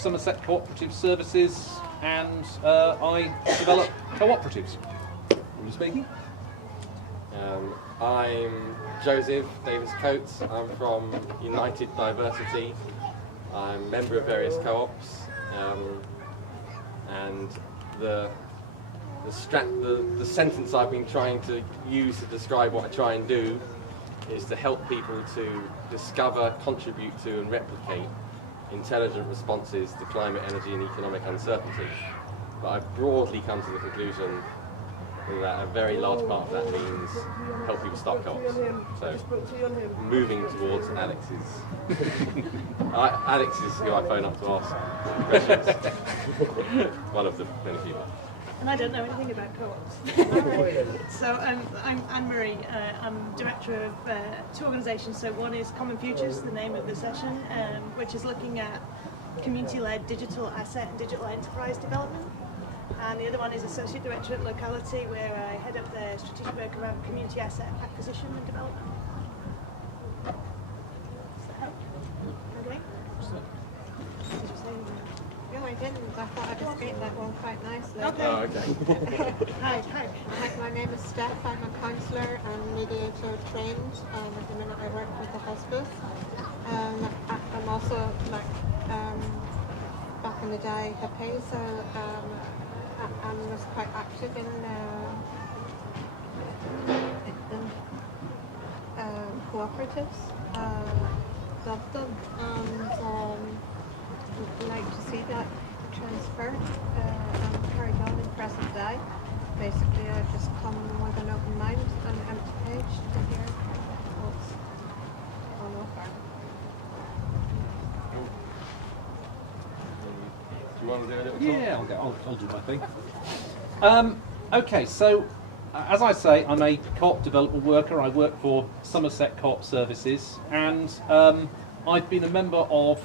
Somerset Cooperative Services, and I develop cooperatives. Who is speaking? I'm Joseph Davis Coates. I'm from United Diversity. I'm a member of various co-ops, and the sentence I've been trying to use to describe what I try and do is to help people to discover, contribute to and replicate intelligent responses to climate, energy and economic uncertainty. But I've broadly come to the conclusion that a very large part of that means help people start co-ops. So moving towards Alex's. Alex is who I phone up to ask questions. One of the many people. And I don't know anything about co-ops. So I'm Anne-Marie. I'm director of two organisations. So one is Common Futures, the name of the session, which is looking at community-led digital asset and digital enterprise development. And the other one is associate director at Locality, where I head up their strategic work around community asset acquisition and development. Okay. No, I didn't. I thought I escaped that one quite nicely. Okay. Oh, okay. Hi. My name is Steph. I'm a counsellor and mediator trained. At the minute I work with the hospice. I'm also, back in the day, hippie, so I was quite active in cooperatives. Loved them, and I'd like to see that transfer and carried on in present day. Basically, I've just come with an open mind and an empty page to hear what's on offer. Do you want to do a little talk? Yeah, I'll do my thing. Okay, so as I say, I'm a co-op development worker. I work for Somerset Co-op Services, and I've been a member of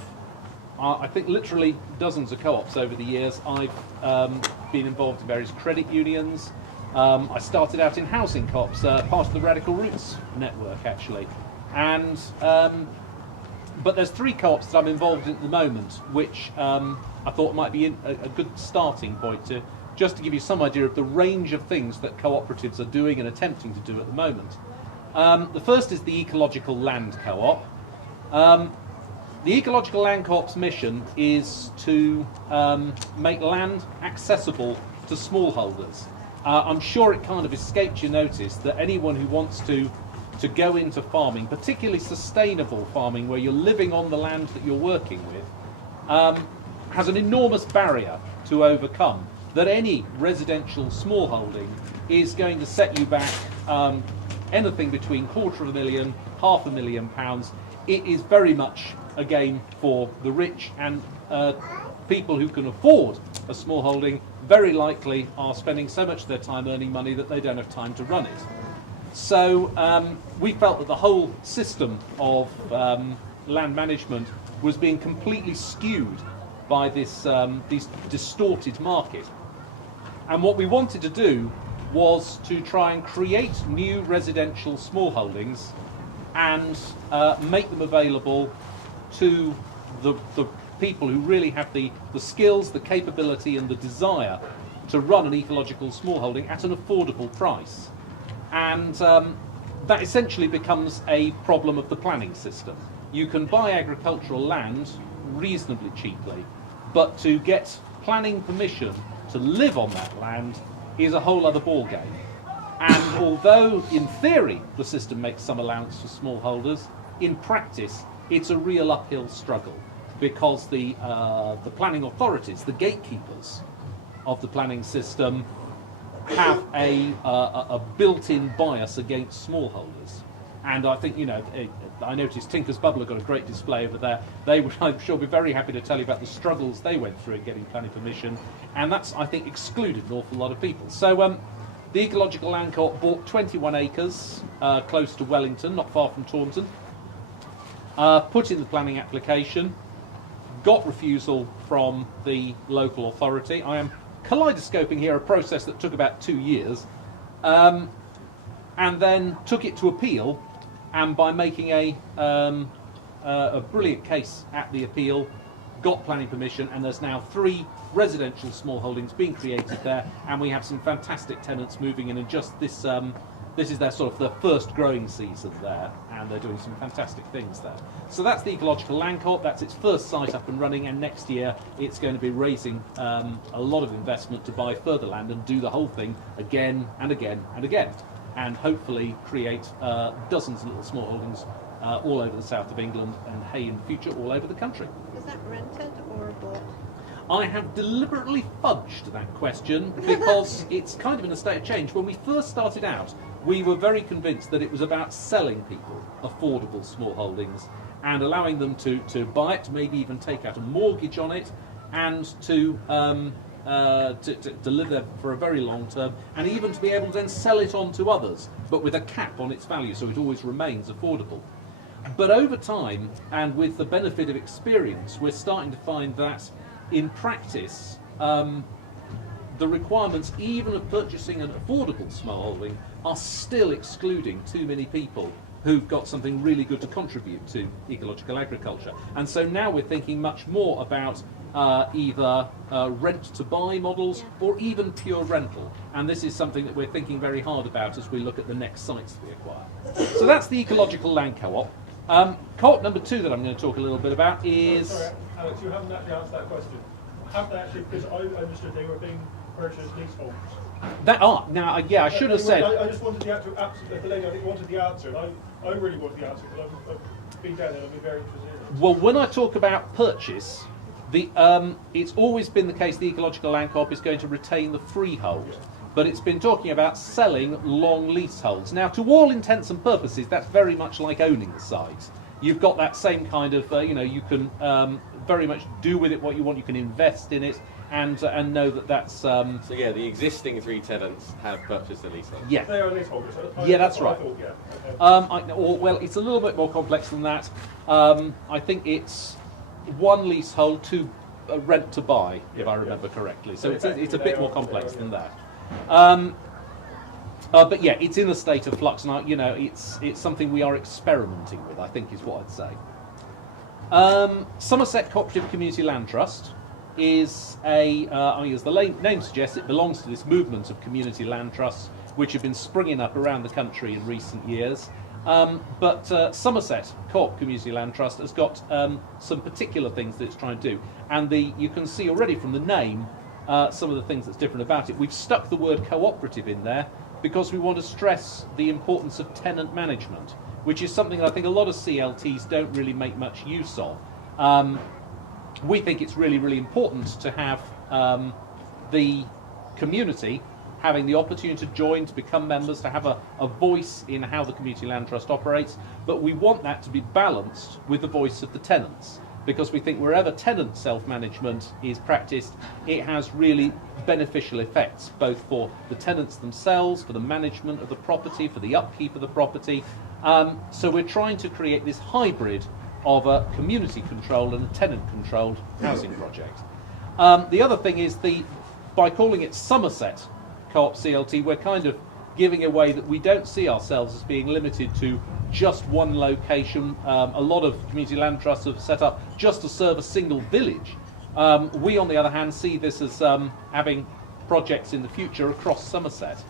I think literally dozens of co-ops over the years. I've been involved in various credit unions. I started out in housing co-ops, part of the Radical Roots network actually. And but there's three co-ops that I'm involved in at the moment, which I thought might be a good starting point to just to give you some idea of the range of things that cooperatives are doing and attempting to do at the moment. The first is the Ecological Land Co-op. The Ecological Land Co-op's mission is to make land accessible to smallholders. I'm sure it kind of escaped your notice that anyone who wants to go into farming, particularly sustainable farming where you're living on the land that you're working with, has an enormous barrier to overcome. That any residential smallholding is going to set you back anything between £250,000, £500,000. It is very much a game for the rich, and people who can afford a small holding very likely are spending so much of their time earning money that they don't have time to run it. So we felt that the whole system of land management was being completely skewed by this distorted market. And what we wanted to do was to try and create new residential small holdings and make them available to the people who really have the skills, the capability and the desire to run an ecological smallholding at an affordable price. And that essentially becomes a problem of the planning system. You can buy agricultural land reasonably cheaply, but to get planning permission to live on that land is a whole other ballgame. And although in theory the system makes some allowance for smallholders, in practice it's a real uphill struggle, because the planning authorities, the gatekeepers of the planning system, have a built-in bias against smallholders. And I think, I noticed Tinker's Bubble have got a great display over there. They would, I'm sure, be very happy to tell you about the struggles they went through in getting planning permission, and that's, I think, excluded an awful lot of people. So the Ecological Land Co-op bought 21 acres close to Wellington, not far from Taunton, put in the planning application, got refusal from the local authority. I am kaleidoscoping here a process that took about 2 years, and then took it to appeal, and by making a brilliant case at the appeal, got planning permission, and there's now 3 residential small holdings being created there, and we have some fantastic tenants moving in, and just this this is their sort of the first growing season there, and they're doing some fantastic things there. So that's the Ecological Land Co-op. That's its first site up and running, and next year it's going to be raising a lot of investment to buy further land and do the whole thing again and again and again, and hopefully create dozens of little small holdings all over the south of England, and in the future all over the country. Is that rented or bought? I have deliberately fudged that question because it's kind of in a state of change. When we first started out, we were very convinced that it was about selling people affordable small holdings and allowing them to buy it, maybe even take out a mortgage on it, and to live there for a very long term, and even to be able to then sell it on to others, but with a cap on its value so it always remains affordable. But over time, and with the benefit of experience, we're starting to find that in practice, the requirements even of purchasing an affordable small holding are still excluding too many people who've got something really good to contribute to ecological agriculture. And so now we're thinking much more about either rent-to-buy models or even pure rental. And this is something that we're thinking very hard about as we look at the next sites we acquire. So that's the Ecological Land Co-op. Co-op number 2 that I'm going to talk a little bit about is... Sorry, Alex, you haven't actually answered that question. Have they actually, because I understood they were being purchased leaseholds. Now, yeah, I should have said... I just wanted the actual answer. The lady, I think, wanted the answer. And I really want the answer, because I've been down there and I've been very interested in it. Well, when I talk about purchase, it's always been the case the Ecological Land Co-op is going to retain the freehold. But it's been talking about selling long leaseholds. Now, to all intents and purposes, that's very much like owning the site. You've got that same kind of, you can very much do with it what you want. You can invest in it, and know that that's... So yeah, the existing 3 tenants have purchased a leasehold. Yeah. They are leaseholders. Yeah, that's right. I thought, yeah. Okay. Well, it's a little bit more complex than that. I think it's 1 leasehold, 2 rent to buy, if I remember correctly. So it's a bit more complex than that. But yeah, it's in a state of flux, and it's something we are experimenting with, I think is what I'd say. Somerset Cooperative Community Land Trust is as the name suggests, it belongs to this movement of community land trusts which have been springing up around the country in recent years. But Somerset Co-op Community Land Trust has got some particular things that it's trying to do, and you can see already from the name some of the things that's different about it. We've stuck the word cooperative in there because we want to stress the importance of tenant management, which is something that I think a lot of CLTs don't really make much use of. We think it's really, really important to have the community having the opportunity to join, to become members, to have a voice in how the Community Land Trust operates, but we want that to be balanced with the voice of the tenants, because we think wherever tenant self-management is practiced, it has really beneficial effects, both for the tenants themselves, for the management of the property, for the upkeep of the property. So we're trying to create this hybrid of a community-controlled and a tenant-controlled housing project. The other thing is, by calling it Somerset Co-op CLT, we're kind of giving away that we don't see ourselves as being limited to just one location. A lot of community land trusts have set up just to serve a single village. We, on the other hand, see this as having projects in the future across Somerset.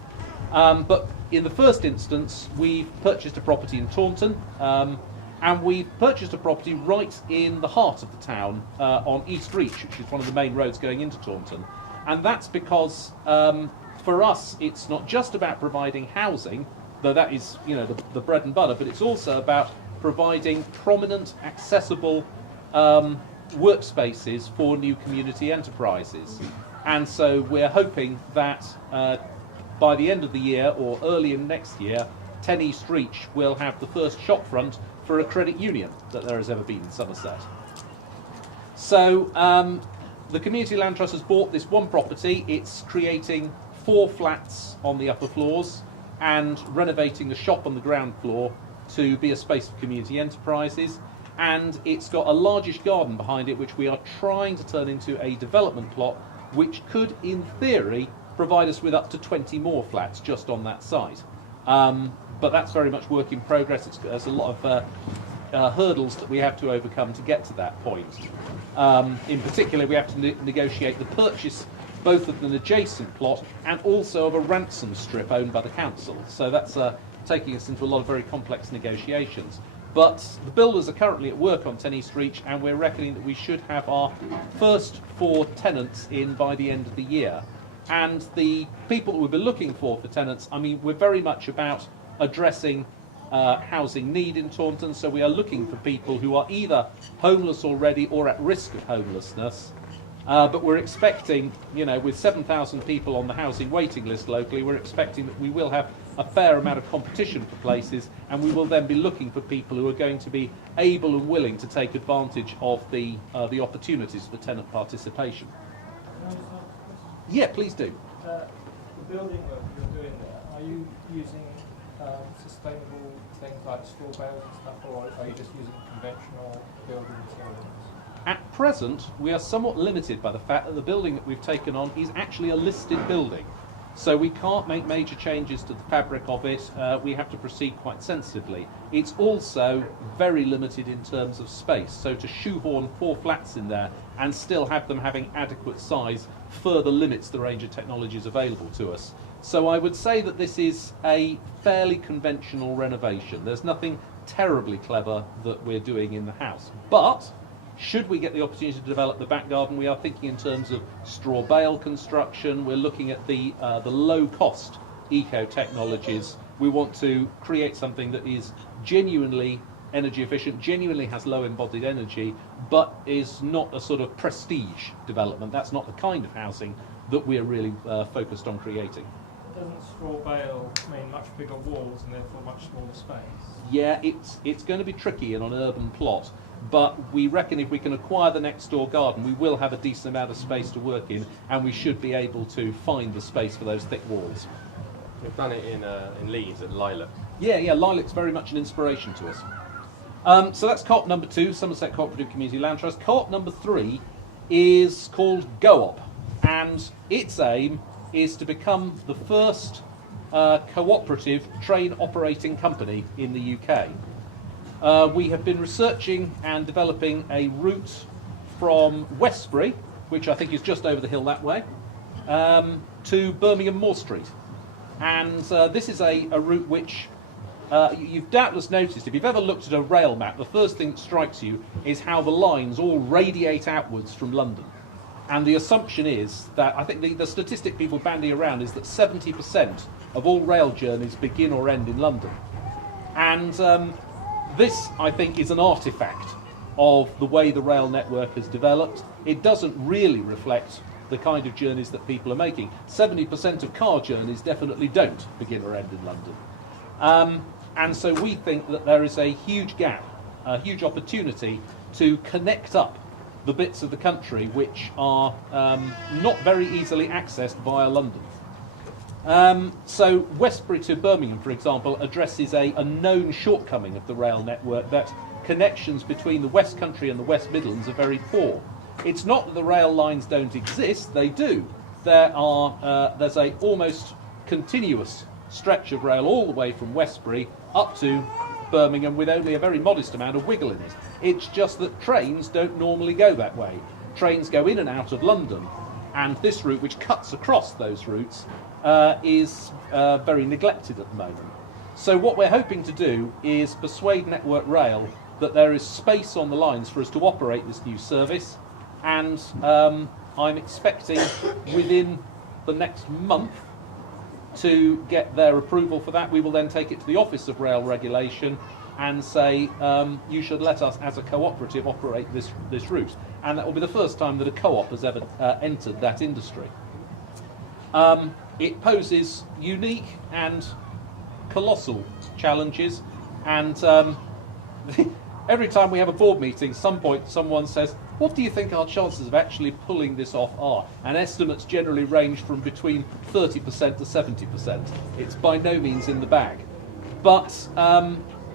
But in the first instance, we've purchased a property in Taunton, and we've purchased a property right in the heart of the town on East Reach, which is one of the main roads going into Taunton. And that's because for us, it's not just about providing housing, though that is, the bread and butter, but it's also about providing prominent, accessible workspaces for new community enterprises. And so we're hoping that by the end of the year or early in next year, 10 East Reach will have the first shop front for a credit union that there has ever been in Somerset. So the Community Land Trust has bought this one property. It's creating 4 flats on the upper floors and renovating the shop on the ground floor to be a space for community enterprises. And it's got a largish garden behind it, which we are trying to turn into a development plot, which could, in theory, provide us with up to 20 more flats just on that site. But that's very much work in progress. There's a lot of hurdles that we have to overcome to get to that point. In particular, we have to negotiate the purchase both of an adjacent plot and also of a ransom strip owned by the council. So that's taking us into a lot of very complex negotiations. But the builders are currently at work on 10 East Reach, and we're reckoning that we should have our first 4 tenants in by the end of the year. And the people that we'll be looking for tenants, I mean, we're very much about addressing housing need in Taunton, so we are looking for people who are either homeless already or at risk of homelessness. But we're expecting, you know, with 7,000 people on the housing waiting list locally, we're expecting that we will have a fair amount of competition for places, and we will then be looking for people who are going to be able and willing to take advantage of the opportunities for tenant participation. Yeah, please do. The building work you're doing there, are you using sustainable things like straw bales and stuff, or are you just using conventional building materials? At present, we are somewhat limited by the fact that the building that we've taken on is actually a listed building. So we can't make major changes to the fabric of it. We have to proceed quite sensitively. It's also very limited in terms of space. So to shoehorn 4 flats in there and still have them having adequate size further limits the range of technologies available to us. So I would say that this is a fairly conventional renovation. There's nothing terribly clever that we're doing in the house. But should we get the opportunity to develop the back garden, we are thinking in terms of straw bale construction. We're looking at the low-cost eco-technologies. We want to create something that is genuinely energy efficient, genuinely has low embodied energy, but is not a sort of prestige development. That's not the kind of housing that we're really focused on creating. Doesn't straw bale mean much bigger walls and therefore much smaller space? Yeah, it's going to be tricky in an urban plot, but we reckon if we can acquire the next door garden, we will have a decent amount of space to work in, and we should be able to find the space for those thick walls. We've done it in Leeds at Lilac. Yeah, Lilac's very much an inspiration to us. So that's co-op number 2, Somerset Cooperative Community Land Trust. Co-op number 3 is called GoOp, and its aim is to become the first cooperative train operating company in the UK. We have been researching and developing a route from Westbury, which I think is just over the hill that way, to Birmingham Moor Street. And this is a route which you've doubtless noticed, if you've ever looked at a rail map, the first thing that strikes you is how the lines all radiate outwards from London. And the assumption is that, I think the statistic people bandy around is that 70% of all rail journeys begin or end in London. And this, I think, is an artefact of the way the rail network has developed. It doesn't really reflect the kind of journeys that people are making. 70% of car journeys definitely don't begin or end in London. And so we think that there is a huge gap, a huge opportunity to connect up the bits of the country which are not very easily accessed via London. So Westbury to Birmingham, for example, addresses a known shortcoming of the rail network, that connections between the West Country and the West Midlands are very poor. It's not that the rail lines don't exist, they do. There's a almost continuous stretch of rail all the way from Westbury up to Birmingham with only a very modest amount of wiggle in it. It's just that trains don't normally go that way. Trains go in and out of London, and this route, which cuts across those routes, is very neglected at the moment. So what we're hoping to do is persuade Network Rail that there is space on the lines for us to operate this new service, and I'm expecting within the next month to get their approval for that. We will then take it to the Office of Rail Regulation and say, you should let us as a cooperative operate this route. And that will be the first time that a co-op has ever entered that industry. It poses unique and colossal challenges, and every time we have a board meeting, some point someone says, what do you think our chances of actually pulling this off are? And estimates generally range from between 30% to 70%. It's by no means in the bag. But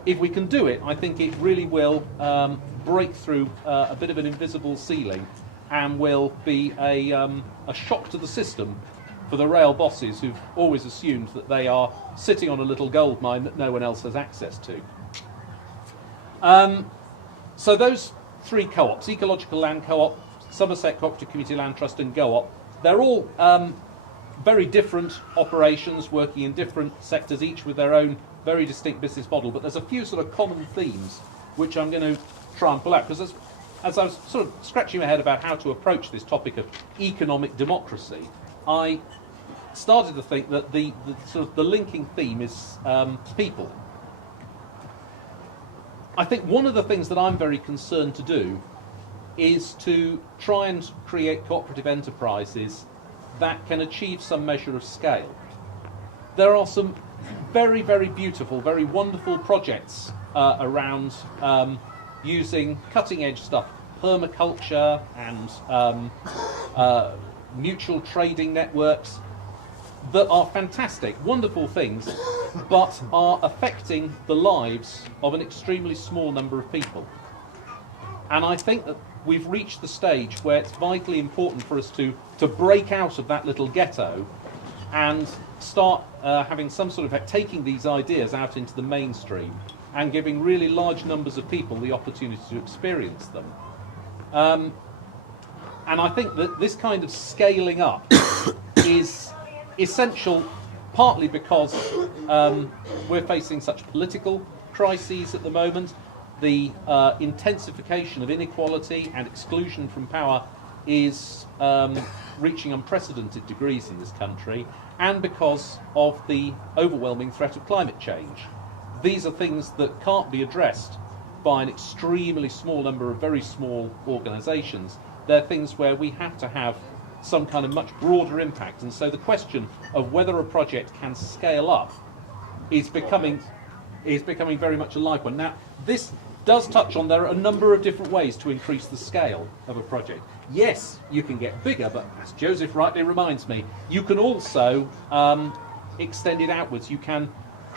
if we can do it, I think it really will break through a bit of an invisible ceiling, and will be a shock to the system for the rail bosses who've always assumed that they are sitting on a little gold mine that no one else has access to. So those three co-ops: Ecological Land Co-op, Somerset Cooperative Community Land Trust, and GO-OP. They're all very different operations working in different sectors, each with their own very distinct business model. But there's a few sort of common themes which I'm going to try and pull out, because as I was sort of scratching my head about how to approach this topic of economic democracy, I started to think that the sort of the linking theme is people. I think one of the things that I'm very concerned to do is to try and create cooperative enterprises that can achieve some measure of scale. There are some very, very beautiful, very wonderful projects around using cutting-edge stuff, permaculture and mutual trading networks, that are fantastic, wonderful things, but are affecting the lives of an extremely small number of people. And I think that we've reached the stage where it's vitally important for us to break out of that little ghetto and start having some sort of taking these ideas out into the mainstream and giving really large numbers of people the opportunity to experience them. And I think that this kind of scaling up is essential, partly because we're facing such political crises at the moment. The intensification of inequality and exclusion from power is reaching unprecedented degrees in this country, and because of the overwhelming threat of climate change. These are things that can't be addressed by an extremely small number of very small organisations. They're things where we have to have some kind of much broader impact, and so the question of whether a project can scale up is becoming very much a live one. Now, this does touch on, there are a number of different ways to increase the scale of a project. Yes, you can get bigger, but as Joseph rightly reminds me, you can also extend it outwards. You can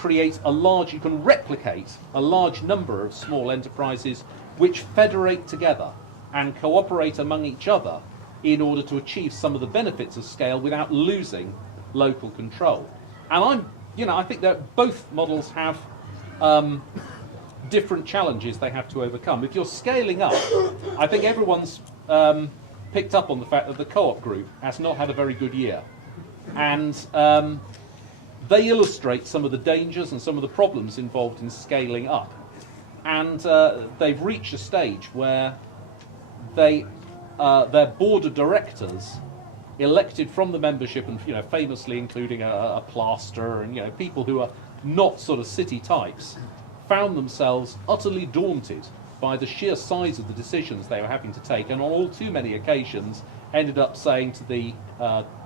you can replicate a large number of small enterprises which federate together and cooperate among each other in order to achieve some of the benefits of scale without losing local control. And I think that both models have different challenges they have to overcome. If you're scaling up, I think everyone's picked up on the fact that the Co-op group has not had a very good year. And they illustrate some of the dangers and some of the problems involved in scaling up. And they've reached a stage where their board of directors, elected from the membership, and famously including a plaster and people who are not sort of city types, found themselves utterly daunted by the sheer size of the decisions they were having to take, and on all too many occasions ended up saying to the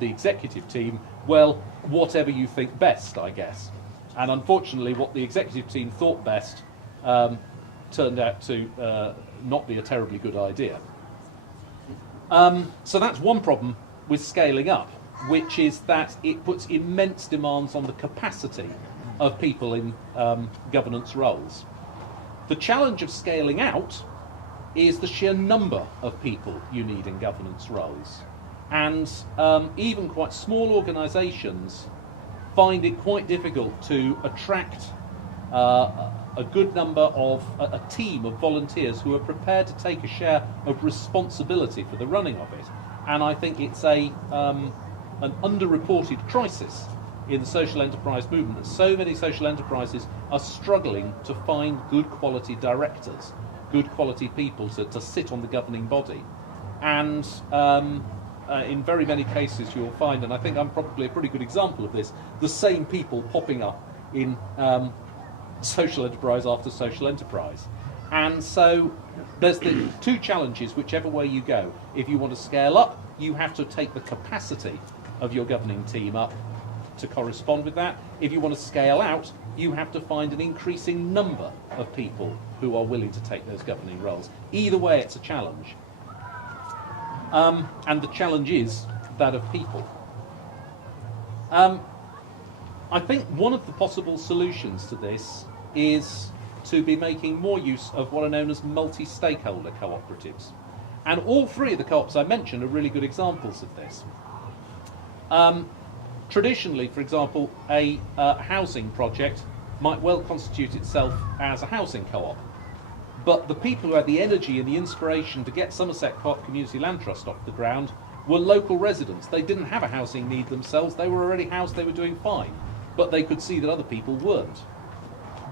executive team, well, whatever you think best, I guess. And unfortunately, what the executive team thought best turned out to not be a terribly good idea. So that's one problem with scaling up, which is that it puts immense demands on the capacity of people in governance roles. The challenge of scaling out is the sheer number of people you need in governance roles. And even quite small organisations find it quite difficult to attract a good number of a team of volunteers who are prepared to take a share of responsibility for the running of it. And I think it's an underreported crisis in the social enterprise movement, that so many social enterprises are struggling to find good quality directors, good quality people to sit on the governing body. And in very many cases you'll find, and I think I'm probably a pretty good example of this, the same people popping up in social enterprise after social enterprise. And so there's the two challenges whichever way you go. If you want to scale up, you have to take the capacity of your governing team up to correspond with that. If you want to scale out, you have to find an increasing number of people who are willing to take those governing roles. Either way, it's a challenge. And the challenge is that of people. I think one of the possible solutions to this is to be making more use of what are known as multi-stakeholder cooperatives. And all three of the co-ops I mentioned are really good examples of this. Traditionally, for example, a housing project might well constitute itself as a housing co-op. but the people who had the energy and the inspiration to get Somerset Co-op Community Land Trust off the ground were local residents. They didn't have a housing need themselves, they were already housed, they were doing fine, but they could see that other people weren't.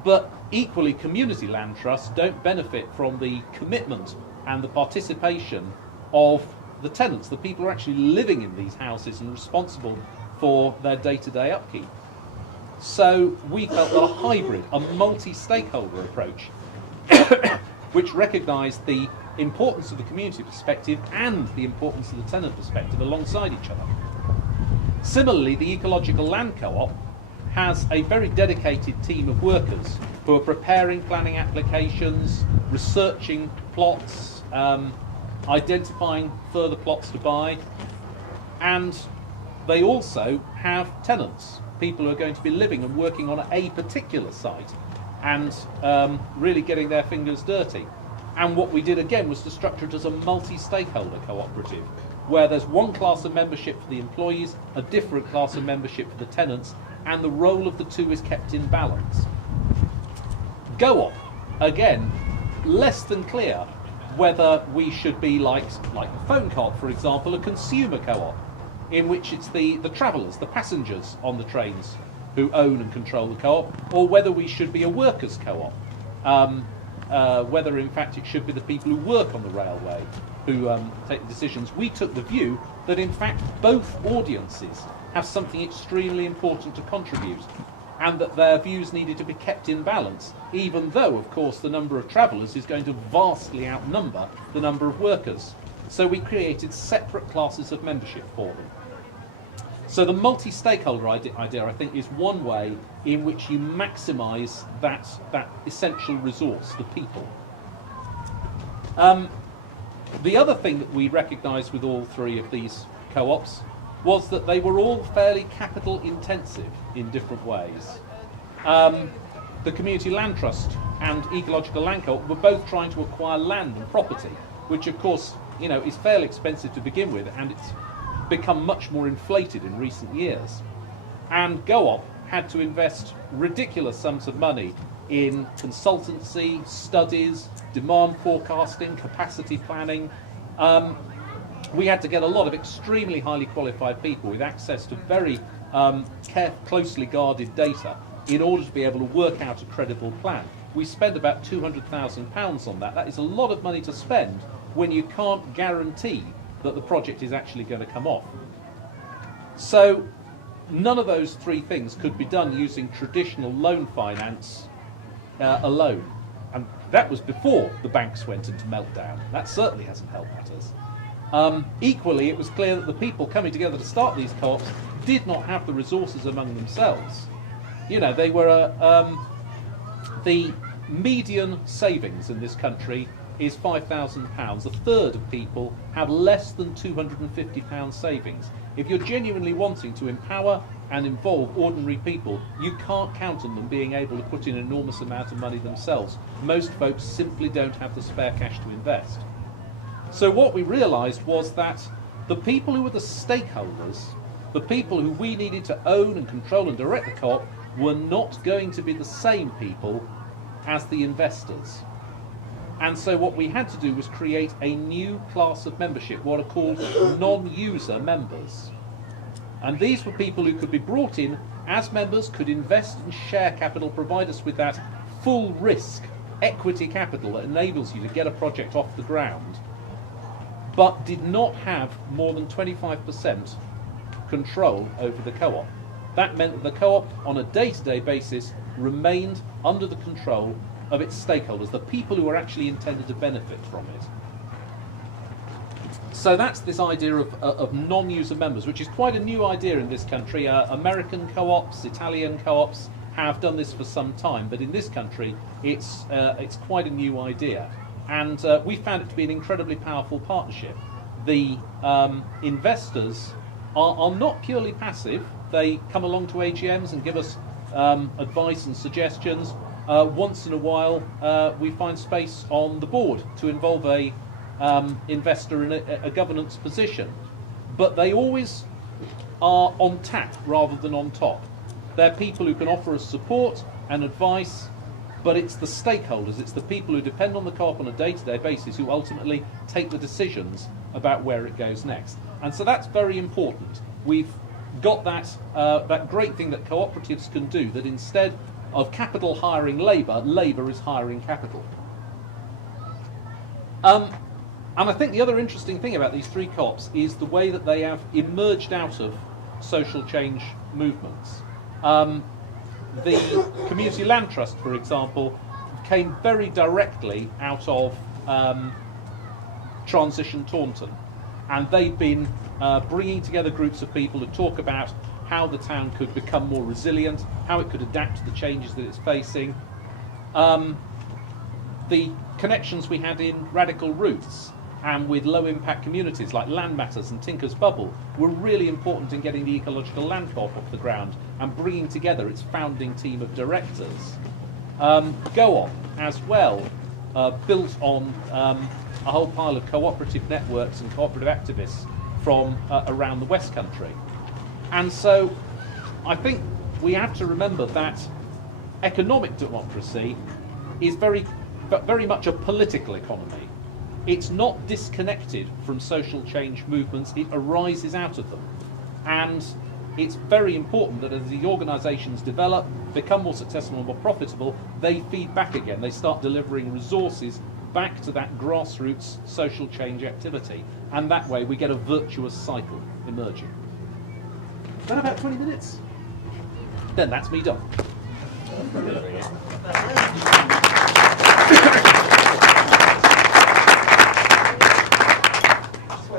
But equally, community land trusts don't benefit from the commitment and the participation of the tenants, the people who are actually living in these houses and responsible for their day-to-day upkeep. So we felt that a hybrid, a multi-stakeholder approach, which recognised the importance of the community perspective and the importance of the tenant perspective alongside each other. Similarly, the Ecological Land Co-op has a very dedicated team of workers who are preparing planning applications, researching plots, identifying further plots to buy, and they also have tenants, people who are going to be living and working on a particular site and really getting their fingers dirty. And what we did again was to structure it as a multi-stakeholder cooperative, where there's one class of membership for the employees, a different class of membership for the tenants, and the role of the two is kept in balance. Go-op, again, less than clear whether we should be like the phone co-op, for example, a consumer co-op, in which it's the travellers, the passengers on the trains who own and control the co-op, or whether we should be a workers' co-op, whether in fact it should be the people who work on the railway who take the decisions. We took the view that in fact both audiences have something extremely important to contribute, and that their views needed to be kept in balance, even though, of course, the number of travellers is going to vastly outnumber the number of workers. So we created separate classes of membership for them. So the multi-stakeholder idea, I think, is one way in which you maximise that essential resource, the people. The other thing that we recognised with all three of these co-ops was that they were all fairly capital intensive in different ways. The Community Land Trust and Ecological Land Co-op were both trying to acquire land and property, which of course, you know, is fairly expensive to begin with, and it's become much more inflated in recent years. And Go-op had to invest ridiculous sums of money in consultancy, studies, demand forecasting, capacity planning. We had to get a lot of extremely highly qualified people with access to very closely guarded data in order to be able to work out a credible plan. We spent about £200,000 on that. That is a lot of money to spend when you can't guarantee that the project is actually going to come off. So none of those three things could be done using traditional loan finance alone. And that was before the banks went into meltdown. That certainly hasn't helped matters. Equally, it was clear that the people coming together to start these co-ops did not have the resources among themselves. You know, they were the median savings in this country is £5,000. A third of people have less than £250 savings. If you're genuinely wanting to empower and involve ordinary people, you can't count on them being able to put in an enormous amount of money themselves. Most folks simply don't have the spare cash to invest. So what we realised was that the people who were the stakeholders, the people who we needed to own and control and direct the co-op, were not going to be the same people as the investors. And so what we had to do was create a new class of membership, what are called non-user members. And these were people who could be brought in as members, could invest and share capital, provide us with that full risk equity capital that enables you to get a project off the ground, but did not have more than 25% control over the co-op. That meant that the co-op, on a day-to-day basis, remained under the control of its stakeholders, the people who are actually intended to benefit from it. So that's this idea of non-user members, which is quite a new idea in this country. American co-ops, Italian co-ops have done this for some time, but in this country it's quite a new idea. And we found it to be an incredibly powerful partnership. The investors are not purely passive. They come along to AGMs and give us advice and suggestions. Once in a while, we find space on the board to involve a investor in a governance position. But they always are on tap rather than on top. They're people who can offer us support and advice but it's the stakeholders, it's the people who depend on the co-op on a day-to-day basis who ultimately take the decisions about where it goes next. And so that's very important. We've got that great thing that cooperatives can do, that instead of capital hiring labour, labour is hiring capital. And I think the other interesting thing about these three co-ops is the way that they have emerged out of social change movements. The Community Land Trust, for example, came very directly out of Transition Taunton, and they've been bringing together groups of people to talk about how the town could become more resilient, how it could adapt to the changes that it's facing. The connections we had in Radical Roots and with low-impact communities like Land Matters and Tinker's Bubble were really important in getting the Ecological Land Co-op off the ground and bringing together its founding team of directors. Go-op, as well, built on a whole pile of cooperative networks and cooperative activists from around the West Country. And so I think we have to remember that economic democracy is very much a political economy. It's not disconnected from social change movements, it arises out of them. And it's very important that as the organisations develop, become more successful and more profitable, they feed back again. They start delivering resources back to that grassroots social change activity. And that way we get a virtuous cycle emerging. Is that about 20 minutes? Then that's me done.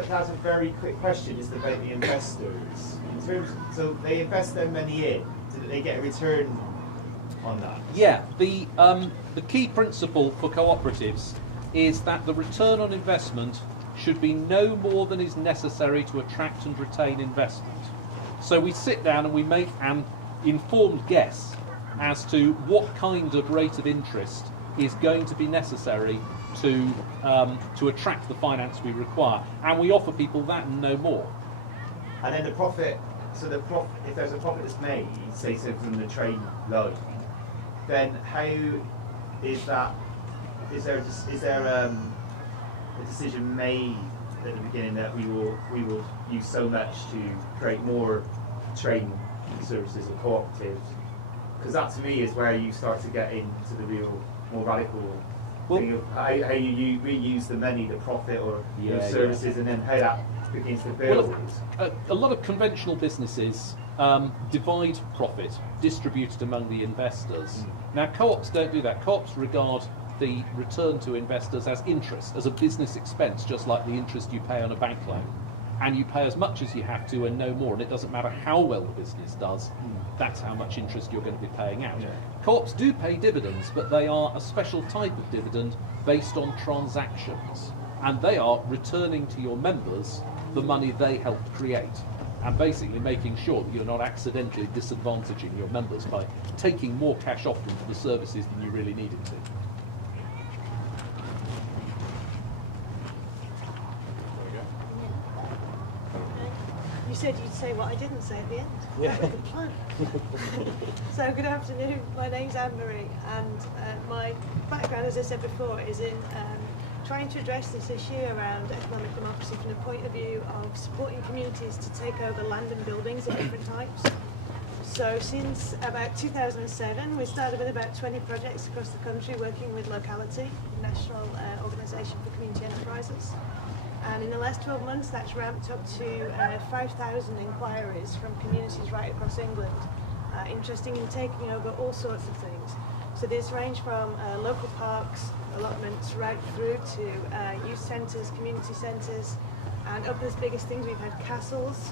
That's a very quick question, just about the investors. So they invest their money in, so that they get a return on that? Yeah, the key principle for cooperatives is that the return on investment should be no more than is necessary to attract and retain investment. So we sit down and we make an informed guess as to what kind of rate of interest is going to be necessary to attract the finance we require, and we offer people that and no more. And then the profit. So if there's a profit that's made, say so from the train line, then how is that? Is there a decision made at the beginning that we will use so much to create more train services or cooperatives? Because that to me is where you start to get into the real more radical thing of how you reuse the money, the profit or services, and then how that begins to build. Well, a lot of conventional businesses divide profit, distributed among the investors. Now co-ops don't do that. Co-ops regard the return to investors as interest, as a business expense, just like the interest you pay on a bank loan. And you pay as much as you have to and no more, and it doesn't matter how well the business does, that's how much interest you're going to be paying out. Yeah. Co-ops do pay dividends, but they are a special type of dividend based on transactions, and they are returning to your members the money they helped create, and basically making sure that you're not accidentally disadvantaging your members by taking more cash off them for the services than you really needed to. You said you'd say what I didn't say at the end. Yeah. Good plan. So good afternoon. My name's Anne-Marie, and my background, as I said before, is in trying to address this issue around economic democracy from the point of view of supporting communities to take over land and buildings of different types. So since about 2007, we started with about 20 projects across the country working with Locality, the National Organisation for Community Enterprises. And in the last 12 months, that's ramped up to 5,000 inquiries from communities right across England, interested in taking over all sorts of things. So this range from local parks, allotments, right through to youth centres, community centres, and up to the biggest things, we've had castles,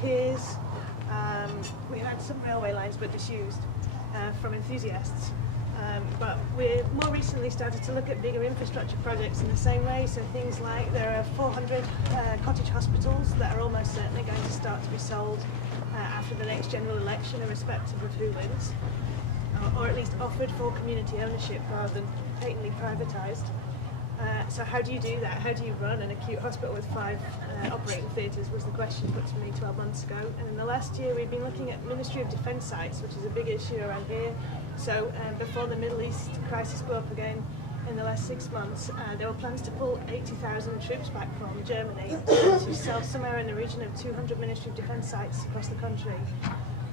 piers, we've had some railway lines but disused from enthusiasts. But we've more recently started to look at bigger infrastructure projects in the same way, so things like there are 400 cottage hospitals that are almost certainly going to start to be sold after the next general election, irrespective of who wins, or at least offered for community ownership rather than patently privatised. So how do you do that? How do you run an acute hospital with 5 operating theatres was the question put to me 12 months ago. And in the last year we've been looking at Ministry of Defence sites, which is a big issue around here. So before the Middle East crisis blew up again in the last 6 months, there were plans to pull 80,000 troops back from Germany to sell somewhere in the region of 200 Ministry of Defence sites across the country,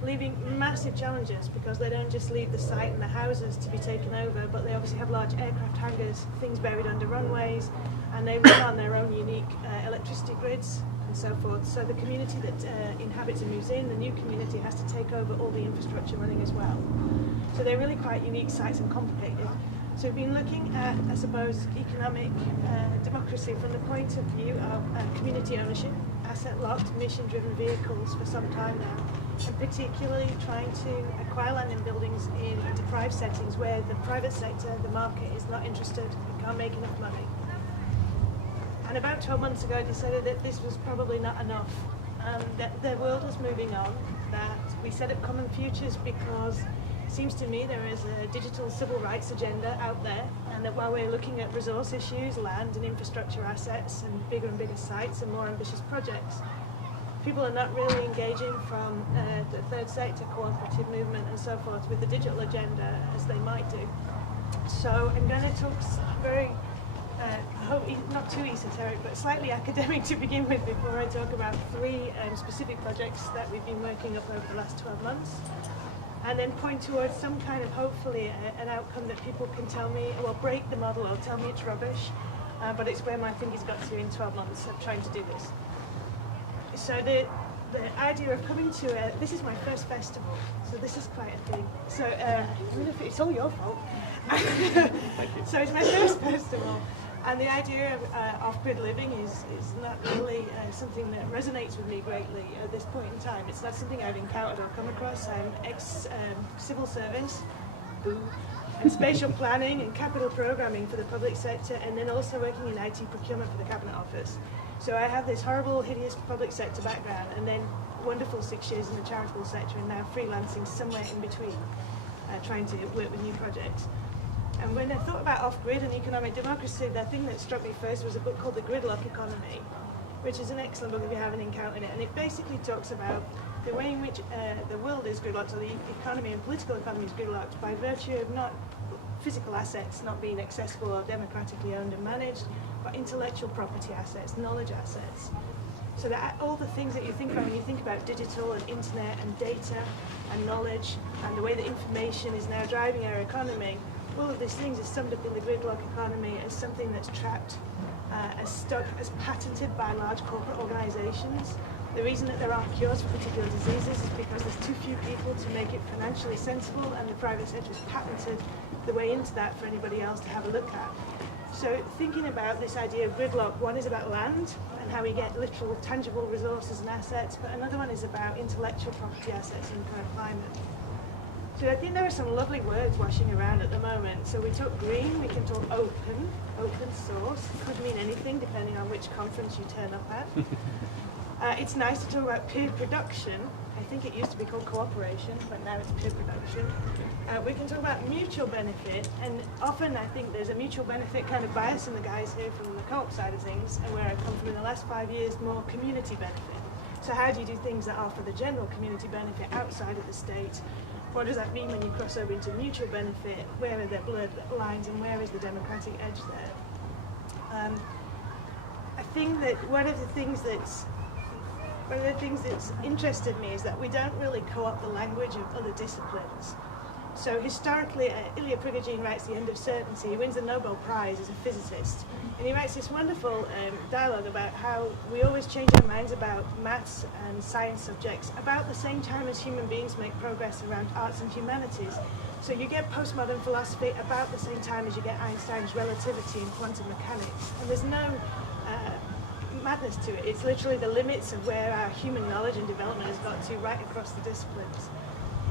leaving massive challenges because they don't just leave the site and the houses to be taken over, but they obviously have large aircraft hangars, things buried under runways, and they run on their own unique electricity grids and so forth. So the community that inhabits and moves in, the new community, has to take over all the infrastructure running as well. So they're really quite unique sites and complicated. So we've been looking at, I suppose, economic democracy from the point of view of community ownership, asset-locked, mission-driven vehicles for some time now, and particularly trying to acquire land and buildings in deprived settings where the private sector, the market, is not interested and can't make enough money. And about 12 months ago I decided that this was probably not enough, that the world was moving on, that we set up Common Futures because it seems to me there is a digital civil rights agenda out there, and that while we're looking at resource issues, land and infrastructure assets and bigger sites and more ambitious projects, people are not really engaging from the third sector, cooperative movement and so forth with the digital agenda as they might do. So I'm going to talk very, not too esoteric, but slightly academic to begin with before I talk about 3 specific projects that we've been working up over the last 12 months. And then point towards some kind of, hopefully, an outcome that people can tell me, well, break the model or tell me it's rubbish, but it's where my thinking has got to in 12 months of trying to do this. So the idea of coming to this is my first festival, so this is quite a thing. So it's all your fault. Thank you. So it's my first festival, and the idea of off-grid living is not really something that resonates with me greatly at this point in time. It's not something I've encountered or come across. I'm ex-civil service, and spatial planning and capital programming for the public sector, and then also working in IT procurement for the Cabinet Office. So I have this horrible, hideous public sector background, and then wonderful 6 years in the charitable sector, and now freelancing somewhere in between, trying to work with new projects. And when I thought about off-grid and economic democracy, the thing that struck me first was a book called The Gridlock Economy, which is an excellent book if you haven't encountered it. And it basically talks about the way in which the world is gridlocked, or the economy and political economy is gridlocked, by virtue of not physical assets not being accessible or democratically owned and managed, but intellectual property assets, knowledge assets. So that all the things that you think about when you think about digital and internet and data and knowledge and the way that information is now driving our economy, all of these things is summed up in the gridlock economy as something that's trapped, as stuck, as patented by large corporate organisations. The reason that there aren't cures for particular diseases is because there's too few people to make it financially sensible, and the private sector has patented the way into that for anybody else to have a look at. So thinking about this idea of gridlock, one is about land and how we get literal tangible resources and assets, but another one is about intellectual property assets in the current climate. So I think there are some lovely words washing around at the moment. So we talk green, we can talk open source, could mean anything depending on which conference you turn up at. It's nice to talk about peer production. I think it used to be called cooperation, but now it's peer production. We can talk about mutual benefit, and often I think there's a mutual benefit kind of bias in the guys here from the co-op side of things, and where I come from in the last 5 years, more community benefit. So how do you do things that are for the general community benefit outside of the state? What does that mean when you cross over into mutual benefit? Where are the blurred lines, and where is the democratic edge there? I think that one of the things that's interested me is that we don't really co-opt the language of other disciplines. So historically, Ilya Prigogine writes The End of Certainty. He wins the Nobel Prize as a physicist. And he writes this wonderful dialogue about how we always change our minds about maths and science subjects about the same time as human beings make progress around arts and humanities. So you get postmodern philosophy about the same time as you get Einstein's relativity and quantum mechanics. And there's no madness to it. It's literally the limits of where our human knowledge and development has got to right across the disciplines.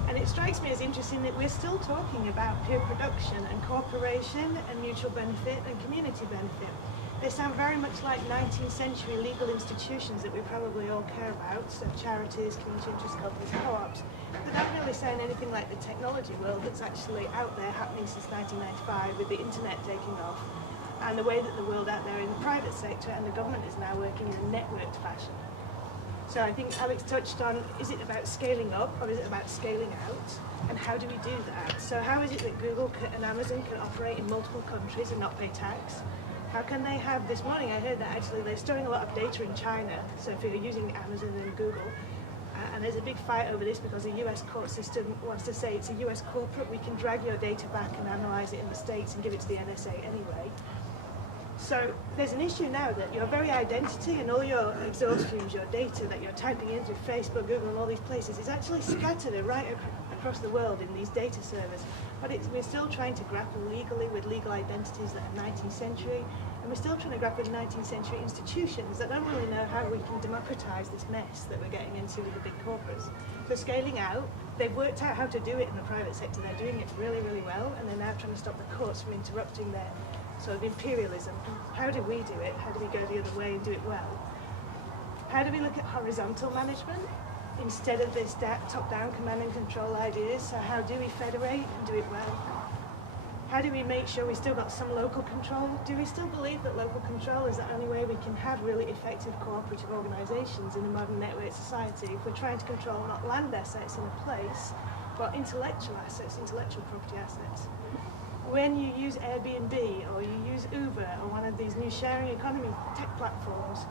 And it strikes me as interesting that we're still talking about peer production and cooperation and mutual benefit and community benefit. They sound very much like 19th century legal institutions that we probably all care about, so charities, community interest companies, co-ops. They don't really sound anything like the technology world that's actually out there happening since 1995 with the internet taking off. and the way that the world out there in the private sector and the government is now working in a networked fashion. So I think Alex touched on, is it about scaling up or is it about scaling out? And how do we do that? So how is it that Google and Amazon can operate in multiple countries and not pay tax? How can they have, this morning I heard that actually they're storing a lot of data in China, so if you're using Amazon and Google, and there's a big fight over this because the US court system wants to say it's a US corporate, we can drag your data back and analyse it in the States and give it to the NSA anyway. So there's an issue now that your very identity and all your exhaust fumes, your data that you're typing in through Facebook, Google and all these places is actually scattered right across the world in these data servers. But we're still trying to grapple legally with legal identities that are 19th century, and we're still trying to grapple with 19th century institutions that don't really know how we can democratise this mess that we're getting into with the big corporates. So scaling out, they've worked out how to do it in the private sector, they're doing it really, really well, and they're now trying to stop the courts from interrupting their sort of imperialism. How do we do it? How do we go the other way and do it well? How do we look at horizontal management instead of this top-down command and control ideas? So how do we federate and do it well? How do we make sure we still got some local control? Do we still believe that local control is the only way we can have really effective cooperative organisations in a modern network society if we're trying to control not land assets in a place, but intellectual assets, intellectual property assets? When you use Airbnb or you use Uber or one of these new sharing economy tech platforms,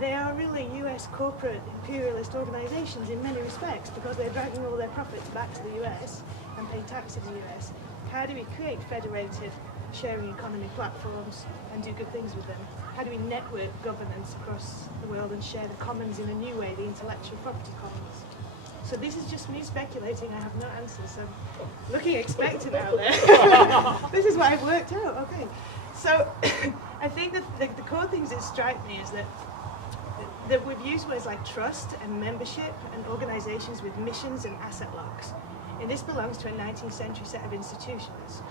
they are really US corporate imperialist organisations in many respects because they're dragging all their profits back to the US and paying tax in the US. How do we create federated sharing economy platforms and do good things with them? How do we network governance across the world and share the commons in a new way, the intellectual property commons? So this is just me speculating, I have no answers, so looking expectant out there. This is what I've worked out, okay. So I think that the core things that strike me is that we've used words like trust and membership and organisations with missions and asset locks. And this belongs to a 19th century set of institutions.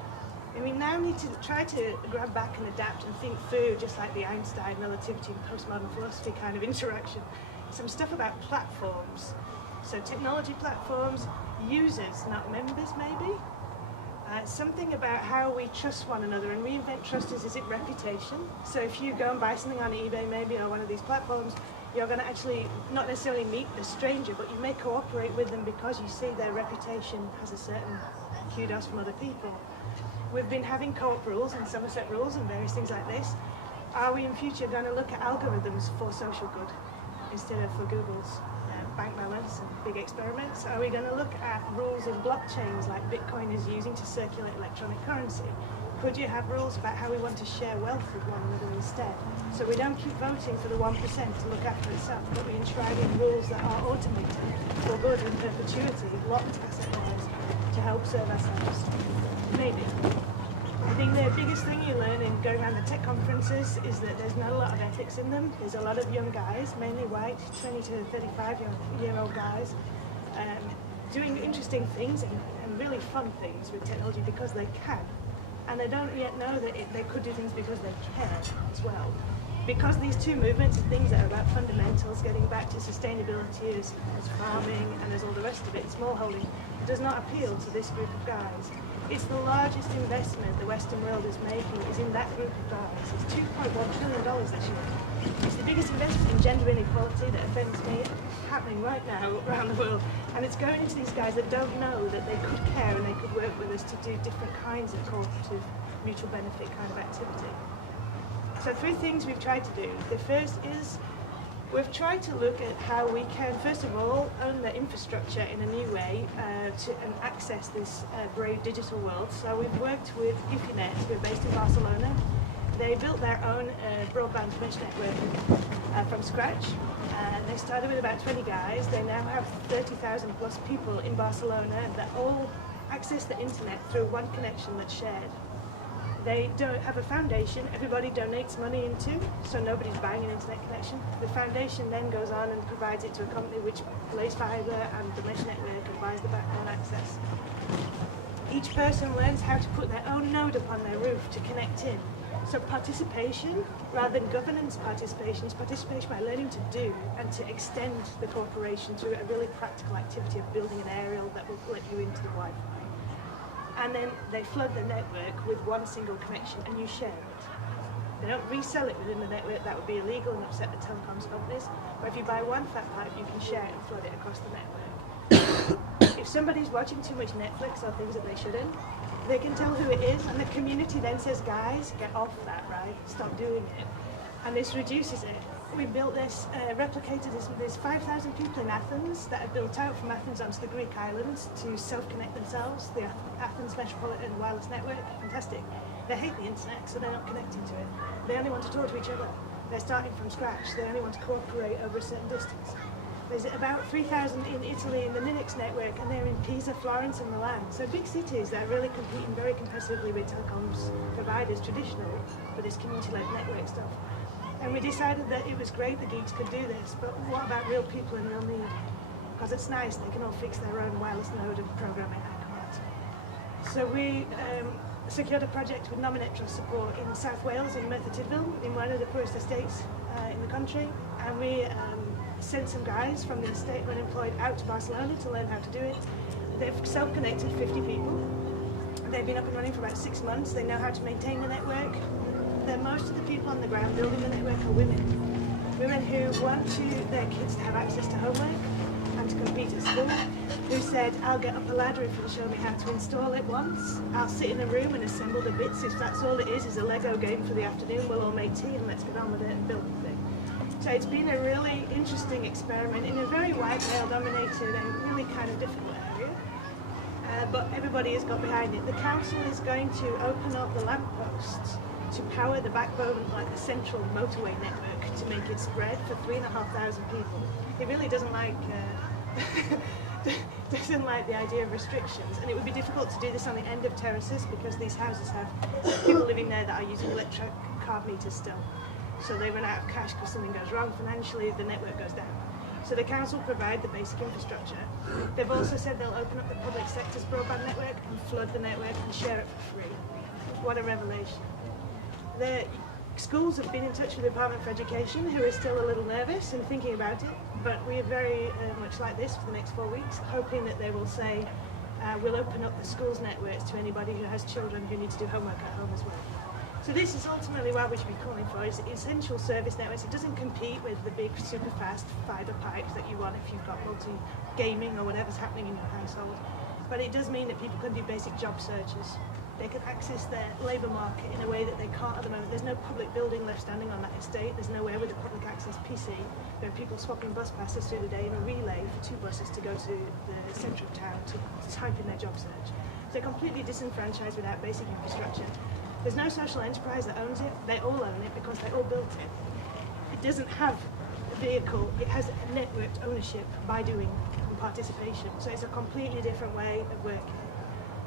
And we now need to try to grab back and adapt and think through, just like the Einstein relativity and postmodern philosophy kind of interaction, some stuff about platforms. So technology platforms, users, not members maybe. Something about how we trust one another, and reinvent trust is it reputation? So if you go and buy something on eBay maybe or one of these platforms, you're going to actually not necessarily meet the stranger, but you may cooperate with them because you see their reputation has a certain kudos from other people. We've been having co-op rules and Somerset rules and various things like this. Are we in future going to look at algorithms for social good instead of for Google's bank balance and big experiments? Are we going to look at rules of blockchains like Bitcoin is using to circulate electronic currency? Could you have rules about how we want to share wealth with one another instead? So we don't keep voting for the 1% to look after itself, but we enshrine in rules that are automated for good in perpetuity, locked asset-wise, to help serve ourselves. Maybe. I think the biggest thing you learn in going around the tech conferences is that there's not a lot of ethics in them. There's a lot of young guys, mainly white, 20 to 35-year-old guys, doing interesting things and really fun things with technology because they can. And they don't yet know that they could do things because they can as well. Because these two movements are things that are about fundamentals, getting back to sustainability as farming and as all the rest of it, smallholding, does not appeal to this group of guys. It's the largest investment the Western world is making is in that group of guys. It's $2.1 trillion this year. It's the biggest investment in gender inequality that offends me happening right now around the world. And it's going into these guys that don't know that they could care and they could work with us to do different kinds of cooperative, mutual benefit kind of activity. So 3 things we've tried to do. The first is we've tried to look at how we can, first of all, own the infrastructure in a new way and access this brave digital world. So we've worked with Ufinet, who are based in Barcelona. They built their own broadband mesh network from scratch. They started with about 20 guys. They now have 30,000 plus people in Barcelona that all access the internet through one connection that's shared. They don't have a foundation, everybody donates money into, so nobody's buying an internet connection. The foundation then goes on and provides it to a company which lays fibre and the mesh network and buys the backbone access. Each person learns how to put their own node upon their roof to connect in. So participation, rather than governance participation, is participation by learning to do and to extend the cooperation through a really practical activity of building an aerial that will let you into the Wi-Fi. and then they flood the network with one single connection, and you share it. They don't resell it within the network, that would be illegal and upset the telecoms companies. But if you buy one fat pipe, you can share it and flood it across the network. If somebody's watching too much Netflix or things that they shouldn't, they can tell who it is, and the community then says, guys, get off that, right? Stop doing it. And this reduces it. We built this, replicated this. There's 5,000 people in Athens that are built out from Athens onto the Greek islands to self-connect themselves. The Athens Metropolitan Wireless Network, fantastic. They hate the internet, so they're not connecting to it. They only want to talk to each other. They're starting from scratch. They only want to cooperate over a certain distance. There's about 3,000 in Italy in the Linux network, and they're in Pisa, Florence, and Milan. So big cities that are really competing very competitively with telecoms providers, traditional, for this community-led network stuff. And we decided that it was great the geeks could do this, but what about real people in real need? Because it's nice, they can all fix their own wireless node and program it at command. So we secured a project with Nominetros support in South Wales, in Merthyr Tydfil, in one of the poorest estates in the country. And we sent some guys from the estate unemployed out to Barcelona to learn how to do it. They've self-connected 50 people. They've been up and running for about 6 months. They know how to maintain the network. Most of the people on the ground building the network are women. Women who want their kids to have access to homework and to compete at school, who said, I'll get up a ladder if you'll show me how to install it once. I'll sit in a room and assemble the bits. If that's all it is a Lego game for the afternoon, we'll all make tea and let's get on with it and build the thing. So it's been a really interesting experiment in a very white male-dominated and really kind of difficult area. But everybody has got behind it. The council is going to open up the lampposts to power the backbone, like the central motorway network, to make it spread for 3,500 people. It really doesn't like the idea of restrictions, and it would be difficult to do this on the end of terraces because these houses have people living there that are using electric card meters still. So they run out of cash because something goes wrong financially, the network goes down. So the council provide the basic infrastructure. They've also said they'll open up the public sector's broadband network and flood the network and share it for free. What a revelation. The schools have been in touch with the Department for Education, who are still a little nervous and thinking about it, but we are very much like this for the next 4 weeks, hoping that they will say, we'll open up the schools' networks to anybody who has children who need to do homework at home as well. So this is ultimately what we should be calling for, is essential service networks. It doesn't compete with the big super fast fibre pipes that you want if you've got multi-gaming or whatever's happening in your household. But it does mean that people can do basic job searches. They can access their labour market in a way that they can't at the moment. There's no public building left standing on that estate. There's nowhere with a public access PC. There are people swapping bus passes through the day in a relay for 2 buses to go to the centre of town to type in their job search. So they're completely disenfranchised without basic infrastructure. There's no social enterprise that owns it. They all own it because they all built it. It doesn't have a vehicle. It has a networked ownership by doing and participation. So it's a completely different way of working.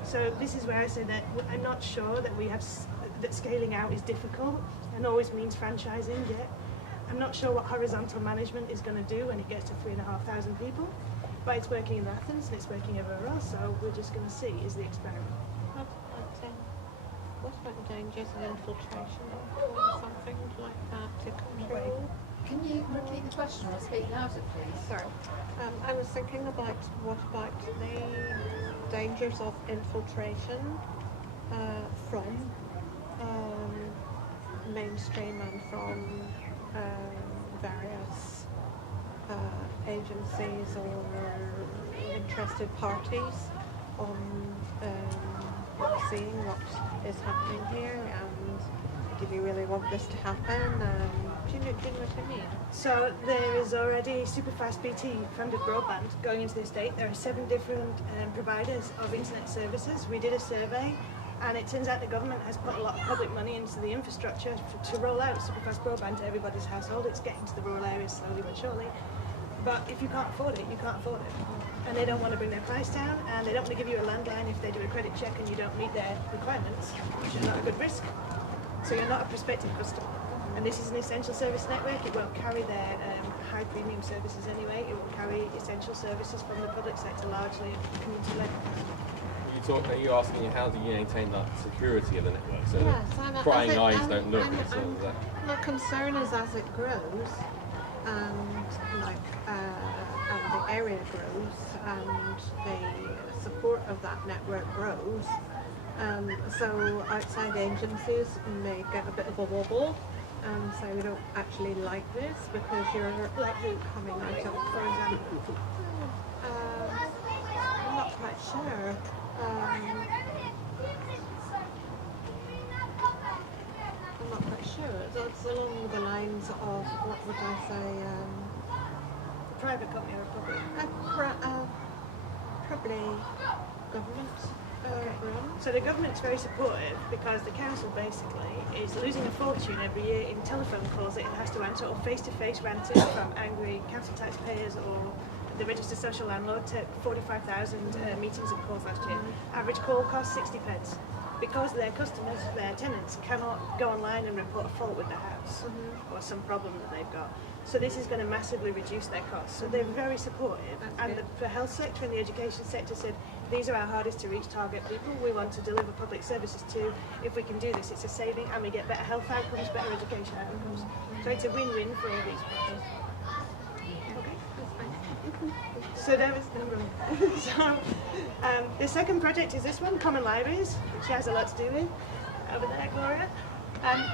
So this is where I say that I'm not sure that that scaling out is difficult and always means franchising yet. I'm not sure what horizontal management is going to do when it gets to 3,500 people, but it's working in Athens and it's working everywhere else, so we're just going to see is the experiment. What about the dangers of infiltration or something like that to control? Can you repeat the question or speak louder, please? Sorry. I was thinking about what about the dangers of infiltration from mainstream and from various agencies or interested parties on seeing what is happening here, and do we really want this to happen? Do you know what I mean? So there is already superfast BT funded broadband going into the estate. There are 7 different providers of internet services. We did a survey, and it turns out the government has put a lot of public money into the infrastructure to roll out superfast broadband to everybody's household. It's getting to the rural areas slowly but surely. But if you can't afford it, you can't afford it. And they don't want to bring their price down, and they don't want to give you a landline if they do a credit check and you don't meet their requirements, which is not a good risk. So you're not a prospective customer. And this is an essential service network. It won't carry their high premium services anyway. It will carry essential services from the public sector largely, community-led. You're asking how do you maintain that security of the network so Yes, that prying eyes don't look. My concern is as it grows, and the area grows, and the support of that network grows, So outside agencies may get a bit of a wobble and say we don't actually like this because you're coming out of, for example. I'm not quite sure. I'm not quite sure. It's along the lines of, what would I say, Private company or public? probably government run. So the government's very supportive because the council basically is losing a fortune every year in telephone calls that it has to answer, or face-to-face ranting from angry council taxpayers or the registered social landlord. To 45,000 meetings and calls last year. Average call costs 60 pence. Because their customers, their tenants, cannot go online and report a fault with the house or some problem that they've got. So this is going to massively reduce their costs. So they're very supportive. And the health sector and the education sector said, these are our hardest to reach target people. We want to deliver public services to. If we can do this, it's a saving and we get better health outcomes, better education outcomes. So it's a win-win for all these people. So that was number one. So the second project is this one, Common Libraries, which has a lot to do with over there, Gloria.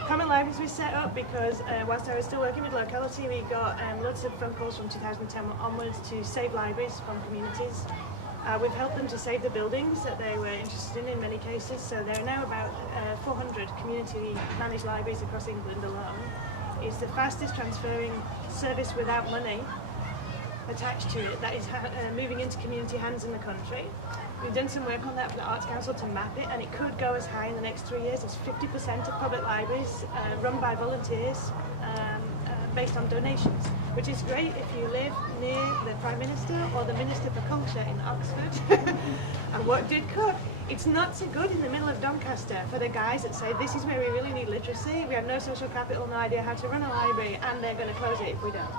Common Libraries we set up because whilst I was still working with locality, we got lots of phone calls from 2010 onwards to save libraries from communities. We've helped them to save the buildings that they were interested in many cases. So there are now about 400 community managed libraries across England alone. It's the fastest transferring service without money attached to it that is moving into community hands in the country. We've done some work on that for the Arts Council to map it, and it could go as high in the next 3 years as 50% of public libraries run by volunteers based on donations, which is great if you live near the Prime Minister or the Minister for Culture in Oxford. And what did cut? It's not so good in the middle of Doncaster for the guys that say this is where we really need literacy, we have no social capital, no idea how to run a library, and they're going to close it if we don't.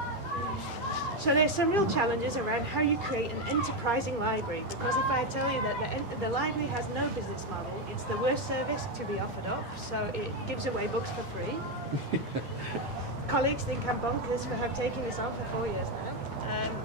So there's some real challenges around how you create an enterprising library, because if I tell you that the library has no business model, it's the worst service to be offered up, so it gives away books for free. Colleagues think I'm bonkers for taking this on for 4 years now.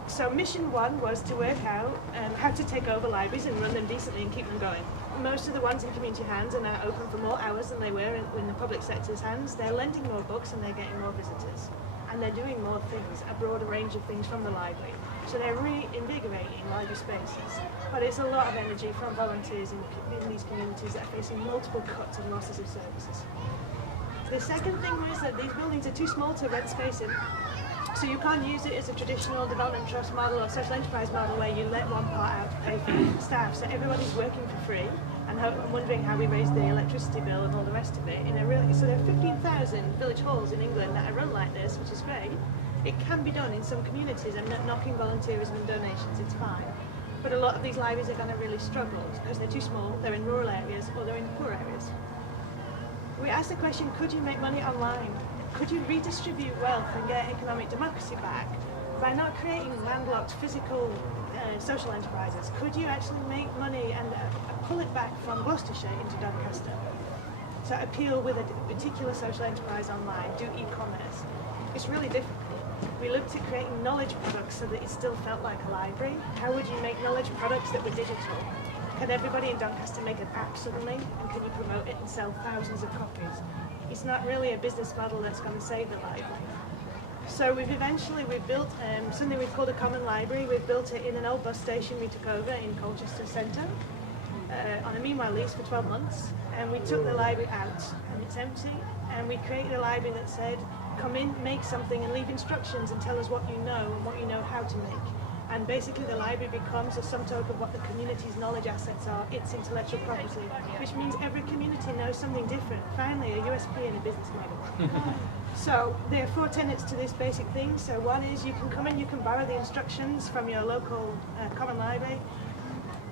So mission one was to work out how to take over libraries and run them decently and keep them going. Most of the ones in community hands are now open for more hours than they were in the public sector's hands. They're lending more books and they're getting more visitors. And they're doing more things, a broader range of things from the library. So they're reinvigorating library spaces. But it's a lot of energy from volunteers in these communities that are facing multiple cuts and losses of services. The second thing was that these buildings are too small to rent space in. So you can't use it as a traditional development trust model or social enterprise model where you let one part out to pay for staff. So everybody's working for free and wondering how we raise the electricity bill and all the rest of it. So there are 15,000 village halls in England that are run like this, which is great. It can be done in some communities and not knocking volunteerism and donations, it's fine. But a lot of these libraries are going to really struggle because they're too small, they're in rural areas or they're in poor areas. We asked the question, could you make money online? Could you redistribute wealth and get economic democracy back by not creating landlocked physical social enterprises? Could you actually make money and pull it back from Gloucestershire into Doncaster? So appeal with a particular social enterprise online, do e-commerce. It's really difficult. We looked at creating knowledge products so that it still felt like a library. How would you make knowledge products that were digital? Can everybody in Doncaster make an app suddenly? And can you promote it and sell thousands of copies? It's not really a business model that's going to save the library. So we've built something we've called a common library. We've built it in an old bus station we took over in Colchester Centre on a meanwhile lease for 12 months. And we took the library out and it's empty. And we created a library that said, come in, make something and leave instructions and tell us what you know and what you know how to make. And basically the library becomes a sum total of what the community's knowledge assets are, its intellectual property, which means every community knows something different. Finally, a USP in a business model. So there are 4 tenets to this basic thing. So one is you can come in, you can borrow the instructions from your local common library.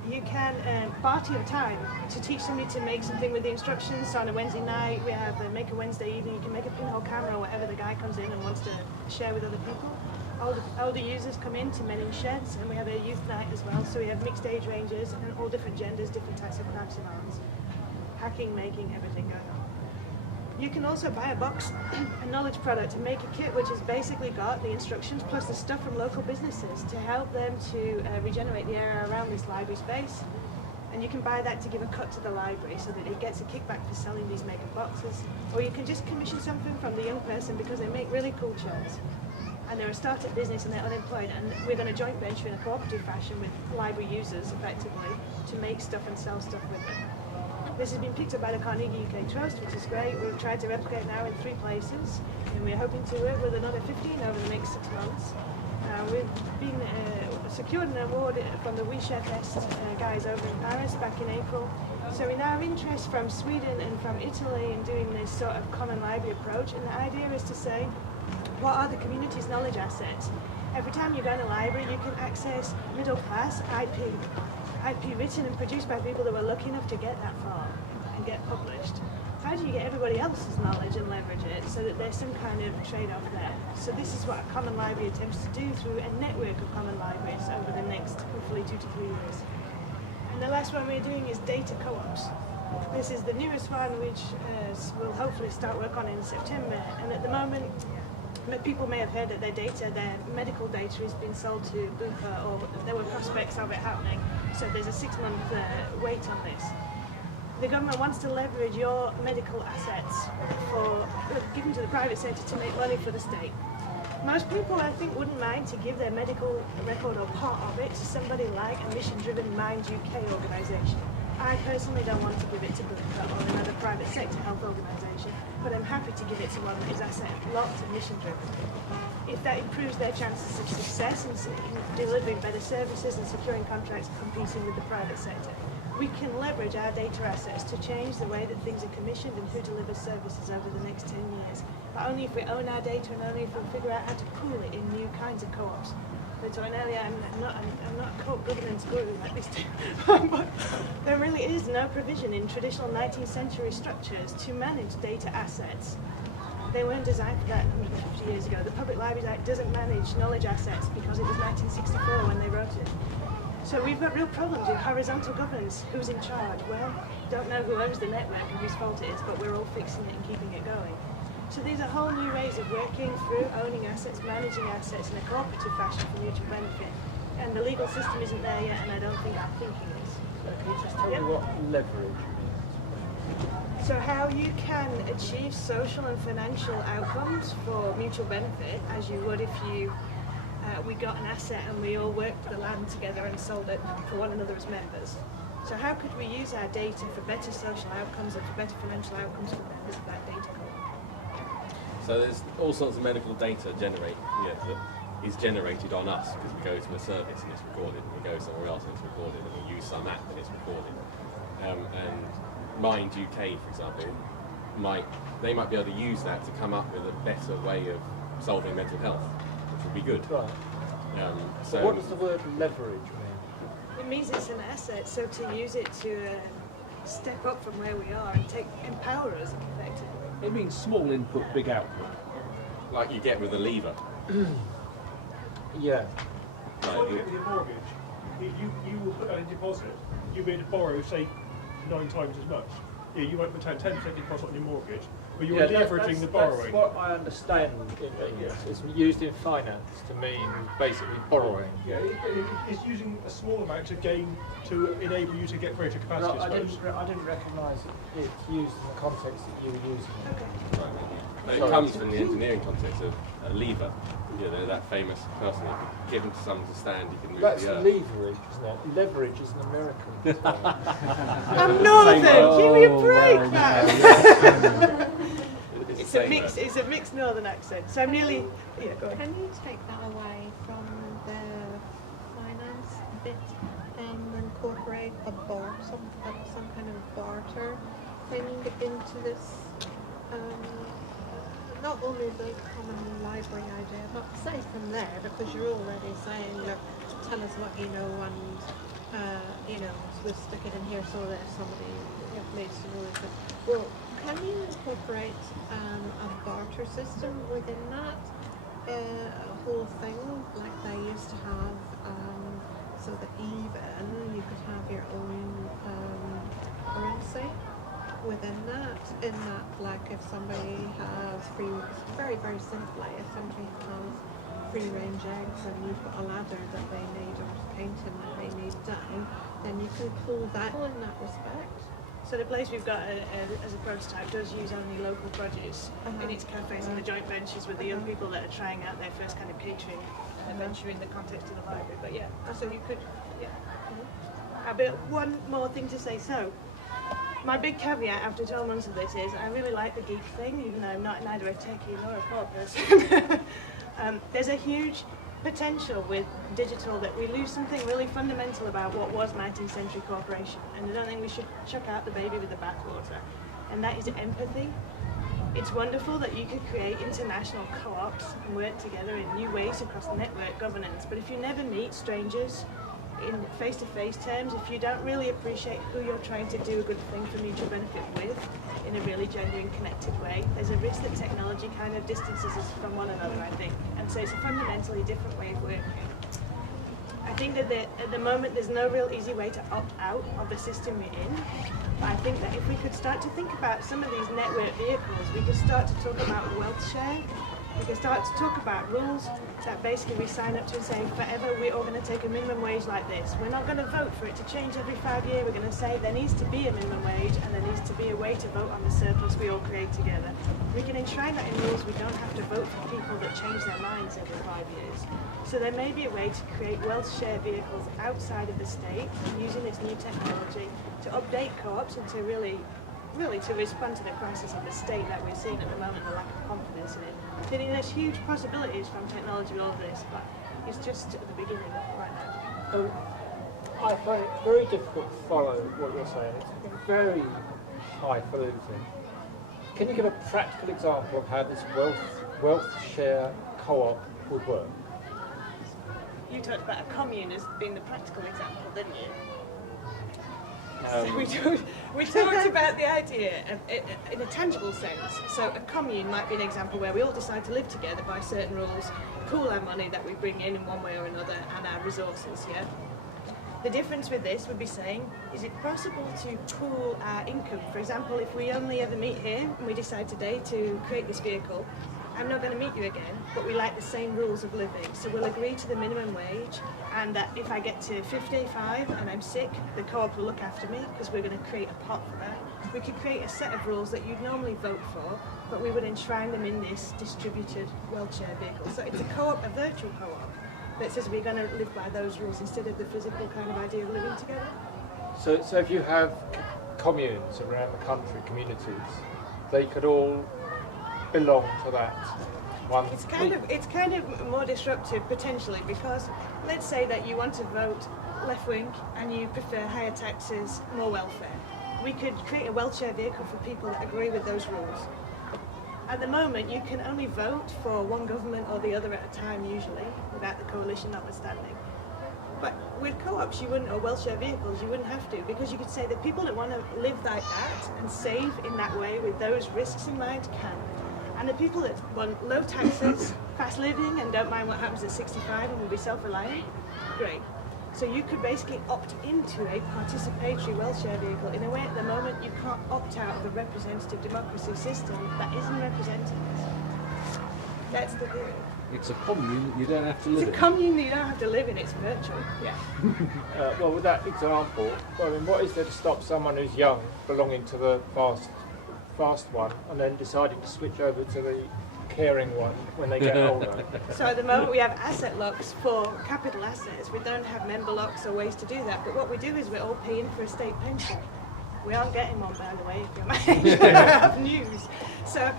You can barter your time to teach somebody to make something with the instructions. So on a Wednesday night, we have a Make a Wednesday evening. You can make a pinhole camera or whatever the guy comes in and wants to share with other people. Older users come in to men in sheds, and we have a youth night as well. So we have mixed age ranges and all different genders, different types of crafts and arts. Hacking, making, everything going on. You can also buy a box, a knowledge product, and make a kit which has basically got the instructions plus the stuff from local businesses to help them to regenerate the area around this library space. And you can buy that to give a cut to the library so that it gets a kickback for selling these mega boxes. Or you can just commission something from the young person because they make really cool chairs. And they're a startup business and they're unemployed, and we're going to joint venture in a cooperative fashion with library users effectively to make stuff and sell stuff with it. This has been picked up by the Carnegie UK Trust, which is great. We've tried to replicate now in 3 places, and we're hoping to work with another 15 over the next 6 months. We've been secured an award from the We Share Fest guys over in Paris back in April. So we now have interest from Sweden and from Italy in doing this sort of common library approach, and the idea is to say, what are the community's knowledge assets? Every time you go in a library, you can access middle class IP written and produced by people that were lucky enough to get that far and get published. How do you get everybody else's knowledge and leverage it so that there's some kind of trade-off there? So this is what a common library attempts to do through a network of common libraries over the next, hopefully, 2 to 3 years. And the last one we're doing is data co-ops. This is the newest one, which we'll hopefully start work on in September. And at the moment, people may have heard that their medical data is being sold to Bupa, or there were prospects of it happening. So there's a 6-month wait on this. The government wants to leverage your medical assets for giving to the private sector to make money for the state. Most people, I think, wouldn't mind to give their medical record or part of it to somebody like a mission-driven Mind UK organisation. I personally don't want to give it to Bupa or another private sector health organisation, but I'm happy to give it to one that is asset-locked and mission-driven. If that improves their chances of success in delivering better services and securing contracts competing with the private sector, we can leverage our data assets to change the way that things are commissioned and who delivers services over the next 10 years. But only if we own our data and only if we figure out how to pool it in new kinds of co-ops. But so earlier, I'm not a co-op governance guru like this too. But there really is no provision in traditional 19th century structures to manage data assets. They weren't designed for that 150 years ago. The Public Libraries Act doesn't manage knowledge assets because it was 1964 when they wrote it. So we've got real problems with horizontal governance. Who's in charge? Well, don't know who owns the network and whose fault it is, but we're all fixing it and keeping it going. So these are whole new ways of working through owning assets, managing assets in a cooperative fashion for mutual benefit. And the legal system isn't there yet, and I don't think our thinking is. So can you just tell me what leverage means? So how you can achieve social and financial outcomes for mutual benefit, as you would if you we got an asset and we all worked the land together and sold it for one another as members. So how could we use our data for better social outcomes and for better financial outcomes for members of that data co-op? So there's all sorts of medical data that is generated on us because we go to a service and it's recorded, and we go somewhere else and it's recorded, and we use some app and it's recorded. And Mind UK, for example, they might be able to use that to come up with a better way of solving mental health, which would be good. Right. So What does the word leverage mean? It means it's an asset, so to use it to step up from where we are and empower us effectively. It means small input, big output. like you get with a lever. Yeah. When you get your mortgage, you will put that in deposit. You'll be able to borrow, say, 9 times as much. Yeah, you won't put 10% deposit on your mortgage, but you're leveraging the borrowing. That's what I understand it means. It's used in finance to mean basically borrowing. Yeah, it's using a small amount to gain to enable you to get greater capacity. No, I didn't recognise it used in the context that you were using it. Okay. It comes from the engineering context of a lever. You know, that famous person, you can give him to someone to stand, you can move That's the earth. leverage, isn't it? Leverage is an American term. I'm northern. Give me a break, man. It's It's the a same mix. word. It's a mixed northern accent. So I'm nearly. Yeah, go on. Can you take that away from the finance bit and incorporate some kind of barter thing into this? Not only the common library idea, but say from there, because you're already saying, look, tell us what you know, and we'll stick it in here so that if somebody needs to know it. Well, can you incorporate a barter system within that whole thing, like they used to have, so that even you could have your own currency within that, in that, like if somebody has very, very simply, if somebody has free-range eggs and you've got a ladder that they need or painting that they need done, then you can pull that in that respect. So the place we've got as a prototype does use only local produce in its cafes and the joint ventures with the young people that are trying out their first kind of catering venture in the context of the library. But yeah, so you could, yeah. But one more thing to say. So my big caveat after 12 months of this is I really like the geek thing, even though I'm neither a techie nor a co-op person. There's a huge potential with digital that we lose something really fundamental about what was 19th century cooperation, and I don't think we should chuck out the baby with the bathwater, and that is empathy. It's wonderful that you could create international co-ops and work together in new ways across network governance, but if you never meet strangers in face-to-face terms, if you don't really appreciate who you're trying to do a good thing for mutual benefit with in a really genuine connected way, there's a risk that technology kind of distances us from one another, I think. And so it's a fundamentally different way of working. I think that at the moment there's no real easy way to opt out of the system we're in. But I think that if we could start to think about some of these network vehicles, we could start to talk about wealth share. We can start to talk about rules that basically we sign up to and say, forever we're all going to take a minimum wage like this. We're not going to vote for it to change every 5 years. We're going to say there needs to be a minimum wage and there needs to be a way to vote on the surplus we all create together. We can enshrine that in rules. We don't have to vote for people that change their minds every 5 years. So there may be a way to create wealth share vehicles outside of the state using this new technology to update co-ops and to really to respond to the crisis of the state that we're seeing at the moment, the lack of confidence in it. I think there's huge possibilities from technology with all of this, but it's just at the beginning right now. I find it very difficult to follow what you're saying. It's very highfalutin. Can you give a practical example of how this wealth share co-op would work? You talked about a commune as being the practical example, didn't you? So we talked about the idea of, in a tangible sense. So a commune might be an example where we all decide to live together by certain rules, pool our money that we bring in one way or another, and our resources, yeah? The difference with this would be saying, is it possible to pool our income? For example, if we only ever meet here, and we decide today to create this vehicle, I'm not going to meet you again, but we like the same rules of living. So we'll agree to the minimum wage, and that if I get to 55 and I'm sick, the co-op will look after me, because we're going to create a pot for that. We could create a set of rules that you'd normally vote for, but we would enshrine them in this distributed wealth share vehicle. So it's a co-op, a virtual co-op, that says we're going to live by those rules instead of the physical kind of idea of living together. So if you have communes around the country, communities, they could all belong to that one. It's kind of more disruptive potentially, because let's say that you want to vote left wing and you prefer higher taxes, more welfare. We could create a wealth share vehicle for people that agree with those rules. At the moment, you can only vote for one government or the other at a time usually, without the coalition notwithstanding. But with co-ops, you wouldn't, or wealth share vehicles, you wouldn't have to, because you could say that people that want to live like that and save in that way with those risks in mind can. And the people that want low taxes, fast living, and don't mind what happens at 65 and will be self-reliant, great. So you could basically opt into a participatory wealth share vehicle. In a way, at the moment, you can't opt out of a representative democracy system that isn't representing us. That's the theory. It's a commune that you don't have to live in. It's a commune that you don't have to live in, it's virtual. Yeah. Well, with that example, I mean, what is there to stop someone who's young belonging to the fast one and then deciding to switch over to the caring one when they get older? So at the moment we have asset locks for capital assets. We don't have member locks or ways to do that. But what we do is we're all paying for a state pension. We aren't getting one, by the way, if you're my age. I have news. So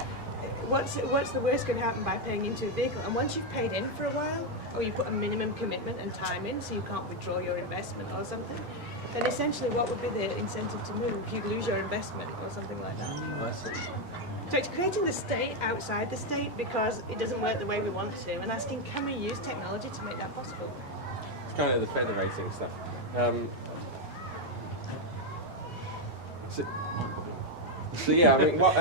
what's the worst going to happen by paying into a vehicle? And once you've paid in for a while, or you put a minimum commitment and time in so you can't withdraw your investment or something, then essentially what would be the incentive to move? You'd lose your investment or something like that. So it's creating the state outside the state because it doesn't work the way we want to, and asking, can we use technology to make that possible? It's kind of the federating stuff. So yeah, I mean, what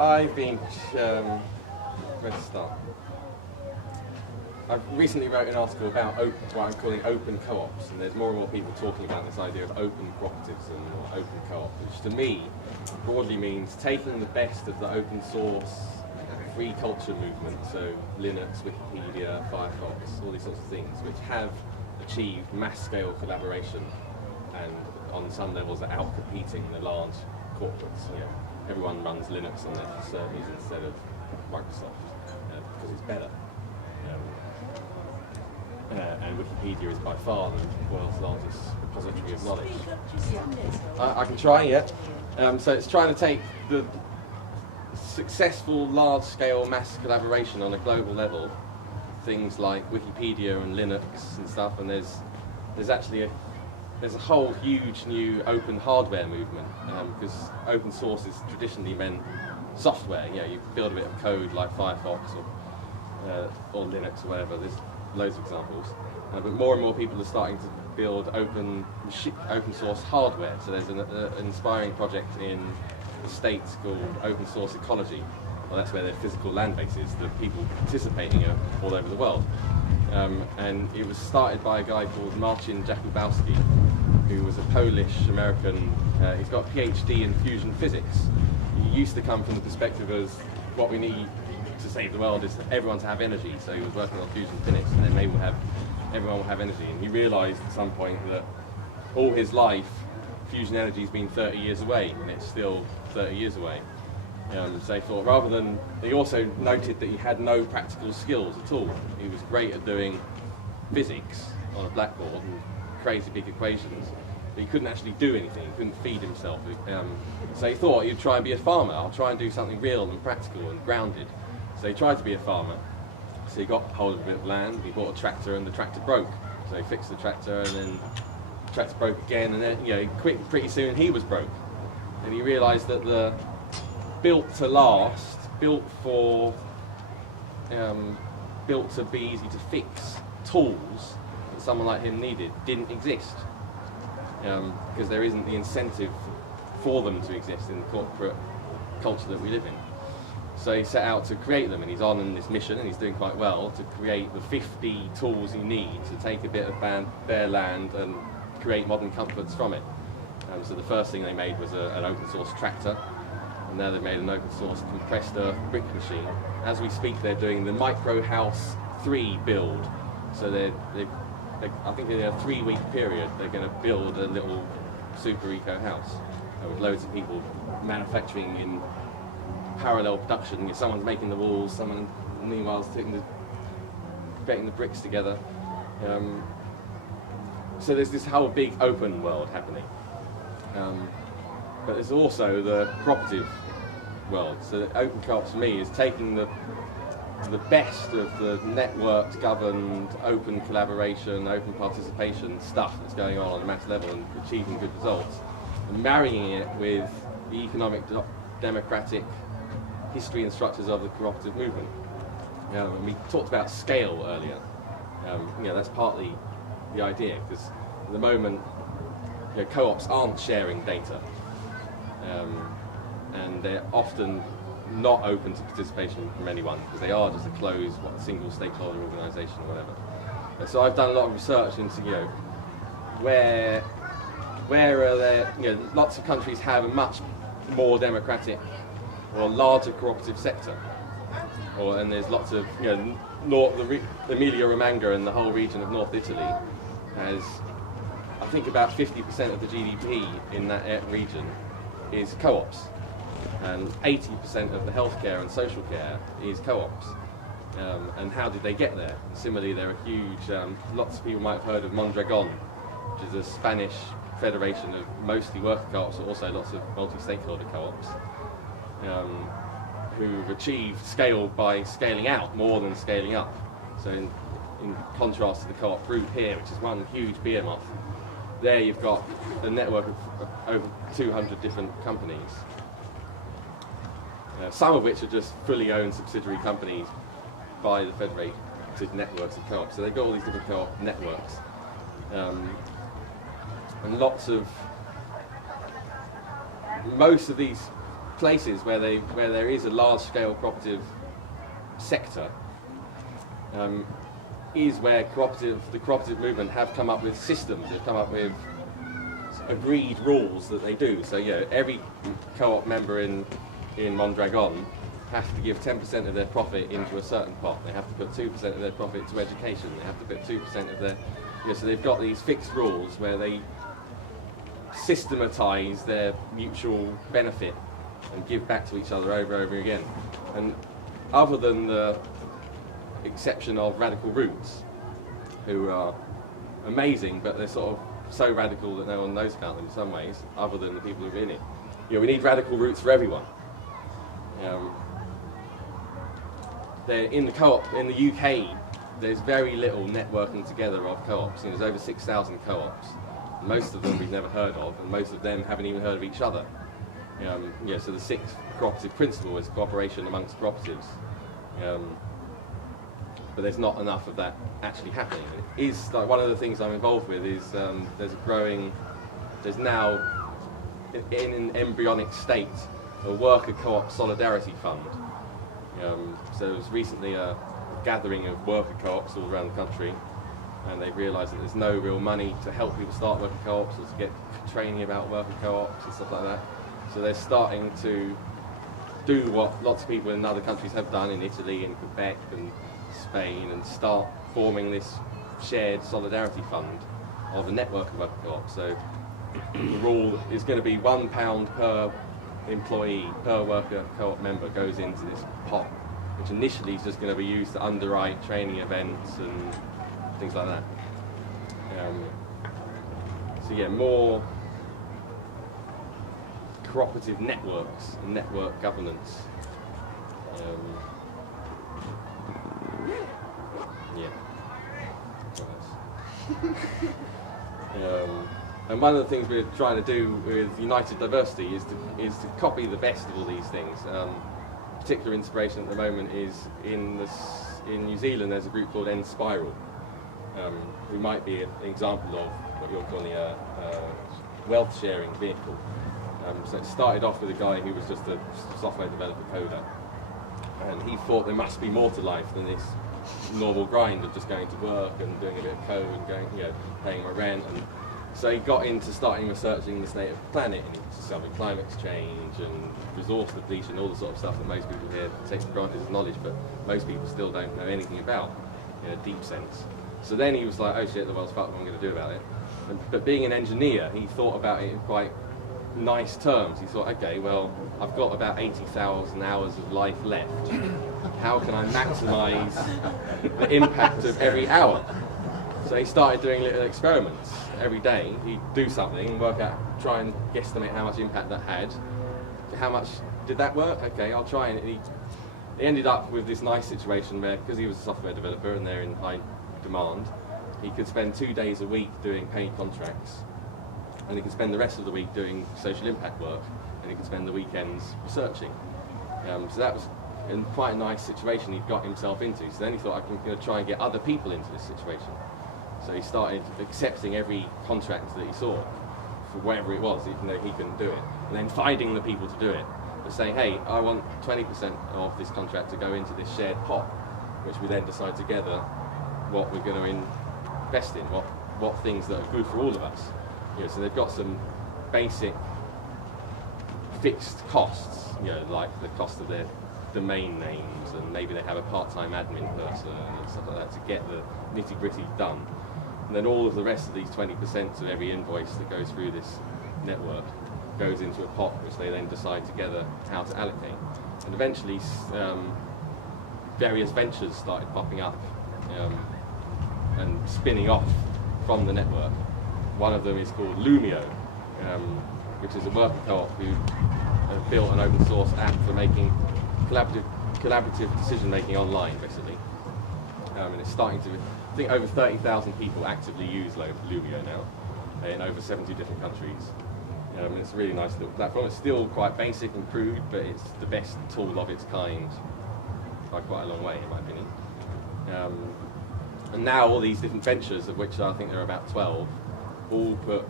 I've been, where to start? I recently wrote an article about what I'm calling open co-ops, and there's more and more people talking about this idea of open cooperatives and open co-op, which to me broadly means taking the best of the open source free culture movement, so Linux, Wikipedia, Firefox, all these sorts of things, which have achieved mass-scale collaboration and on some levels are out-competing the large corporates. You know, everyone runs Linux on their servers instead of Microsoft because it's better. And Wikipedia is by far the world's largest repository of knowledge. I can try, yeah. So it's trying to take the successful large-scale mass collaboration on a global level, things like Wikipedia and Linux and stuff, and there's actually a whole huge new open hardware movement, because open source has traditionally meant software. You know, you build a bit of code like Firefox or Linux or whatever. There's loads of examples, but more and more people are starting to build open source hardware. So there's an inspiring project in the States called Open Source Ecology. Well, that's where their physical land base is. The people participating are all over the world. And it was started by a guy called Marcin Jakubowski, who was a Polish-American. He's got a PhD in fusion physics. He used to come from the perspective as what we need to save the world is everyone to have energy. So he was working on fusion physics, and then maybe everyone will have energy. And he realised at some point that all his life, fusion energy has been 30 years away, and it's still 30 years away. So he thought, rather than, he also noted that he had no practical skills at all. He was great at doing physics on a blackboard and crazy big equations, but he couldn't actually do anything. He couldn't feed himself. So he thought he'd try and be a farmer. I'll try and do something real and practical and grounded. So he tried to be a farmer. So he got hold of a bit of land. He bought a tractor, and the tractor broke. So he fixed the tractor, and then the tractor broke again, and then pretty soon he was broke. And he realised that the built to last, built to be easy to fix tools that someone like him needed didn't exist, because there isn't the incentive for them to exist in the corporate culture that we live in. So he set out to create them, and he's on this mission, and he's doing quite well, to create the 50 tools he needs to take a bit of bare land and create modern comforts from it. So the first thing they made was an open source tractor, and now they've made an open source compressed earth brick machine. As we speak, they're doing the Micro House 3 build. So I think in a 3-week period, they're going to build a little super eco house with loads of people manufacturing in parallel production. Someone's making the walls, someone meanwhile getting the bricks together. So there's this whole big open world happening. But there's also the cooperative world. So the open co-ops for me is taking the best of the networked, governed, open collaboration, open participation stuff that's going on a mass level and achieving good results, and marrying it with the economic, democratic history and structures of the cooperative movement. And we talked about scale earlier. That's partly the idea, because at the moment, co-ops aren't sharing data, and they're often not open to participation from anyone, because they are just a closed, single stakeholder organisation or whatever. And so I've done a lot of research into, where are there, lots of countries have a much more democratic or larger cooperative sector, and there's lots of, Emilia-Romagna and the whole region of North Italy has, I think, about 50% of the GDP in that region is co-ops, and 80% of the healthcare and social care is co-ops. And how did they get there? Similarly, there are huge, lots of people might have heard of Mondragon, which is a Spanish federation of mostly worker co-ops, but also lots of multi-stakeholder co-ops, who've achieved scale by scaling out more than scaling up. So in contrast to the co-op group here, which is one huge behemoth, there you've got a network of over 200 different companies, some of which are just fully owned subsidiary companies by the federated networks of co-ops. So they've got all these different co-op networks, and most of these places where there is a large-scale cooperative sector is where the cooperative movement have come up with systems. They've come up with agreed rules that they do. So every co-op member in Mondragon have to give 10% of their profit into a certain pot. They have to put 2% of their profit to education. They have to put 2% of their... so they've got these fixed rules where they systematise their mutual benefit and give back to each other over and over again. And other than the exception of Radical Roots, who are amazing, but they're sort of so radical that no one knows about them in some ways, other than the people who are in it. We need Radical Roots for everyone. They're in the co-op in the UK. There's very little networking together of co-ops. There's over 6,000 co-ops. Most of them we've never heard of, and most of them haven't even heard of each other. So the sixth cooperative principle is cooperation amongst cooperatives. But there's not enough of that actually happening. It is like one of the things I'm involved with is there's now in an embryonic state a worker co-op solidarity fund. So there was recently a gathering of worker co-ops all around the country, and they've realised that there's no real money to help people start worker co-ops or to get training about worker co-ops and stuff like that. So they're starting to do what lots of people in other countries have done in Italy and Quebec and Spain, and start forming this shared solidarity fund of a network of worker co-ops. So the rule is going to be £1 per employee, per worker co-op member goes into this pot, which initially is just going to be used to underwrite training events and things like that. More cooperative networks and network governance. And one of the things we're trying to do with United Diversity is to copy the best of all these things. Particular inspiration at the moment is in New Zealand. There's a group called End Spiral, who might be an example of what you're calling a wealth sharing vehicle. So it started off with a guy who was just a software developer coder, and he thought there must be more to life than this normal grind of just going to work and doing a bit of code and going, paying my rent. And so he got into starting researching the state of the planet, and he discovered climate change and resource depletion, all the sort of stuff that most people here take for granted as knowledge, but most people still don't know anything about in a deep sense. So then he was like, oh shit, the world's fucked, what am I going to do about it? But being an engineer, he thought about it in quite nice terms. He thought, okay, well, I've got about 80,000 hours of life left. How can I maximise the impact of every hour? So he started doing little experiments. Every day he'd do something and work out, try and guesstimate how much impact that had. How much did that work? Okay, I'll try. And he ended up with this nice situation where, because he was a software developer and they're in high demand, he could spend 2 days a week doing paid contracts, and he could spend the rest of the week doing social impact work, and he could spend the weekends researching. So that was quite a nice situation he'd got himself into. So then he thought, I'm going to try and get other people into this situation. So he started accepting every contract that he saw for whatever it was, even though he couldn't do it, and then finding the people to do it, but saying, hey, I want 20% of this contract to go into this shared pot, which we then decide together what we're going to invest in, what things that are good for all of us. So they've got some basic fixed costs, like the cost of their domain names, and maybe they have a part-time admin person and stuff like that to get the nitty-gritty done. And then all of the rest of these 20% of every invoice that goes through this network goes into a pot, which they then decide together how to allocate. And eventually various ventures started popping up and spinning off from the network. One of them is called Lumio, which is a worker co-op who have built an open source app for making collaborative decision making online, basically. And it's starting to, I think over 30,000 people actively use Lumio now in over 70 different countries. And it's a really nice little platform. It's still quite basic and crude, but it's the best tool of its kind by quite a long way, in my opinion. And now all these different ventures, of which I think there are about 12, all put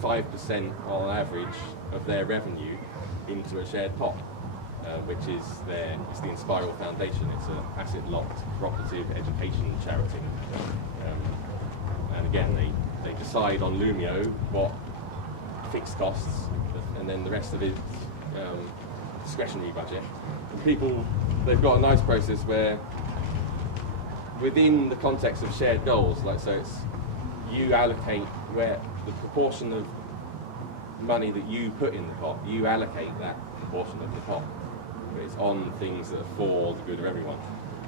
5% on average of their revenue into a shared pot, which is it's the Inspiral Foundation. It's an asset-locked cooperative education charity. And again, they decide on Lumio what fixed costs, and then the rest of it discretionary budget. And people, they've got a nice process where within the context of shared goals, like so it's you allocate where the proportion of money that you put in the pot, you allocate that proportion of the pot. But it's on things that are for the good of everyone.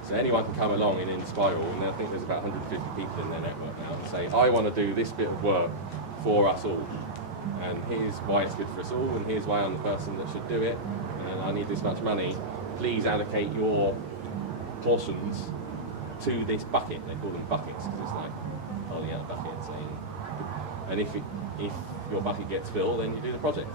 So anyone can come along in Inspiral, and I think there's about 150 people in their network now, and say, I want to do this bit of work for us all. And here's why it's good for us all, and here's why I'm the person that should do it, and I need this much money. Please allocate your portions to this bucket. They call them buckets because it's like holding out a bucket saying, and if your bucket gets filled, then you do the project.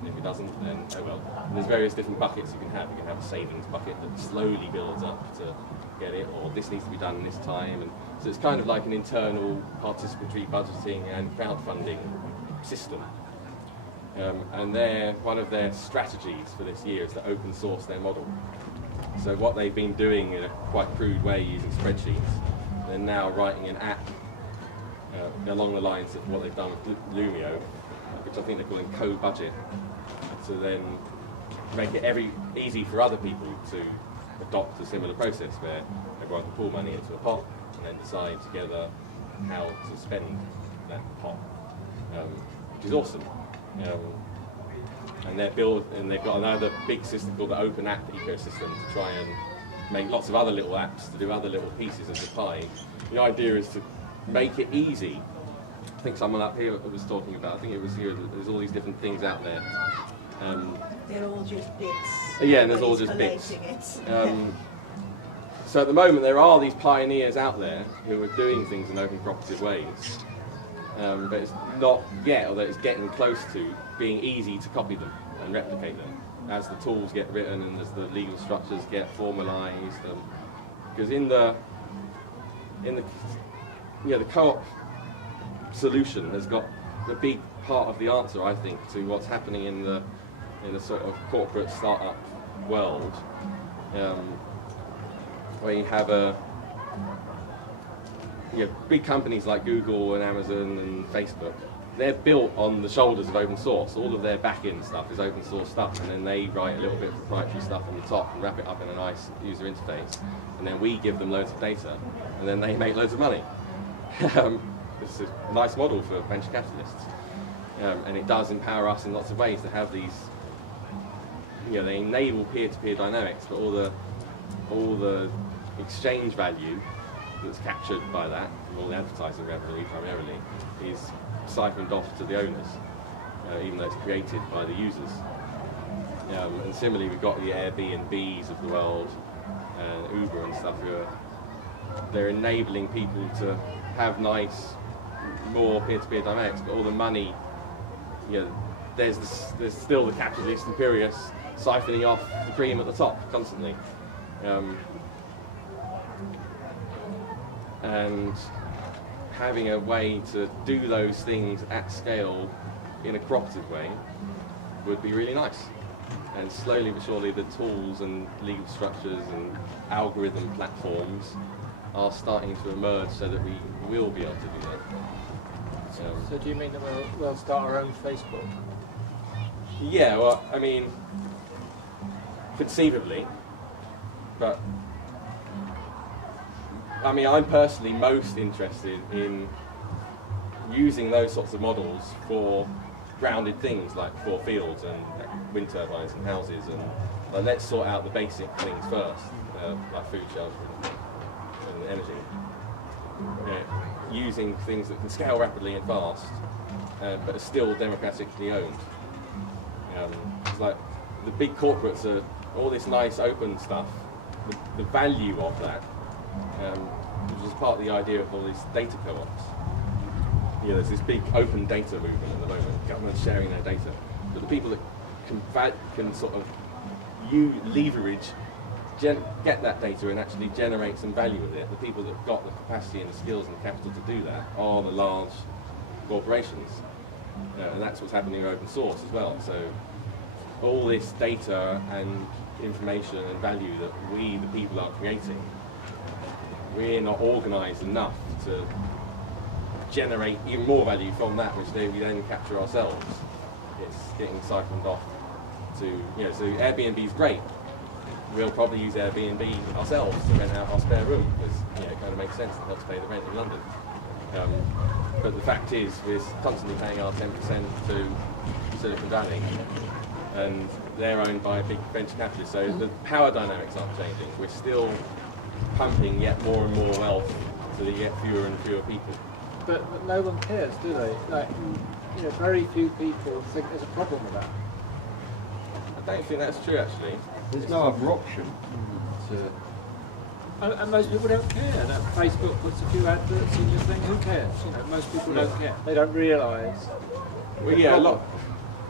And if it doesn't, then oh well. And there's various different buckets you can have. You can have a savings bucket that slowly builds up to get it, or this needs to be done in this time. And so it's kind of like an internal participatory budgeting and crowdfunding system. And one of their strategies for this year is to open source their model. So what they've been doing in a quite crude way using spreadsheets, they're now writing an app along the lines of what they've done with Lumio, which I think they're calling co-budget, to then make it easy for other people to adopt a similar process where everyone can pull money into a pot and then decide together how to spend that pot, which is awesome. And they've got another big system called the Open App Ecosystem to try and make lots of other little apps to do other little pieces of the pie. The idea is to make it easy. I think someone up here was talking about, I think it was here, there's all these different things out there. They're all just bits. Yeah, and there's all just bits. So at the moment there are these pioneers out there who are doing things in open cooperative ways, but it's not yet, although it's getting close to being easy to copy them and replicate them as the tools get written and as the legal structures get formalised. Because in the co-op solution has got the big part of the answer, I think, to what's happening in the sort of corporate startup world, where you have big companies like Google and Amazon and Facebook. They're built on the shoulders of open source. All of their back-end stuff is open source stuff, and then they write a little bit of proprietary stuff on the top and wrap it up in a nice user interface, and then we give them loads of data, and then they make loads of money. It's a nice model for venture capitalists, and it does empower us in lots of ways to have these. They enable peer-to-peer dynamics, but all the exchange value that's captured by that, all the advertising revenue primarily, is siphoned off to the owners, even though it's created by the users. And similarly, we've got the Airbnbs of the world, and Uber and stuff, they're enabling people to have nice, more peer-to-peer dynamics, but all the money, there's still the capitalist imperious siphoning off the cream at the top constantly. And having a way to do those things at scale in a cooperative way would be really nice. And slowly but surely the tools and legal structures and algorithm platforms are starting to emerge so that we will be able to do that. So do you mean that we'll start our own Facebook? Yeah, well, I mean, conceivably, but I mean, I'm personally most interested in using those sorts of models for grounded things like for fields and wind turbines and houses, and let's sort out the basic things first, like food, shelter and energy. Using things that can scale rapidly and fast, but are still democratically owned. It's like the big corporates are all this nice open stuff. The value of that, which is part of the idea of all these data co-ops. There's this big open data movement at the moment. Governments sharing their data, but the people that can sort of leverage, get that data and actually generate some value with it. The people that have got the capacity and the skills and the capital to do that are the large corporations, and that's what's happening in open source as well. So all this data and information and value that we, the people, are creating, we're not organised enough to generate even more value from that, which we then capture ourselves. It's getting siphoned off to, you know, so Airbnb is great. We'll probably use Airbnb ourselves to rent out our spare room because, you know, it kind of makes sense. It helps pay the rent in London. But the fact is, we're constantly paying our 10% to Silicon Valley, and they're owned by big venture capitalists. So the power dynamics aren't changing. We're still pumping yet more and more wealth so that you get fewer and fewer people. But no one cares, do they? Like, you know, very few people think there's a problem with that. I don't think that's true, actually. There's no other option. And most people don't care. That Facebook puts a few adverts in your thing. Who cares? You know, most people don't care. They don't realise. Well, yeah, a lot.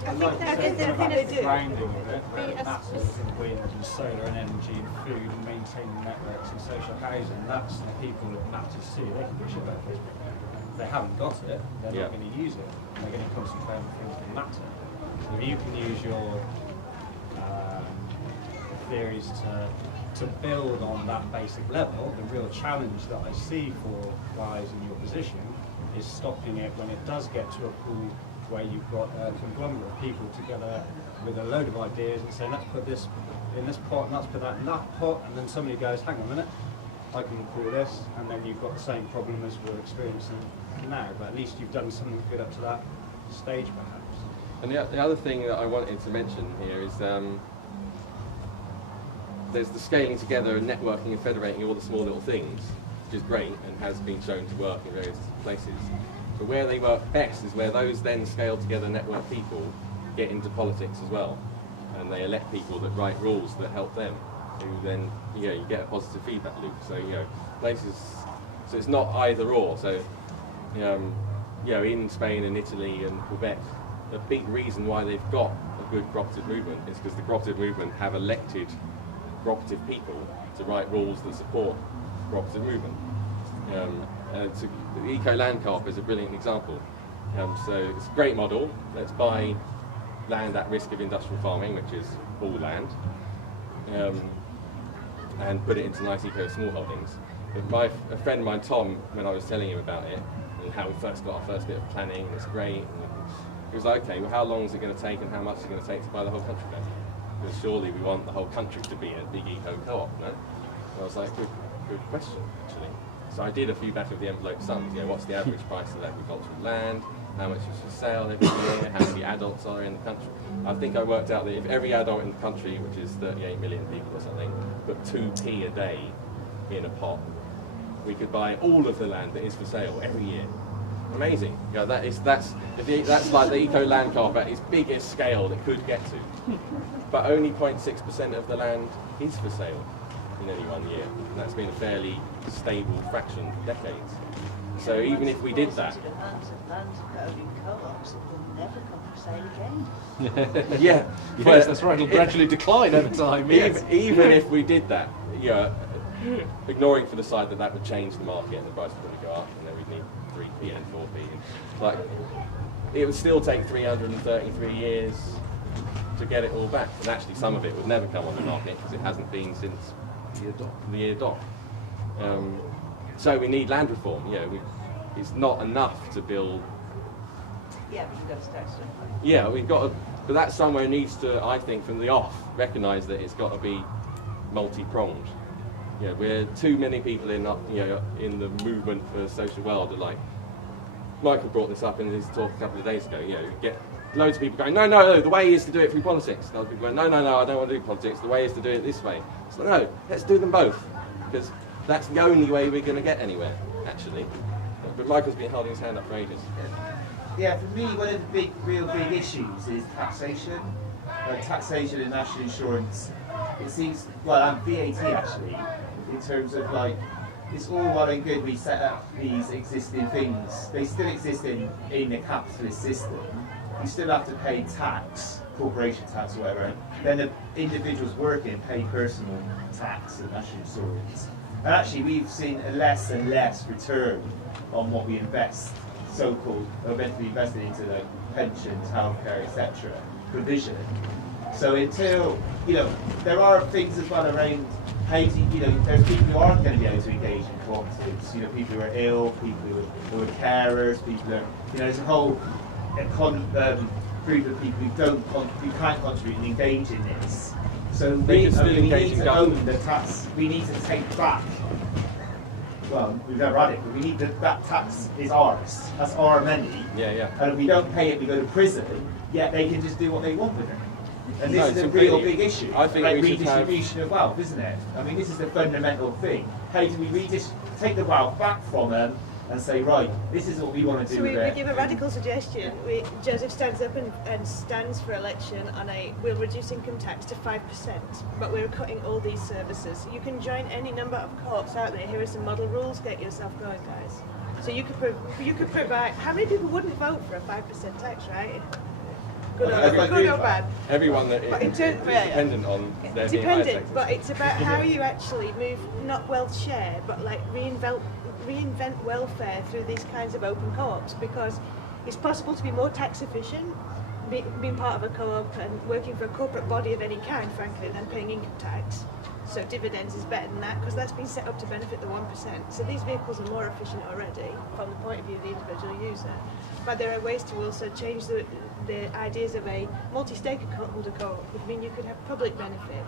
I think they're kind of grounding of it, that's in wind and solar and energy and food and maintaining networks and social housing. That's the people that matters to. They can push it about Facebook. If they haven't got it, they're not going to use it. They're going to concentrate on things that matter. So if you can use your theories to build on that basic level, the real challenge that I see for guys in your position is stopping it when it does get to a pool where you've got a conglomerate of people together with a load of ideas and saying, let's put this in this pot and let's put that in that pot, and then somebody goes, hang on a minute, I can pull this, and then you've got the same problem as we're experiencing now, but at least you've done something good up to that stage perhaps. And the other thing that I wanted to mention here is there's the scaling together and networking and federating all the small little things, which is great and has been shown to work in various places. But where they work best is where those then scaled together network people get into politics as well, and they elect people that write rules that help them, who then, you know, you get a positive feedback loop. So, you know, places, so it's not either or. So, you know, in Spain and Italy and Quebec, a big reason why they've got a good cooperative movement is because the cooperative movement have elected cooperative people to write rules that support the cooperative movement. The Eco Land Co-op is a brilliant example. So it's a great model. Let's buy land at risk of industrial farming, which is all land, and put it into nice eco small holdings. But a friend of mine, Tom, when I was telling him about it and how we first got our first bit of planning, and it's great, and he was like, okay, well, how long is it going to take and how much is it going to take to buy the whole country then? Because surely we want the whole country to be a big eco co-op, no? And I was like, good question, actually. So I did a few back of the envelope sums. You know, what's the average price of agricultural land? How much is for sale every year? How many adults are in the country? I think I worked out that if every adult in the country, which is 38 million people or something, put 2p a day in a pot, we could buy all of the land that is for sale every year. Amazing. You know, that's like the Eco Land Co-op at its biggest scale that could get to. But only 0.6% of the land is for sale in any 1 year. And that's been a fairly stable fraction for decades. So even if we did that, yeah, yes, that's right. It'll gradually decline over time. Yes. Even if we did that, you know, ignoring for the side that that would change the market and the price would probably go up, and then we'd need 3p and 4p. Like, it would still take 333 years to get it all back, and actually some of it would never come on the market because it hasn't been since the year dot. So we need land reform. You know, it's not enough to build. Yeah, but you've got to start somewhere. Yeah, we've got to, but that somewhere needs to, I think, from the off, recognise that it's got to be multi-pronged. You know, we're too many people in the movement for the social world. Are like, Michael brought this up in his talk a couple of days ago. You know, you get loads of people going, no, the way is to do it through politics. And other people going, no, I don't want to do politics. The way is to do it this way. It's like, no, let's do them both, because that's the only way we're going to get anywhere, actually. But Michael's been holding his hand up for ages. Yeah, for me, one of the real big issues is taxation. Taxation and national insurance. It seems, well, and VAT actually, in terms of like, it's all well and good we set up these existing things. They still exist in a capitalist system. You still have to pay tax, corporation tax or whatever. Then the individuals working pay personal tax and national insurance. And actually we've seen a less and less return on what we invest, so-called, or meant to be invested into like pensions, healthcare, etc. provision. So until, you know, there are things as well around how to, you know, there's people who aren't going to be able to engage in cooperatives, you know, people who are group of people who can't contribute and engage in this. So We can still we engage need in to own government. the tax. We need to take back. Well, we've never had it, but we need that tax is ours. That's our money. Yeah, yeah. And if we don't pay it, we go to prison. Yet they can just do what they want with it. And this No, is a completely. real big issue. I think like we should have- redistribution of wealth, isn't it? I mean, this is the fundamental thing. How do we take the wealth back from them and say, right, this is what we want to do So with we it? give a radical suggestion. Joseph stands up and stands for election on we'll reduce income tax to 5%, but we're cutting all these services. You can join any number of co-ops out there. Here are some model rules. Get yourself going, guys. So you could provide. How many people wouldn't vote for a 5% tax, right? Good or bad. Everyone that But in is terms- yeah, yeah. dependent on there being higher Dependent, taxes. but it's about how you actually move, not wealth share, but like reinvent welfare through these kinds of open co-ops, because it's possible to be more tax efficient being part of a co-op and working for a corporate body of any kind, frankly, than paying income tax. So dividends is better than that because that's been set up to benefit the 1%. So these vehicles are more efficient already from the point of view of the individual user. But there are ways to also change the ideas of a multi-stakeholder co-op would mean you could have public benefit.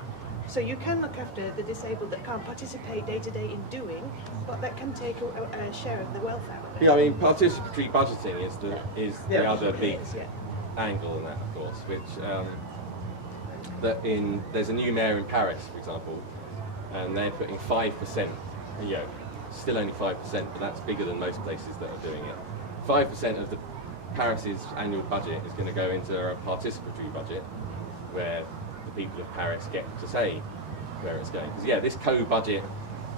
So you can look after the disabled that can't participate day to day in doing, but that can take a share of the wealth out of it. Yeah, I mean, participatory budgeting is the Yeah. other big Yeah. angle in that, of course, which there's a new mayor in Paris, for example, and they're putting 5%, still only 5%, but that's bigger than most places that are doing it. 5% of the Paris's annual budget is going to go into a participatory budget, where the people of Paris get to say where it's going. Because this co-budget,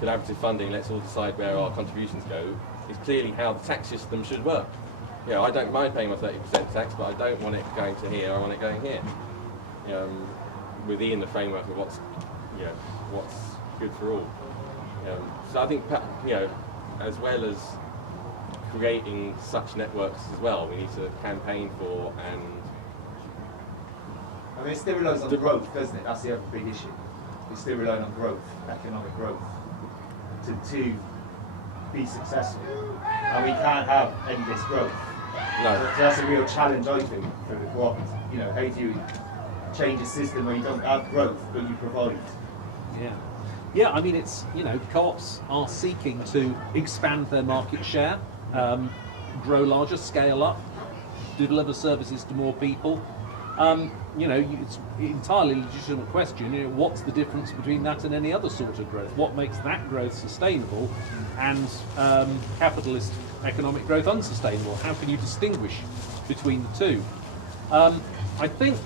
collaborative funding, let's all decide where our contributions go, is clearly how the tax system should work. I don't mind paying my 30% tax, but I don't want it going to here, I want it going here. Within the framework of what's good for all. So I think, as well as creating such networks as well, we need to campaign for and... I mean, it still relies on growth, doesn't it? That's the other big issue. We still rely on growth, economic growth, to be successful. And we can't have any of this growth. No. So that's a real challenge, I think, for the co-op. How do you change a system where you don't have growth, but you provide? Yeah, I mean, it's, co-ops are seeking to expand their market share, grow larger, scale up, deliver services to more people. It's entirely legitimate question, what's the difference between that and any other sort of growth? What makes that growth sustainable and capitalist economic growth unsustainable? How can you distinguish between the two? I think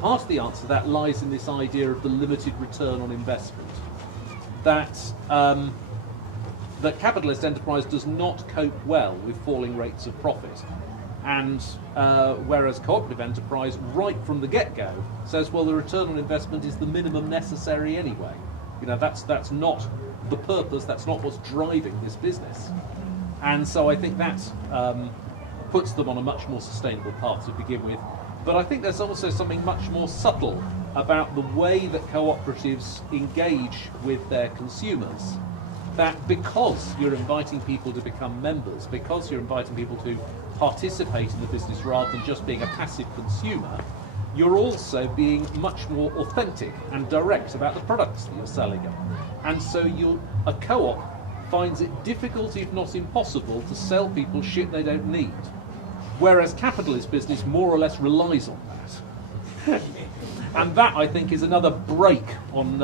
part of the answer to that lies in this idea of the limited return on investment. That capitalist enterprise does not cope well with falling rates of profit. And whereas cooperative enterprise, right from the get-go, says, well, the return on investment is the minimum necessary anyway. That's not the purpose, that's not what's driving this business. And so I think that puts them on a much more sustainable path to begin with. But I think there's also something much more subtle about the way that cooperatives engage with their consumers. That because you're inviting people to become members, because you're inviting people to participate in the business rather than just being a passive consumer, you're also being much more authentic and direct about the products that you're selling them. And so a co-op finds it difficult, if not impossible, to sell people shit they don't need. Whereas capitalist business more or less relies on that. And that, I think, is another break on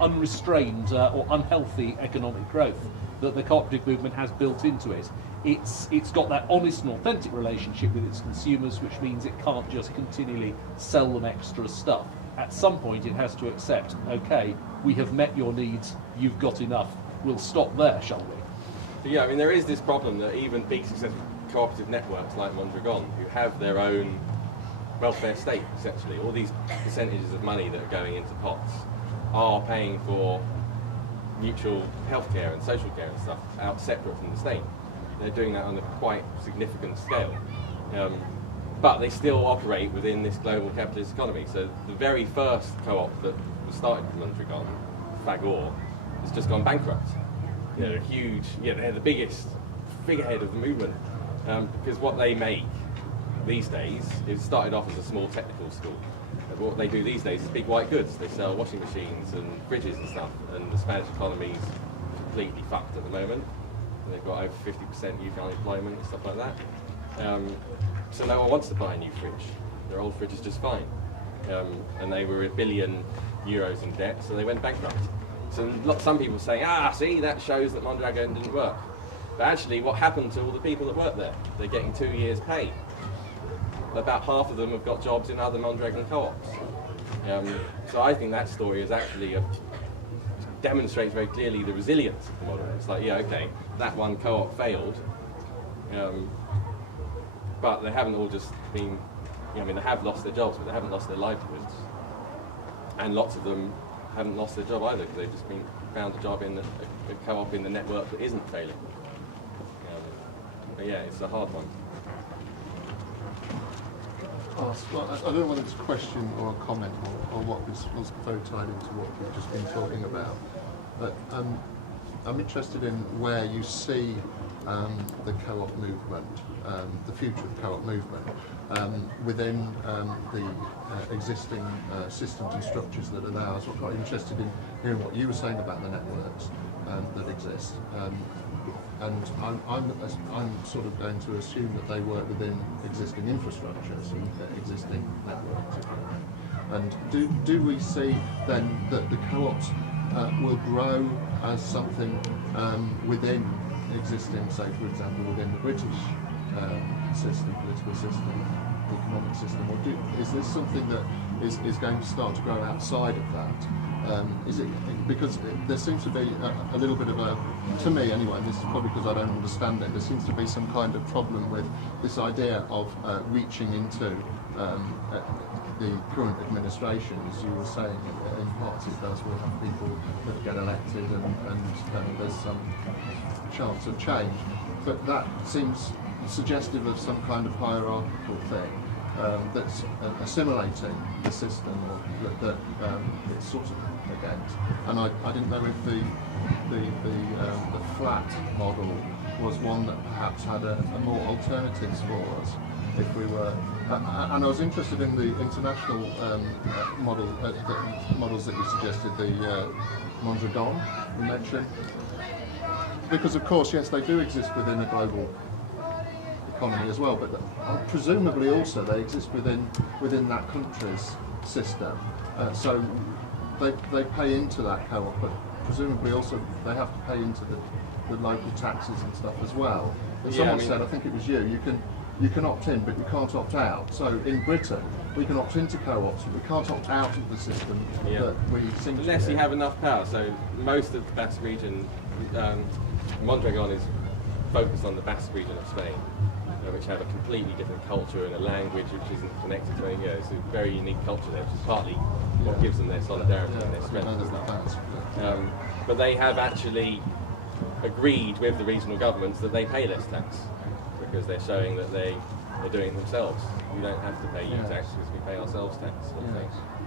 unrestrained or unhealthy economic growth that the cooperative movement has built into it. It's got that honest and authentic relationship with its consumers, which means it can't just continually sell them extra stuff. At some point it has to accept, okay, we have met your needs, you've got enough, we'll stop there, shall we? Yeah, I mean, there is this problem that even big successful cooperative networks like Mondragon, who have their own welfare state, essentially, all these percentages of money that are going into pots are paying for mutual healthcare and social care and stuff out separate from the state. They're doing that on a quite significant scale. But they still operate within this global capitalist economy. So the very first co-op that was started with Mondragon, Fagor, has just gone bankrupt. They're huge, they're the biggest figurehead of the movement. Because what they make these days, it started off as a small technical school. But what they do these days is big white goods. They sell washing machines and fridges and stuff, and the Spanish economy is completely fucked at the moment. And they've got over 50% youth unemployment and stuff like that. So no one wants to buy a new fridge. Their old fridge is just fine. And they were €1 billion in debt, so they went bankrupt. So some people say, see, that shows that Mondragon didn't work. But actually, what happened to all the people that work there? They're getting 2 years' pay. About half of them have got jobs in other Mondragon co-ops. So I think that story is actually demonstrates very clearly the resilience of the model. It's like, yeah, okay, that one co-op failed, but they haven't all just been, I mean, they have lost their jobs, but they haven't lost their livelihoods. And lots of them haven't lost their job either, because they've just found a job in a co-op in the network that isn't failing. But yeah, it's a hard one. Well, I don't know whether it's a question or a comment or what was very tied into what we've just been talking about, but I'm interested in where you see the co-op movement, the future of the co-op movement, within the existing systems and structures that are there. I was quite interested in hearing what you were saying about the networks that exist. And I'm sort of going to assume that they work within existing infrastructures and existing networks. And do we see then that the co-ops will grow as something within existing, say for example, within the British system, political system, economic system, or is this something that is going to start to grow outside of that? Is it because there seems to be a little bit of a, to me anyway, and this is probably because I don't understand it, there seems to be some kind of problem with this idea of reaching into the current administration. As you were saying, in parts it does, we'll have people that get elected and there's some chance of change, but that seems suggestive of some kind of hierarchical thing. That's assimilating the system, or that it's sort of against. And I didn't know if the flat model was one that perhaps had a more alternatives for us. If we were, and I was interested in the international models that you suggested, the Mondragon you mentioned, because of course, yes, they do exist within a global economy as well, but presumably also they exist within that country's system. So they pay into that co-op, but presumably also they have to pay into the local taxes and stuff as well. And someone said, I think it was you can opt in, but you can't opt out. So in Britain, we can opt into co-ops, but we can't opt out of the system that we seem to. Unless you have enough power. So most of the Basque region, Mondragon is focused on the Basque region of Spain, which have a completely different culture and a language which isn't connected to any. It's a very unique culture there, which is partly what gives them their solidarity and their strength and stuff. But they have actually agreed with the regional governments that they pay less tax, because they're showing that they're doing it themselves. We don't have to pay you tax because we pay ourselves tax.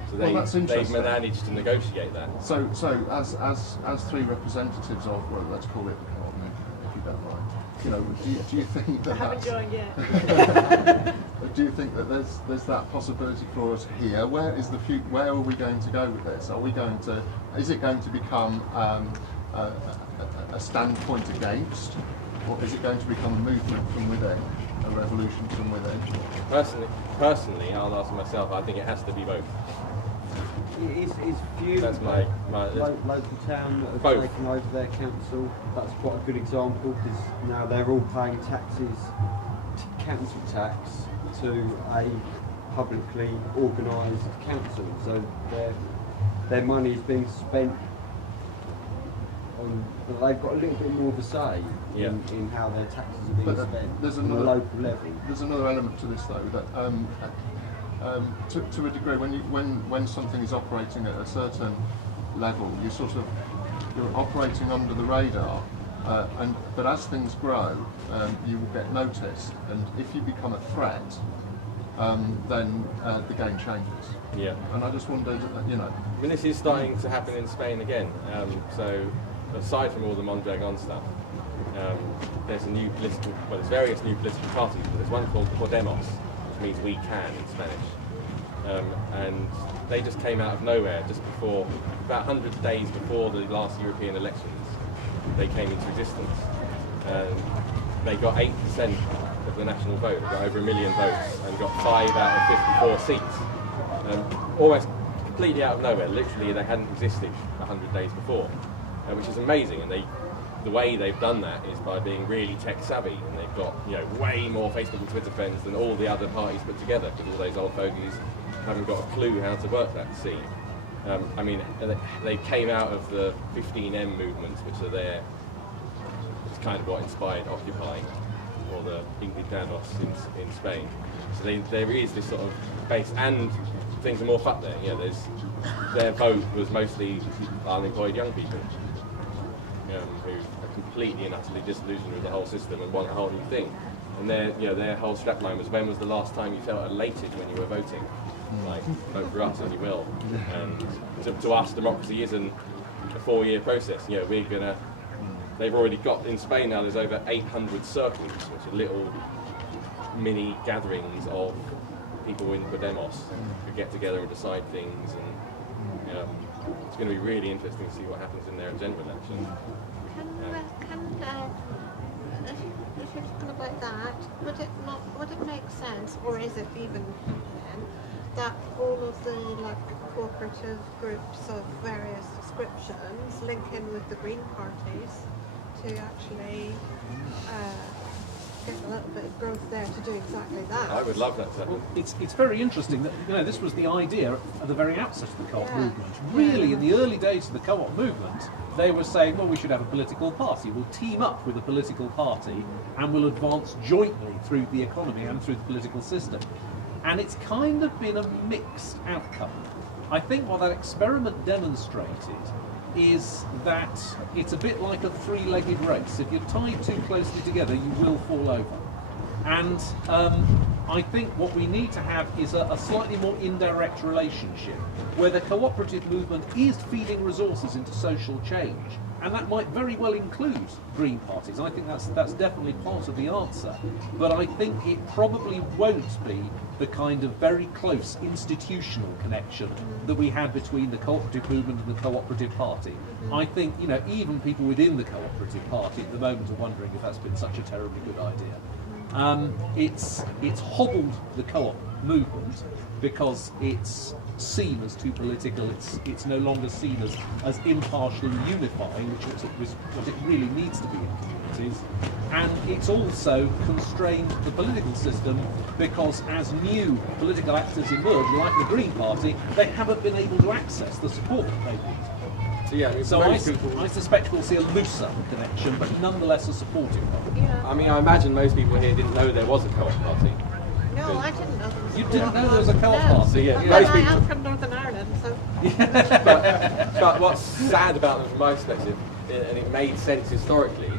So they've managed to negotiate that. So as three representatives of, well, let's call it the co-op movement, if you don't mind. You know, do you think that I haven't joined yet. do you think that there's that possibility for us here? Where is the future? Where are we going to go with this? Are we going to? Is it going to become a standpoint against, or is it going to become a movement from within, a revolution from within? Personally, I'll ask myself. I think it has to be both. Is View that's my local town that have both. taken over their council? That's quite a good example, because now they're all paying taxes, council tax, to a publicly organised council. So their money is being spent on. They've got a little bit more of a say in how their taxes are being spent on a local level. There's another element to this though, that to a degree, when something is operating at a certain level, you're operating under the radar, but as things grow, you will get noticed, and if you become a threat, then the game changes. Yeah. And I just wondered, you know. I mean, this is starting to happen in Spain again. So aside from all the Mondragon stuff, there's various new political parties, but there's one called Podemos, which means we can in Spanish. And they just came out of nowhere just before, about 100 days before the last European elections, they came into existence. They got 8% of the national vote, they got over 1 million votes, and got 5 out of 54 seats. Almost completely out of nowhere, literally they hadn't existed 100 days before, which is amazing. And the way they've done that is by being really tech savvy, and they've got way more Facebook and Twitter friends than all the other parties put together, because all those old fogies haven't got a clue how to work that scene. I mean, they came out of the 15M movements, which are there. It's kind of what inspired Occupy, or the Indignados in Spain. So there is this sort of base, and things are more fucked there. Their vote was mostly unemployed young people who are completely and utterly disillusioned with the whole system and want a whole new thing. And their whole strapline was, when was the last time you felt elated when you were voting? Like, vote for us and you will. And to us, democracy isn't a 4-year process. They've already got, in Spain now, there's over 800 circles, which are little mini gatherings of people in Podemos who get together and decide things. And it's going to be really interesting to see what happens in their general election. If you're talking about that, would it make sense, or is it even then, that all of the cooperative groups of various descriptions link in with the Green parties to actually get a little bit of growth there to do exactly that? I would love that to happen. It's very interesting that this was the idea at the very outset of the co-op movement. Really, in the early days of the co-op movement, they were saying, well, we should have a political party. We'll team up with a political party and we'll advance jointly through the economy and through the political system. And it's kind of been a mixed outcome. I think what that experiment demonstrated is that it's a bit like a three-legged race. If you're tied too closely together, you will fall over. And I think what we need to have is a slightly more indirect relationship, where the cooperative movement is feeding resources into social change, and that might very well include Green parties. I think that's definitely part of the answer, but I think it probably won't be the kind of very close institutional connection that we had between the cooperative movement and the cooperative party. I think even people within the cooperative party at the moment are wondering if that's been such a terribly good idea. It's hobbled the co-op movement because it's seen as too political. It's no longer seen as impartial and unifying, which is what it really needs to be in communities. And it's also constrained the political system because as new political actors emerge, like the Green Party, they haven't been able to access the support that they need. So I suspect we'll see a looser connection, but nonetheless a supportive one. Yeah. I mean, I imagine most people here didn't know there was a co-op party. No, I didn't know there was a You co-op didn't know there was a co-op party. party? So yeah, But most I people. am from Northern Ireland, so... But what's sad about them from my perspective, and it made sense historically,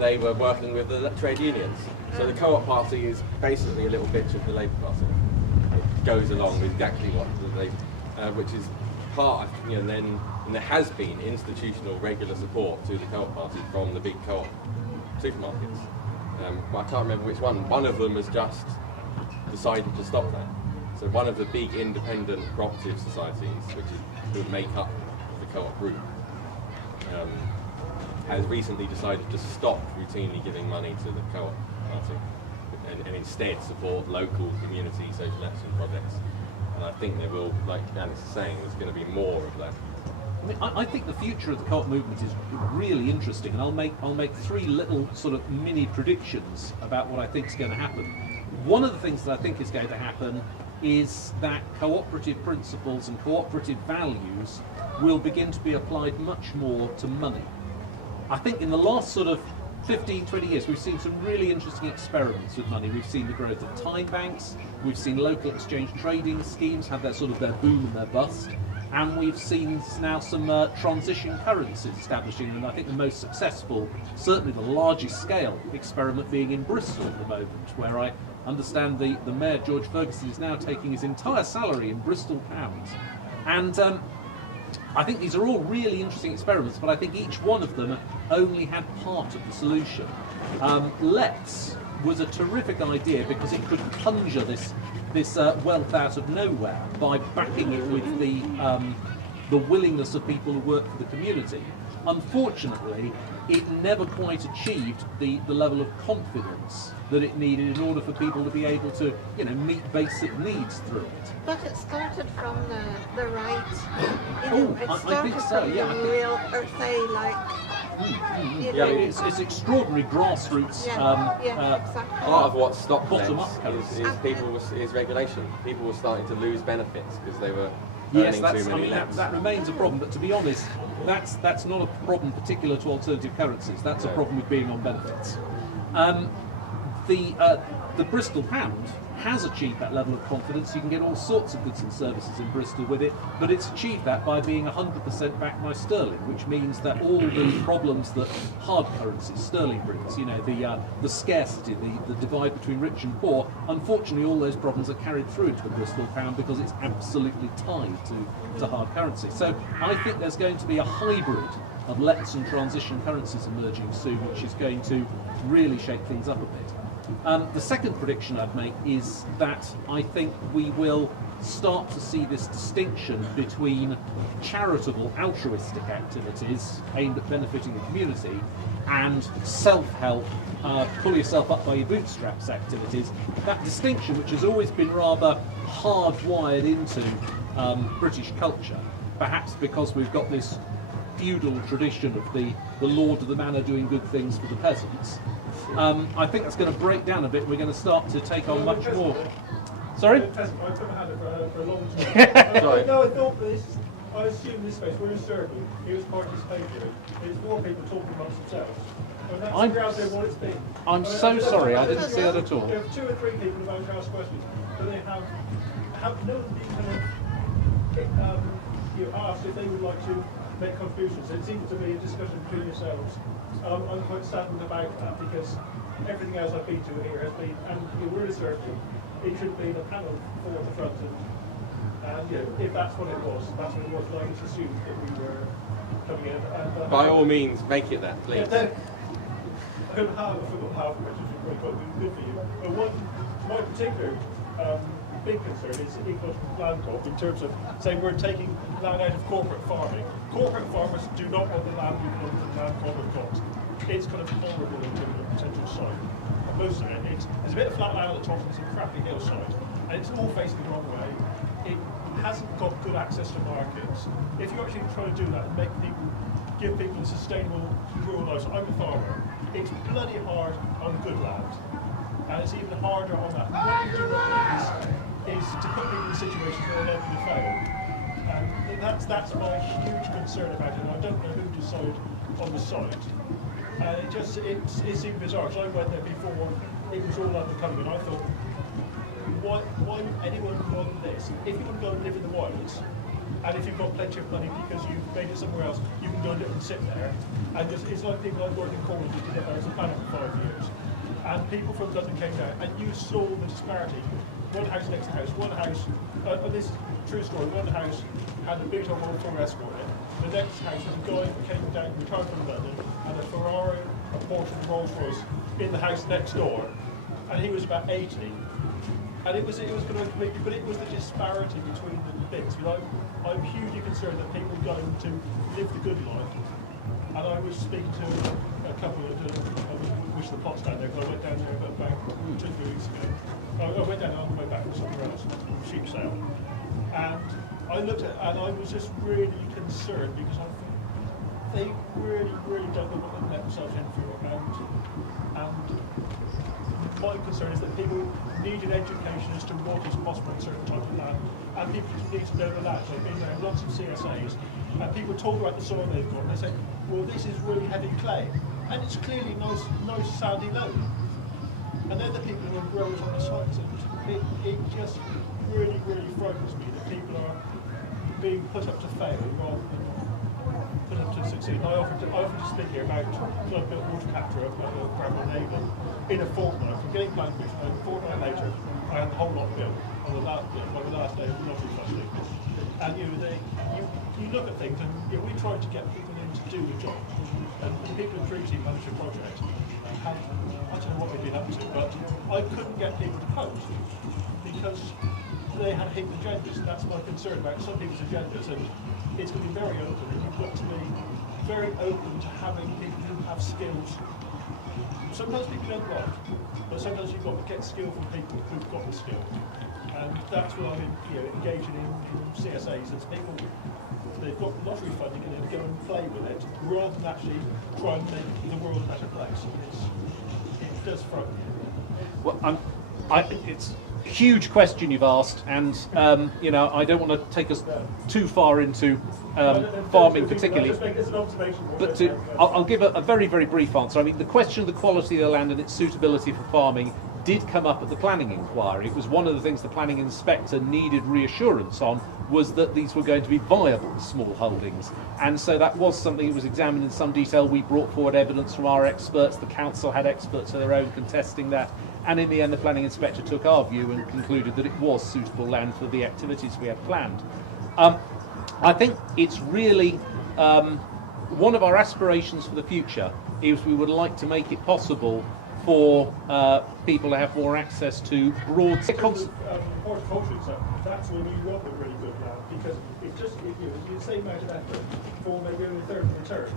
they were working with the trade unions. So the co-op party is basically a little bitch of the Labour Party. It goes along with exactly what the Labour, which is part, and there has been institutional regular support to the co-op party from the big co-op supermarkets. But I can't remember which one. One of them has just decided to stop that. So one of the big independent cooperative societies, which make up the co-op group, has recently decided to stop routinely giving money to the co-op party and instead support local community social action projects. And I think there will, like Alice is saying, there's going to be more of that. I think the future of the co-op movement is really interesting, and I'll make 3 little sort of mini predictions about what I think is going to happen. One of the things that I think is going to happen is that cooperative principles and cooperative values will begin to be applied much more to money. I think in the last sort of 15, 20 years, we've seen some really interesting experiments with money. We've seen the growth of time banks, we've seen local exchange trading schemes have their boom and their bust, and we've seen now some transition currencies establishing, and I think the most successful, certainly the largest scale experiment being in Bristol at the moment, where I understand the Mayor, George Ferguson, is now taking his entire salary in Bristol pounds. And I think these are all really interesting experiments, but I think each one of them only had part of the solution. Let's was a terrific idea because it could conjure this this wealth out of nowhere by backing it with the willingness of people who work for the community. Unfortunately, it never quite achieved the level of confidence that it needed in order for people to be able to, meet basic needs through it. But it started from the right. It I started think so, from yeah, I the think- real, or say, like. Yeah, it's extraordinary grassroots. Exactly. Part of what stopped Bottom this up is regulation. People were starting to lose benefits because they were Yes, earning too many less. that remains a problem. But to be honest, that's not a problem particular to alternative currencies. That's a problem with being on benefits. The Bristol pound has achieved that level of confidence. You can get all sorts of goods and services in Bristol with it, but it's achieved that by being 100% backed by sterling, which means that all the problems that hard currencies, sterling brings, the scarcity, the divide between rich and poor, unfortunately all those problems are carried through into the Bristol pound because it's absolutely tied to hard currency. So I think there's going to be a hybrid of lets and transition currencies emerging soon, which is going to really shake things up a bit. The second prediction I'd make is that I think we will start to see this distinction between charitable, altruistic activities aimed at benefiting the community and self-help, pull yourself up by your bootstraps activities. That distinction, which has always been rather hardwired into British culture, perhaps because we've got this feudal tradition of the lord of the manor doing good things for the peasants. I think that's going to break down a bit. We're going to start to take on much more. Sorry? I've never had it for a long time. Sorry. No, I thought this. I assume this space, we're in circle. It was participatory. It's more people talking amongst themselves. And that's I'm- the reality of what it's been. I'm so sorry, I didn't see that at all. There are 2 or 3 people about to ask questions, but they have no one being kind of asked if they would like to make contributions. It seems to be a discussion between yourselves. I'm quite saddened about that because everything else I've been to here has been, and we're in a circle. It should be the panel for the front, and if that's what it was, that's what it was. I just assumed that we were coming in. And, By all means, make it that, please. I forgot half the questions are quite good for you. But my particular big concern is ecological land co-op in terms of saying we're taking land out of corporate farming. Corporate farmers do not want the land we've got the land co-op got. It's kind of horrible in terms of potential site. And most of it, there's a bit of flat land at the top and some crappy hillside, and it's all facing the wrong way. It hasn't got good access to markets. If you're actually trying to do that and give people a sustainable rural life, so I'm a farmer, it's bloody hard on good land. And it's even harder on that. What you do not is to put people in situations where they're going to fail. And that's my huge concern about it. And I don't know who decided on the site. And it seemed bizarre, because I went there before it was all up and coming, and I thought, why would anyone want this? If you can go and live in the wilds, and if you've got plenty of money because you've made it somewhere else, you can go and live and sit there. And it's like people like working in Cornwall who did it as a planet for 5 years. And people from London came down, and you saw the disparity. One house next to house, one house, and this is a true story, one house had a big old World 4 Escort in it. The next house was a guy who came down, retired from London, and a Ferrari, a Porsche, and Rolls Royce in the house next door. And he was about 80. And it was going to be, but it was the disparity between the bits. I'm hugely concerned that people are going to live the good life. And I was speaking to a couple of wish the plots down there, because I went down there about 2 weeks ago. I went down on the way back from somewhere else, sheep sale. And I looked at and I was just really concerned because I thought they really, really don't know what they've let themselves in for. And my concern is that people need an education as to what is possible in certain types of land. And people need to know the land. They've been there, lots of CSAs, and people talk about the soil they've got, and they say, well, this is really heavy clay. And it's clearly nice sandy loam. And they're the people who are growers on the sites. And it just really, really frightens me that people are being put up to fail rather than put up to succeed. I offered to speak here about so I built water capture up at Bramble Naval in a fortnight. From getting planned a fortnight later, I had the whole lot built on the last day of the lottery trustee. And you look at things, and we tried to get people in to do the job. And the people in Dream Team managed a project. And I don't know what they've been up to, but I couldn't get people to post because they have hidden agendas, and that's my concern about some people's agendas. And it's going to be very open, and you've got to be very open to having people who have skills. Sometimes people don't like, but sometimes you've got to get skill from people who've got the skill. And that's what I'm engaging in CSAs. It's people, they've got lottery funding and they go and play with it, rather than actually try and make the world a better place. It does frighten me. Well, it's a huge question you've asked, and I don't want to take us too far into farming particularly, but I'll give a very, very brief answer. I mean, the question of the quality of the land and its suitability for farming did come up at the planning inquiry. It was one of the things the planning inspector needed reassurance on, was that these were going to be viable small holdings, and so that was something that was examined in some detail. We brought forward evidence from our experts, the council had experts of their own contesting that, and in the end the planning inspector took our view and concluded that it was suitable land for the activities we had planned. I think it's really one of our aspirations for the future is we would like to make it possible for people to have more access to broad... Horticulture, that's where you want a really good land, because it's just the same amount of effort for maybe only a third of the return.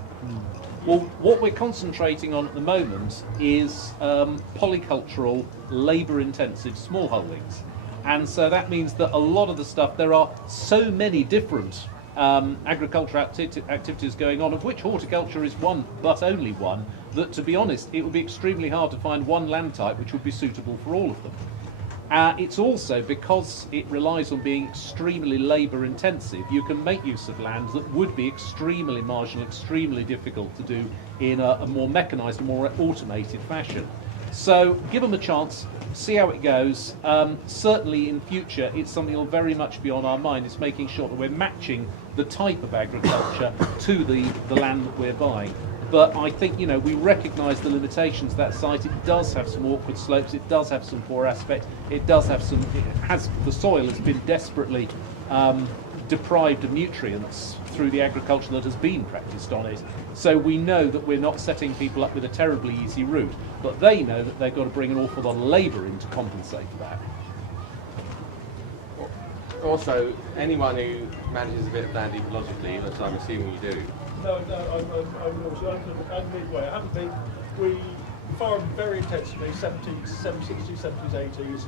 Well, what we're concentrating on at the moment is polycultural, labour-intensive smallholdings. And so that means that a lot of the stuff, there are so many different agricultural activities going on, of which horticulture is one, but only one, that, to be honest, it would be extremely hard to find one land type which would be suitable for all of them. It's also, because it relies on being extremely labour intensive, you can make use of land that would be extremely marginal, extremely difficult to do in a more mechanised, more automated fashion. So give them a chance, see how it goes. Certainly in future it's something that will very much be on our mind. It's making sure that we're matching the type of agriculture to the land that we're buying. But I think, we recognise the limitations of that site. It does have some awkward slopes, it does have some poor aspect, the soil has been desperately deprived of nutrients through the agriculture that has been practised on it. So we know that we're not setting people up with a terribly easy route, but they know that they've got to bring an awful lot of labour in to compensate for that. Also, anyone who manages a bit of land ecologically, which I'm assuming you do. No, I'm midway. I haven't been. We farmed very intensively, 60s, 70s, 80s,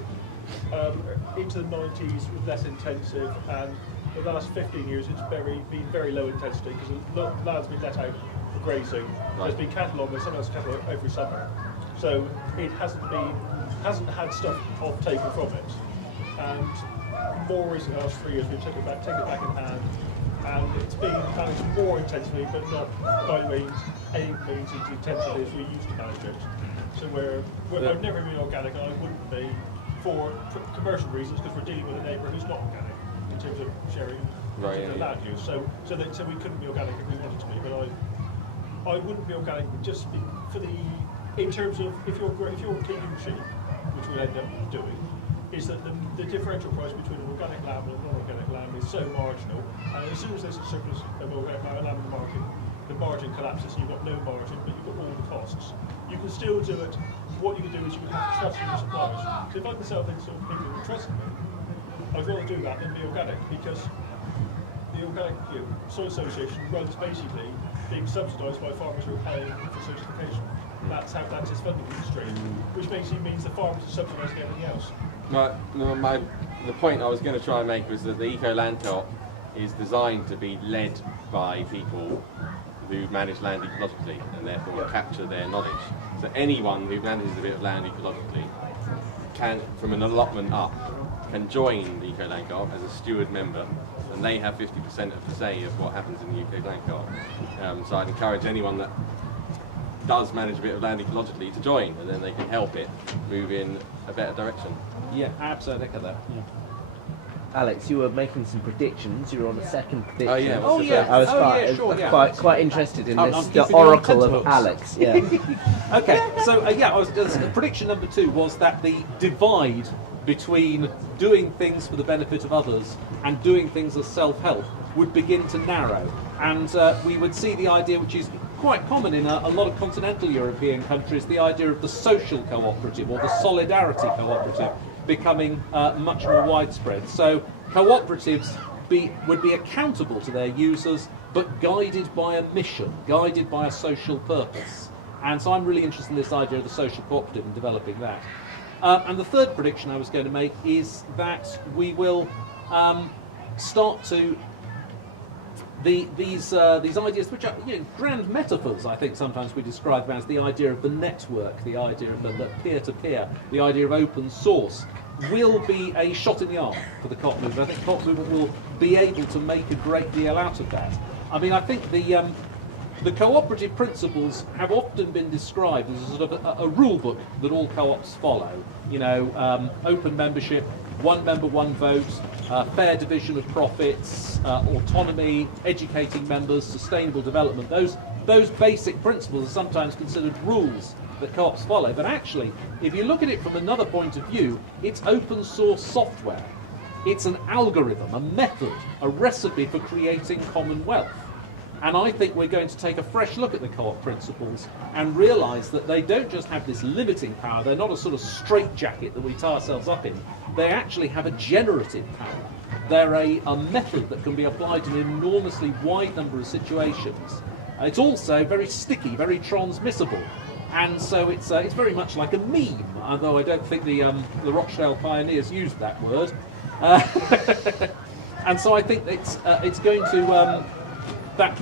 into the 90s was less intensive, and the last 15 years it's been very low intensity because the land's been let out for grazing. Right. There's been cattle on there, sometimes cattle every summer, so it hasn't had stuff taken from it. And more recently, the last 3 years, we've taken it back in hand. And it's been managed more intensively, but not by any means as intensively as we used to manage it. So I've never been organic, and I wouldn't be for commercial reasons, because we're dealing with a neighbour who's not organic in terms of sharing the land use. So we couldn't be organic if we wanted to be. But I wouldn't be organic just in terms of if you're keeping sheep, which we'll end up doing, is that the differential price between an organic lamb and a non-organic lamb is so marginal, and as soon as there's a surplus of organic lamb in the market, the margin collapses and you've got no margin, but you've got all the costs. You can still do it. What you can do is you can have trust in your suppliers. So if I can sell things to people who trust me, I'd rather do that than be organic, because the Organic Soil Association runs basically being subsidised by farmers who are paying for certification. That's its funding stream, which basically means the farmers are subsidising everything else. The point I was going to try and make was that the Eco Land Co-op is designed to be led by people who manage land ecologically and therefore capture their knowledge. So anyone who manages a bit of land ecologically can, from an allotment up, can join the Eco Land Co-op as a steward member, and they have 50% of the say of what happens in the Eco Land Co-op. So I'd encourage anyone that does manage a bit of land ecologically to join, and then they can help it move in a better direction. Yeah, absolutely. Look at that. Yeah. Alex, you were making some predictions. You were on a second prediction. Oh yeah. I was quite interested in this. The oracle of Alex. Yeah. Okay. So prediction number 2 was that the divide between doing things for the benefit of others and doing things as self-help would begin to narrow, and we would see the idea, which is quite common in a lot of continental European countries, the idea of the social cooperative or the solidarity cooperative, becoming much more widespread. So cooperatives would be accountable to their users, but guided by a mission, guided by a social purpose. And so I'm really interested in this idea of the social cooperative and developing that. And the third prediction I was going to make is that we will start to these ideas, which are grand metaphors, I think sometimes we describe them as, the idea of the network, the idea of the peer-to-peer, the idea of open source, will be a shot in the arm for the COP movement. I think COP movement will be able to make a great deal out of that. I mean, I think the cooperative principles have often been described as a sort of a rule book that all co-ops follow. Open membership, one member, one vote, fair division of profits, autonomy, educating members, sustainable development. Those basic principles are sometimes considered rules that co-ops follow. But actually, if you look at it from another point of view, it's open source software. It's an algorithm, a method, a recipe for creating common wealth. And I think we're going to take a fresh look at the co-op principles and realise that they don't just have this limiting power, they're not a sort of straitjacket that we tie ourselves up in, they actually have a generative power. They're a method that can be applied to an enormously wide number of situations. It's also very sticky, very transmissible. And so it's very much like a meme, although I don't think the Rochdale pioneers used that word. And so I think it's going to...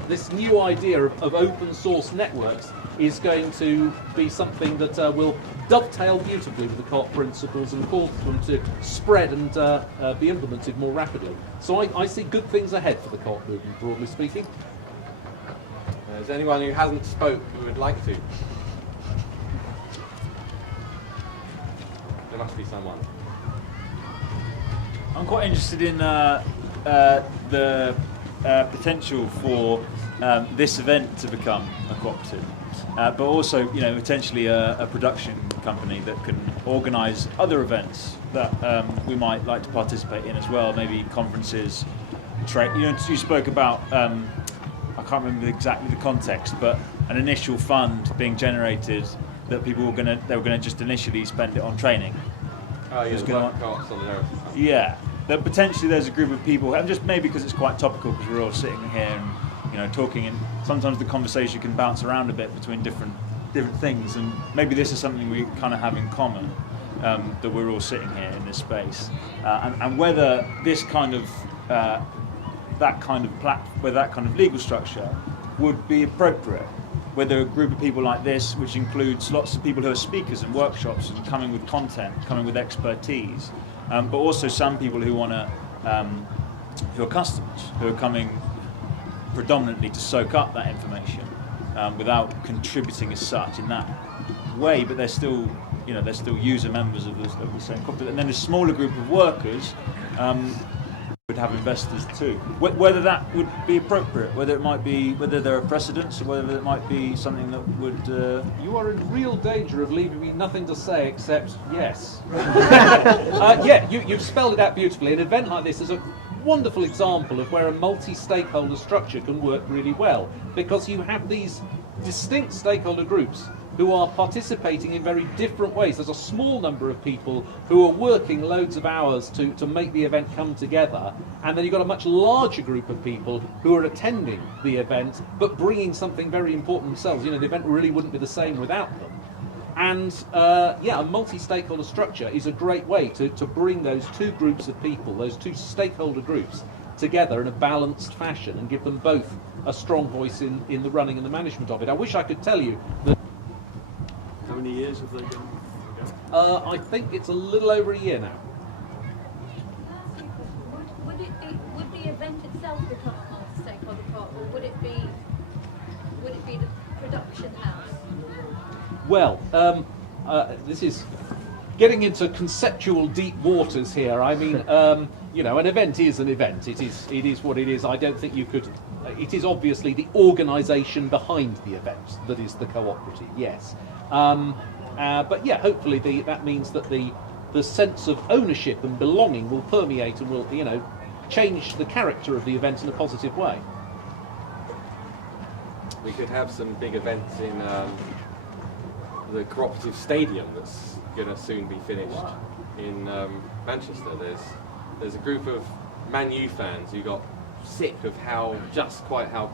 this new idea of open source networks is going to be something that will dovetail beautifully with the co-op principles and cause them to spread and be implemented more rapidly. So I see good things ahead for the co-op movement, broadly speaking. Is there anyone who hasn't spoke who would like to? There must be someone. I'm quite interested in the potential for this event to become a cooperative, but also, potentially a production company that can organise other events that we might like to participate in as well. Maybe conferences, you spoke about. I can't remember exactly the context, but an initial fund being generated that people were going to just initially spend it on training. Oh, yeah, yeah. That potentially there's a group of people, and just maybe because it's quite topical, because we're all sitting here and talking, and sometimes the conversation can bounce around a bit between different things, and maybe this is something we kind of have in common, that we're all sitting here in this space, and whether this kind of that kind of legal structure would be appropriate. Whether a group of people like this, which includes lots of people who are speakers and workshops and coming with content, coming with expertise, but also some people who want to, who are customers, who are coming predominantly to soak up that information without contributing as such in that way, but they're still user members of the same cooperative. And then a smaller group of workers would have investors too. Whether that would be appropriate, whether there are precedents, or whether it might be something that would... You are in real danger of leaving me nothing to say except yes. Yeah, you've spelled it out beautifully. An event like this is a wonderful example of where a multi-stakeholder structure can work really well, because you have these distinct stakeholder groups who are participating in very different ways. There's a small number of people who are working loads of hours to make the event come together, and then you've got a much larger group of people who are attending the event but bringing something very important themselves. The event really wouldn't be the same without them. And a multi-stakeholder structure is a great way to bring those two groups of people, those two stakeholder groups, together in a balanced fashion and give them both a strong voice in the running and the management of it. I wish I could tell you that. How many years have they been? I think it's a little over a year now. Would the event itself become a multi-stakeholder part, or would it be the production house? Well, this is getting into conceptual deep waters here. I mean, an event is an event. It is what it is. I don't think you could. It is obviously the organisation behind the event that is the cooperative. Yes. But yeah, hopefully that means that the sense of ownership and belonging will permeate and will, change the character of the event in a positive way. We could have some big events in the cooperative stadium that's going to soon be finished. in Manchester. There's a group of Man U fans who got sick of how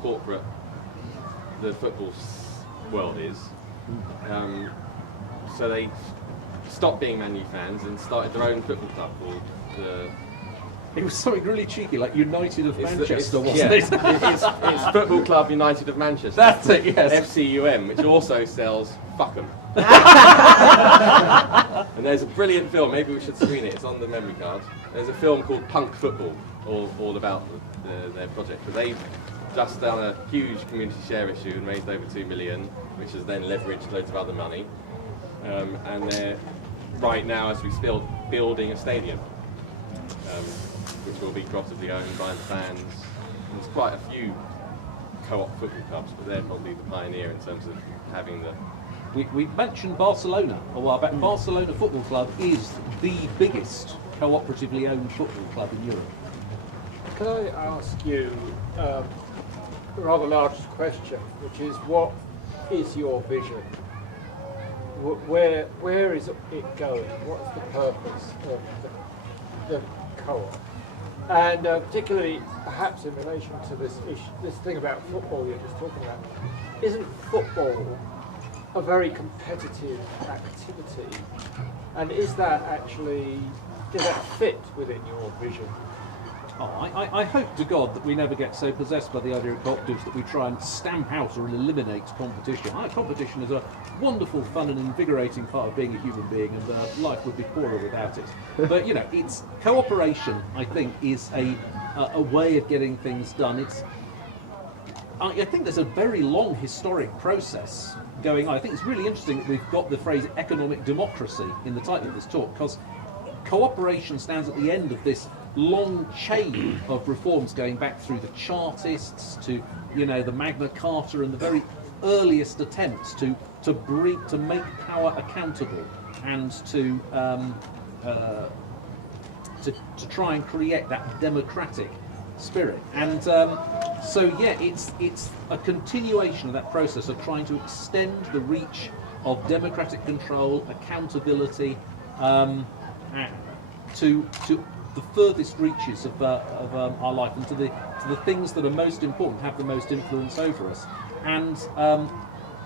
corporate the football world is. So they stopped being Man U fans and started their own football club called the... It was something really cheeky, like United of Manchester, wasn't yeah, it? it's Football Club United of Manchester. That's it, yes. FCUM, which also sells fuck 'em. And there's a brilliant film, maybe we should screen it, it's on the memory card. There's a film called Punk Football, all about their project. But they've just done a huge community share issue and raised over 2 million, which has then leveraged loads of other money. And they're right now, as we speak, building a stadium, which will be possibly owned by the fans. And there's quite a few co-op football clubs, but they're probably the pioneer in terms of having the... We mentioned Barcelona a while back. Barcelona Football Club is the biggest cooperatively owned football club in Europe. Can I ask you a rather large question, which is, what is your vision? Where is it going? What's the purpose of the co-op? And particularly, perhaps in relation to this thing about football you're just talking about, isn't football a very competitive activity? And does that fit within your vision? I hope to God that we never get so possessed by the idea of cooperatives that we try and stamp out or eliminate competition. Competition is a wonderful, fun and invigorating part of being a human being, and life would be poorer without it. But it's cooperation, I think, is a way of getting things done. I think there's a very long historic process going on. I think it's really interesting that we've got the phrase economic democracy in the title of this talk, because cooperation stands at the end of this long chain of reforms going back through the Chartists to the Magna Carta and the very earliest attempts to make power accountable and to try and create that democratic spirit. And it's a continuation of that process of trying to extend the reach of democratic control, accountability, to the furthest reaches of our life, and to the things that are most important, have the most influence over us. And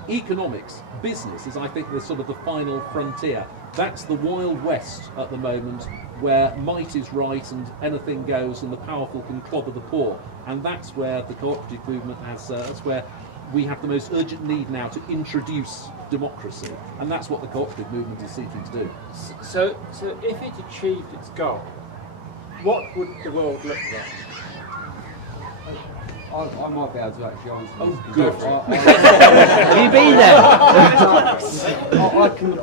economics, business, is, I think, the sort of the final frontier. That's the Wild West at the moment, where might is right and anything goes, and the powerful can clobber the poor. And that's where the cooperative movement that's where we have the most urgent need now to introduce democracy, and that's what the cooperative movement is seeking to do. So if it achieved its goal, what would the world look like? I might be able to actually answer this. Oh, good. Have you been there?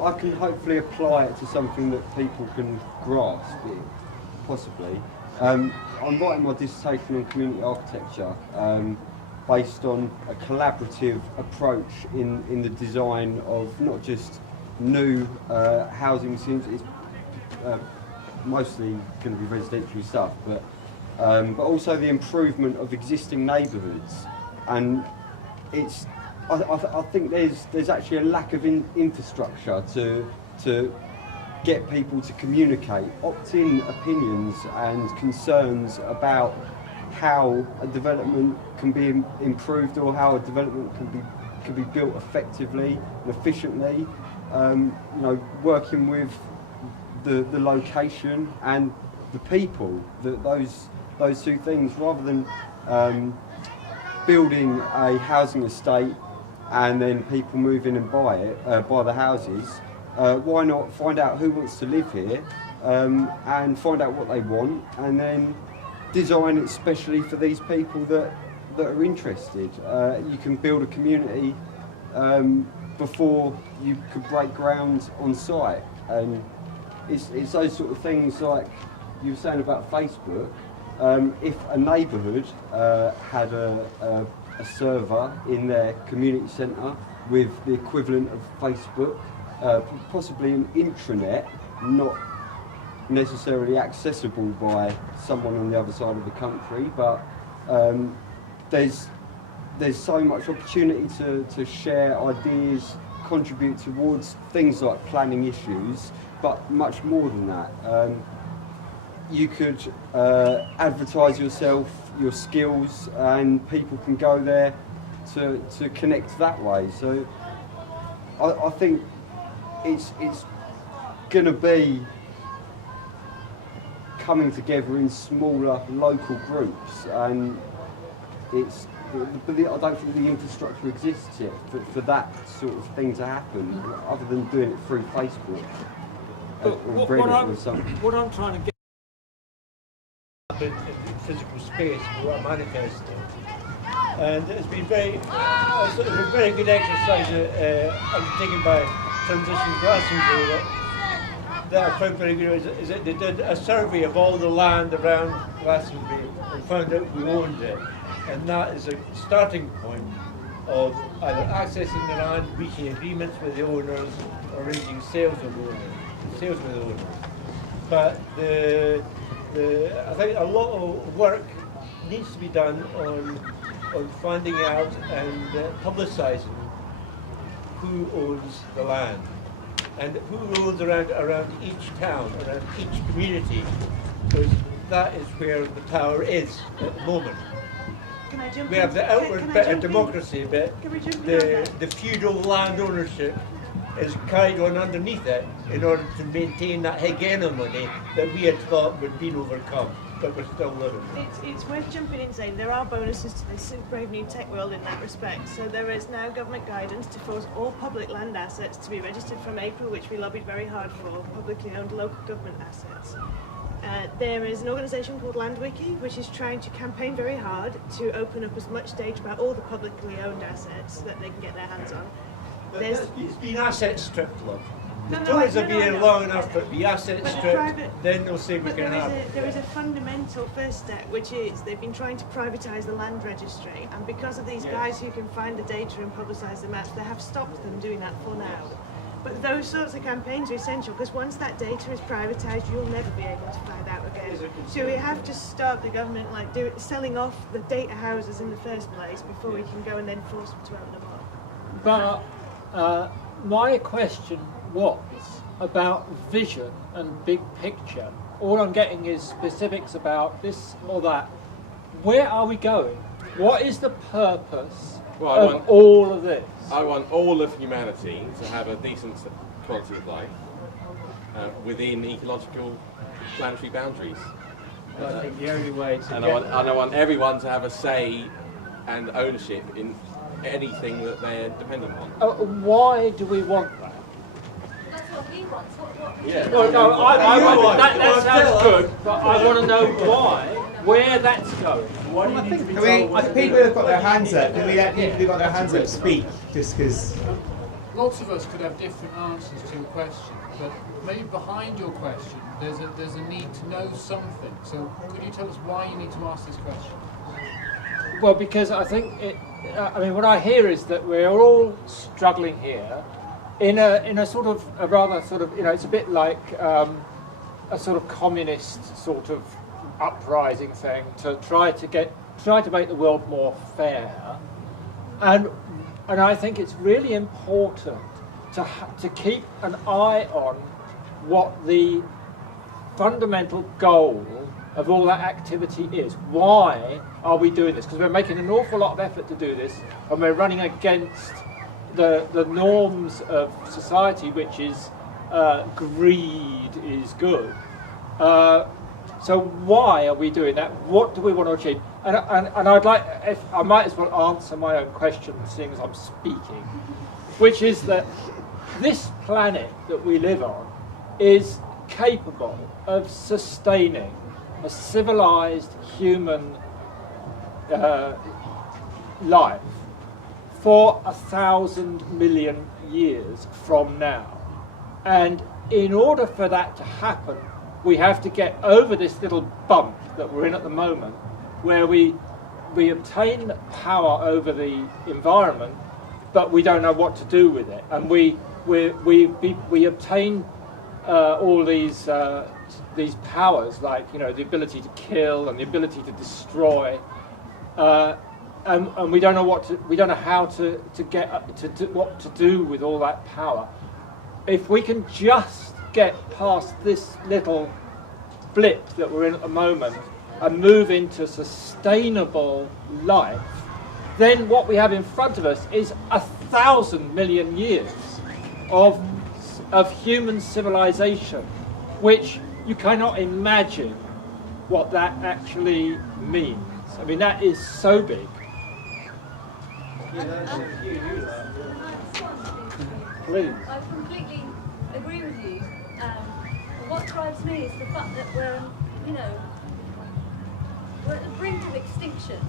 I can hopefully apply it to something that people can grasp, possibly. I'm writing my dissertation on community architecture, based on a collaborative approach in the design of not just new housing schemes. It's mostly going to be residential stuff, but also the improvement of existing neighbourhoods. And I think there's actually a lack of infrastructure to get people to communicate, opt-in opinions and concerns about how a development can be improved, or how a development can be built effectively and efficiently. Working with the location and the people, those two things, rather than building a housing estate and then people move in and buy the houses. Why not find out who wants to live here, and find out what they want, and then design it specially for these people that are interested. You can build a community before you could break ground on site, and it's those sort of things, like you were saying about Facebook. If a neighbourhood had a server in their community centre with the equivalent of Facebook, possibly an intranet, not necessarily accessible by someone on the other side of the country, but there's so much opportunity to share ideas, contribute towards things like planning issues, but much more than that. You could advertise yourself, your skills, and people can go there to connect that way. So I think it's going to be coming together in smaller local groups, and but I don't think the infrastructure exists yet for that sort of thing to happen, other than doing it through Facebook or Reddit or something. What I'm trying to get in physical space, what I'm manifesting, and it's been very good exercise undertaken by Transition Glastonbury that I found very good is that they did a survey of all the land around Glastonbury and found out who owned it. And that is a starting point of either accessing the land, reaching agreements with the owners, or arranging sales with the owners. But I think a lot of work needs to be done on finding out and publicising who owns the land and who owns around each town, around each community, because that is where the power is at the moment. Can I jump We have the outward bit of democracy, but the the feudal land ownership is carried on underneath it in order to maintain that hegemony that we had thought would be overcome, but we're still living. It's worth jumping in saying there are bonuses to this brave new tech world in that respect. So there is now government guidance to force all public land assets to be registered from April, which we lobbied very hard for, publicly owned local government assets. There is an organisation called LandWiki, which is trying to campaign very hard to open up as much data about all the publicly owned assets that they can get their hands on. It's been asset stripped, love. The No, tours have I been know. long enough for it to be asset But stripped, then they'll say we But can have it. there is a fundamental first step, which is they've been trying to privatise the land registry, and because of these guys who can find the data and publicise the maps, they have stopped them doing that for now. But those sorts of campaigns are essential, because once that data is privatised, you'll never be able to find out again. So we have to start the government selling off the data houses in the first place before we can go and then force them to open them up. But my question was about vision and big picture. All I'm getting is specifics about this or that. Where are we going? What is the purpose of all of this? I want all of humanity to have a decent quality of life within ecological planetary boundaries. I think the only way to I want everyone to have a say and ownership in anything that they're dependent on. Why do we want that? That's what he wants. Yeah. Well, no, that sounds good, but I want to know why, where that's going. I think people have got their hands up. Can we let people who've got their hands up speak? Just because. Lots of us could have different answers to your question, but maybe behind your question, there's a need to know something. So, could you tell us why you need to ask this question? Well, because I think what I hear is that we're all struggling here in a sort of a rather sort of it's a bit like a sort of communist sort of uprising thing to try to make the world more fair, and I think it's really important to keep an eye on what the fundamental goal of all that activity is. Why are we doing this? Because we're making an awful lot of effort to do this, and we're running against the norms of society, which is greed is good. So why are we doing that? What do we want to achieve? And I'd like, if I might as well answer my own question, seeing as I'm speaking, which is that this planet that we live on is capable of sustaining a civilized human life for 1,000 million years from now. And in order for that to happen, we have to get over this little bump that we're in at the moment, where we obtain power over the environment, but we don't know what to do with it. And we obtain all these powers, like the ability to kill and the ability to destroy, and we don't know how to get what to do with all that power. If we can just get past this little blip that we're in at the moment and move into sustainable life, then what we have in front of us is 1,000 million years of human civilization, which you cannot imagine what that actually means. I mean, that is so big. Please. I completely agree with you. What drives me is the fact that we're at the brink of extinction,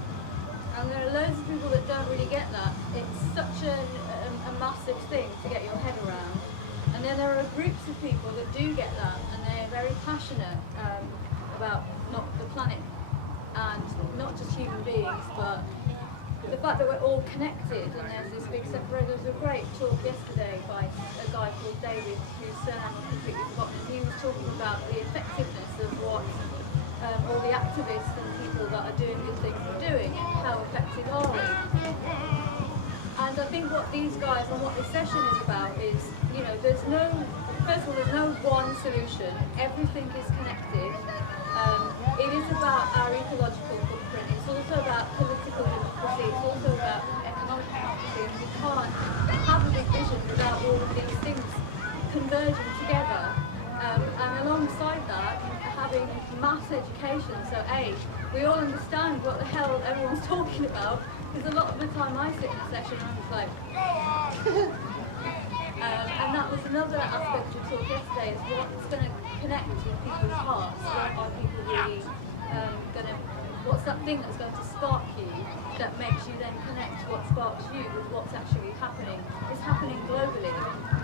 and there are loads of people that don't really get that. It's such a massive thing to get your head around. And then there are groups of people that do get that, and they're very passionate about not the planet and not just human beings, but the fact that we're all connected. And there's this big separation. There was a great talk yesterday by a guy called David, whose surname I've completely forgotten, and he was talking about the effectiveness of what all the activists and people that are doing good things are doing, and how effective are we. And I think what these guys and what this session is about is, there's no one solution. Everything is connected. It is about our ecological footprint. It's also about political democracy. It's also about economic democracy. And we can't have a big vision without all of these things converging together. And alongside that, having mass education. So we all understand what the hell everyone's talking about, because a lot of the time I sit in a session and I'm just like, and that was another aspect of talk yesterday, is what's going to connect with people's hearts. What are people really going to, what's that thing that's going to spark you that makes you then connect what sparks you with what's actually happening? It's happening globally.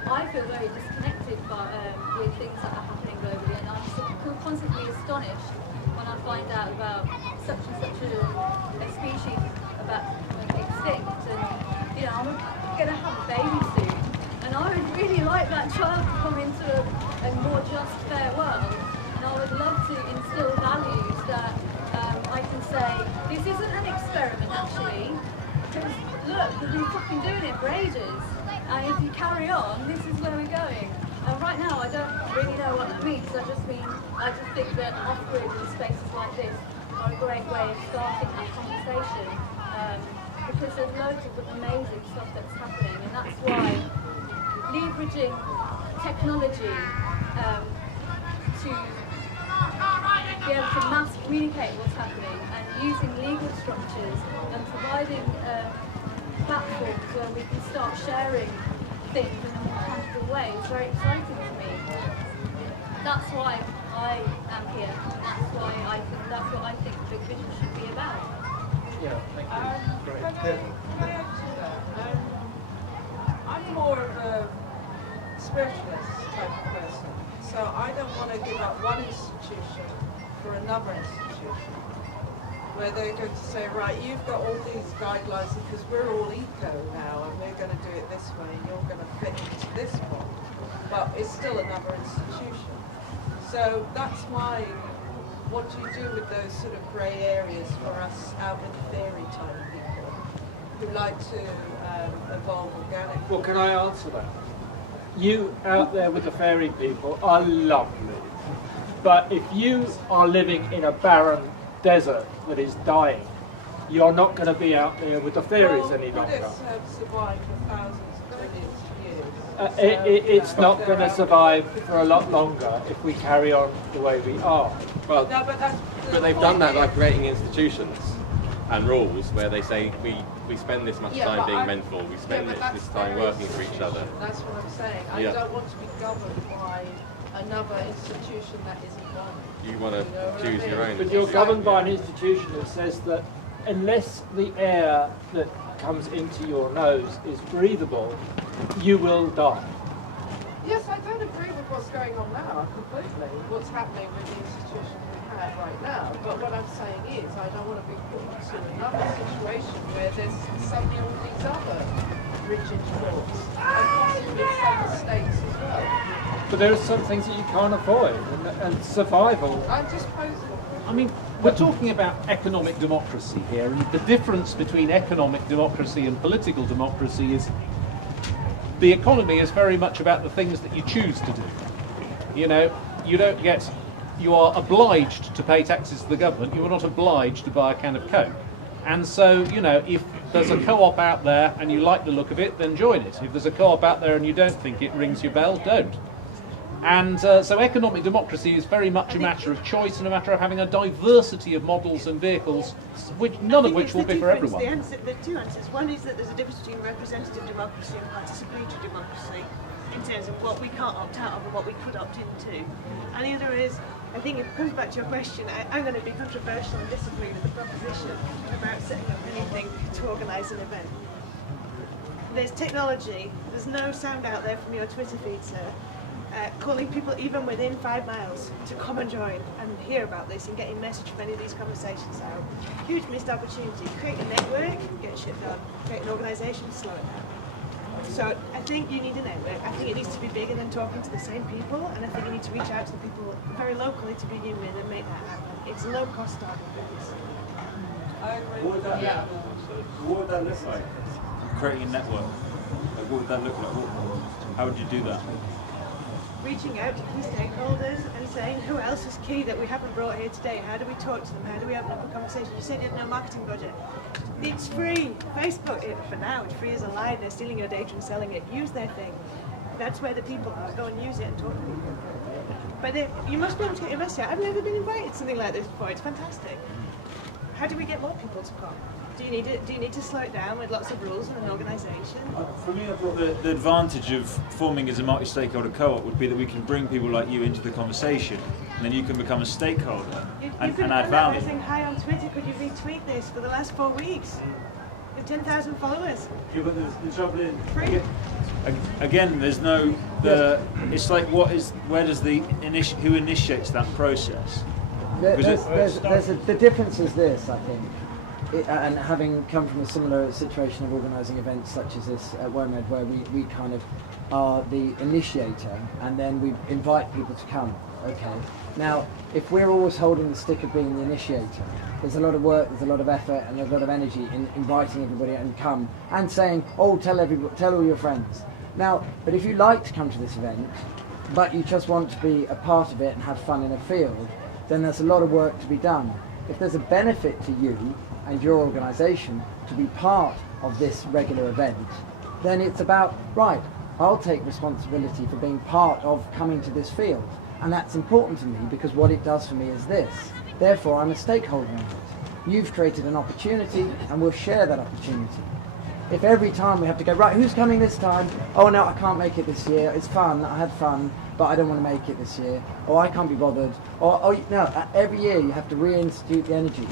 I feel very disconnected with things that are happening globally, and I'm constantly astonished when I find out about such and such a species about extinct, and I'm going to have a baby soon, and I would really like that child to come into a more just, fair world, and I would love to instill values that I can say, this isn't an experiment actually, because look, we've been fucking doing it for ages, and if you carry on, this is where we're going. And right now I don't really know what that means. I just think that off-grid and spaces like this are a great way of starting that conversation, because there's loads of amazing stuff that's happening, and that's why leveraging technology to be able to mass communicate what's happening, and using legal structures and providing platforms where we can start sharing things in a more tangible way is very exciting to me. That's why I am here. That's what I think Big Vision should be about. Yeah, thank you. Great. Can I add to that? I'm more of a spiritualist type of person, so I don't want to give up one institution for another institution, where they're going to say, right, you've got all these guidelines because we're all eco now and we're going to do it this way and you're going to fit into this one, but it's still another institution. So that's what do you do with those sort of grey areas for us out in theory type people who like to evolve organically? Well, can I answer that? You out there with the fairy people are lovely, but if you are living in a barren desert that is dying, you're not going to be out there with the fairies any longer. This have survived for thousands of millions of years. It's not going to survive for a lot longer if we carry on the way we are. Well, no, but they've done that by creating institutions and rules where they say we spend this much time being mental, we spend this time working for each other. That's what I'm saying. I don't want to be governed by another institution that isn't one. You want to choose your own. But you're governed by an institution that says that unless the air that comes into your nose is breathable, you will die. Yes, I don't agree with what's going on now completely, what's happening with the institutions we have right now. But what I'm saying is I don't want to be put into another situation where there's suddenly all these other rigid laws, and possibly some mistakes as well. But there are some things that you can't avoid, and survival. I'm just posing. I mean, we're talking about economic democracy here, and the difference between economic democracy and political democracy is the economy is very much about the things that you choose to do. You know, you are obliged to pay taxes to the government. You are not obliged to buy a can of Coke. And so, you know, if there's a co-op out there and you like the look of it, then join it. If there's a co-op out there and you don't think it rings your bell, don't. And so economic democracy is very much a matter of choice and a matter of having a diversity of models and vehicles, none of which will be for everyone. There are two answers. One is that there's a difference between representative democracy and participatory democracy in terms of what we can't opt out of and what we could opt into. And the other is, I think it comes back to your question, I'm going to be controversial and disagree with the proposition about setting up anything to organise an event. There's technology, there's no sound out there from your Twitter feed, sir, calling people even within 5 miles to come and join and hear about this and getting message from any of these conversations out. Huge missed opportunity. Create a network, get shit done. Create an organisation, slow it down. So I think you need a network. I think it needs to be bigger than talking to the same people, and I think you need to reach out to the people very locally to begin with and make that happen. It's a low-cost starting business. What would that look like? Creating a network. Like, what would that look like? How would you do that? Reaching out to key stakeholders and saying who else is key that we haven't brought here today. How do we talk to them? How do we open up a conversation? You said you have no marketing budget. It's free. Facebook, for now, it's free as a lie. They're stealing your data and selling it. Use their thing. That's where the people are. Go and use it and talk to people. But you must be able to get your message out. I've never been invited to something like this before. It's fantastic. How do we get more people to come? Do you need to slow it down with lots of rules and an organisation? For me, I thought the advantage of forming as a multi-stakeholder co-op would be that we can bring people like you into the conversation, and then you can become a stakeholder and add value. Saying hi on Twitter, could you retweet this for the last 4 weeks? With 10,000 followers. Yeah, but the trouble is, again, there's no it's like who initiates that process? The difference is this, I think. And having come from a similar situation of organising events such as this at WOMED, where we kind of are the initiator and then we invite people to come. Okay. Now, if we're always holding the stick of being the initiator, there's a lot of work, there's a lot of effort, and there's a lot of energy in inviting everybody and come and saying, "Oh, tell all your friends." Now, but if you like to come to this event, but you just want to be a part of it and have fun in a field, then there's a lot of work to be done. If there's a benefit to you and your organisation to be part of this regular event, then it's about, right, I'll take responsibility for being part of coming to this field. And that's important to me because what it does for me is this. Therefore, I'm a stakeholder in it. You've created an opportunity and we'll share that opportunity. If every time we have to go, right, who's coming this time? Oh no, I can't make it this year. It's fun, I had fun, but I don't want to make it this year. Or I can't be bothered. Or, oh no, every year you have to reinstitute the energy.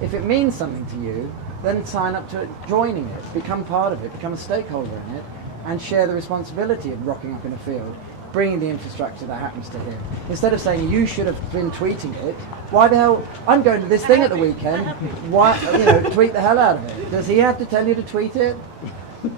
If it means something to you, then sign up to joining it, become part of it, become a stakeholder in it, and share the responsibility of rocking up in a field, bringing the infrastructure that happens to him. Instead of saying you should have been tweeting it, why the hell, I'm going to this thing at the weekend, why, tweet the hell out of it. Does he have to tell you to tweet it?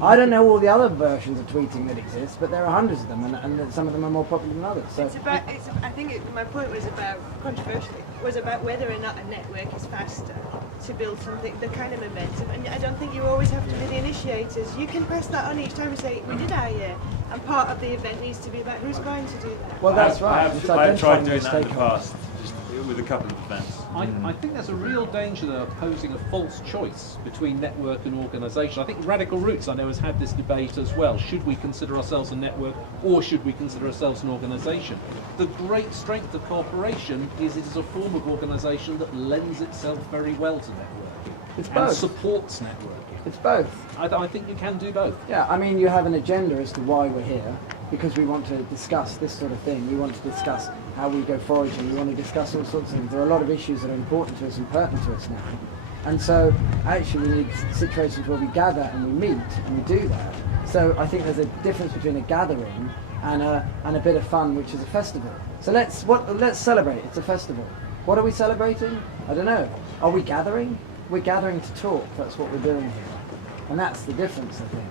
I don't know all the other versions of tweeting that exist, but there are hundreds of them, and some of them are more popular than others. So I think my point was about, controversially, was about whether or not a network is faster to build something, the kind of momentum. And I don't think you always have to be the initiators. You can press that on each time and say, we did our year. And part of the event needs to be about who's going to do that. Well, that's right. I've tried doing that in the past, just with a couple of events. I think there's a real danger there of posing a false choice between network and organisation. I think Radical Roots, I know, has had this debate as well. Should we consider ourselves a network or should we consider ourselves an organisation? The great strength of cooperation is it is a form of organisation that lends itself very well to networking. It's and both. Supports networking. It's both. I think you can do both. Yeah, I mean, you have an agenda as to why we're here, because we want to discuss this sort of thing. We want to discuss how we go foraging. We want to discuss all sorts of things. There are a lot of issues that are important to us and pertinent to us now. And so, actually, we need situations where we gather and we meet and we do that. So I think there's a difference between a gathering and a bit of fun, which is a festival. So let's celebrate. It's a festival. What are we celebrating? I don't know. Are we gathering? We're gathering to talk. That's what we're doing here. And that's the difference, I think.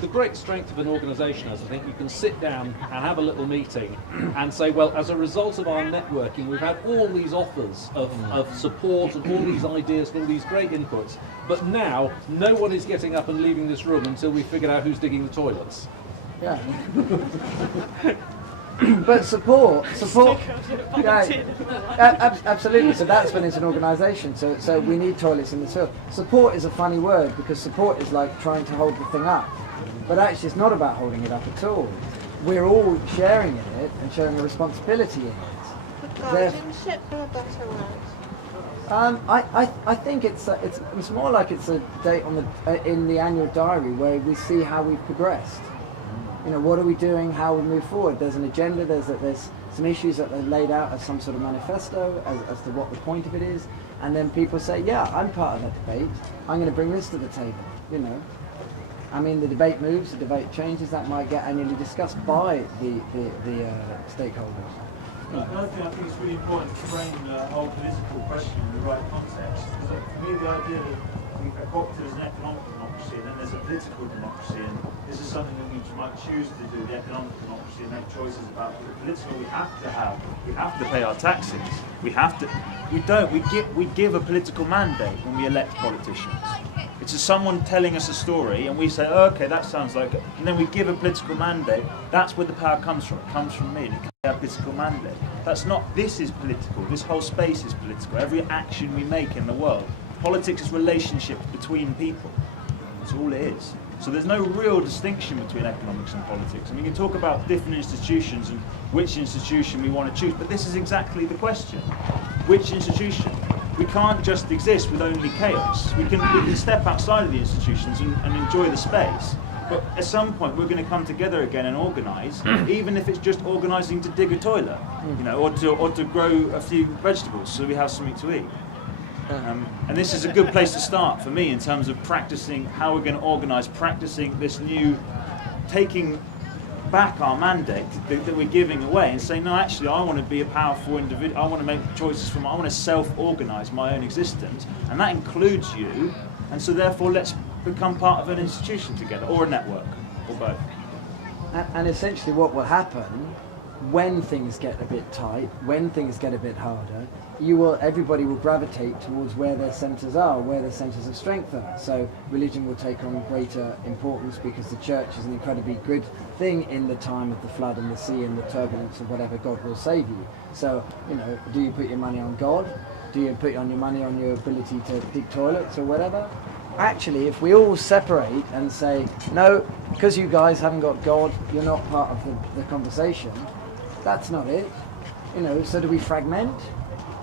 The great strength of an organisation is, I think, you can sit down and have a little meeting and say, well, as a result of our networking, we've had all these offers of support and all these ideas and all these great inputs, but now no one is getting up and leaving this room until we've figured out who's digging the toilets. Yeah. But support, yeah, absolutely. So that's when it's an organisation. So we need toilets in the field. Support is a funny word because support is like trying to hold the thing up, but actually it's not about holding it up at all. We're all sharing in it and sharing a responsibility in it. Guardianship or a better word? I think it's more like it's a date on the in the annual diary where we see how we've progressed. You know, what are we doing? How we move forward? There's an agenda. There's some issues that they've laid out as some sort of manifesto as to what the point of it is, and then people say, yeah, I'm part of that debate. I'm going to bring this to the table. You know, I mean, the debate moves, the debate changes. That might get annually discussed by the stakeholders. Another thing I think it's really important to frame the whole political question in the right context. Because for me, the idea that we've adopted as an economic democracy and then there's a political democracy, and this is something that we might choose to do, the economic democracy, and make choices about. But the political, we have to pay our taxes. We give a political mandate when we elect politicians. It's just someone telling us a story and we say, oh, okay, that sounds like it. And then we give a political mandate. That's where the power comes from. It comes from me. A political mandate. This is political. This whole space is political. Every action we make in the world. Politics is relationships between people. That's all it is. So there's no real distinction between economics and politics. And we can talk about different institutions and which institution we want to choose, but this is exactly the question. Which institution? We can't just exist with only chaos. We can step outside of the institutions and enjoy the space. But at some point we're going to come together again and organise, even if it's just organising to dig a toilet, you know, or to grow a few vegetables so we have something to eat. And this is a good place to start for me in terms of practicing how we're going to organise, practicing this new, taking back our mandate that we're giving away and saying, no, actually, I want to be a powerful individual. I want to make choices I want to self-organise my own existence, and that includes you. And so, therefore, let's become part of an institution together, or a network, or both. And essentially, what will happen when things get a bit tight, when things get a bit harder, everybody will gravitate towards where their centres are, where their centres of strength are. So religion will take on greater importance because the church is an incredibly good thing in the time of the flood and the sea and the turbulence of whatever. God will save you. So, you know, do you put your money on God? Do you put your money on your ability to dig toilets or whatever? Actually, if we all separate and say, no, because you guys haven't got God, you're not part of the conversation, that's not it. You know, so do we fragment?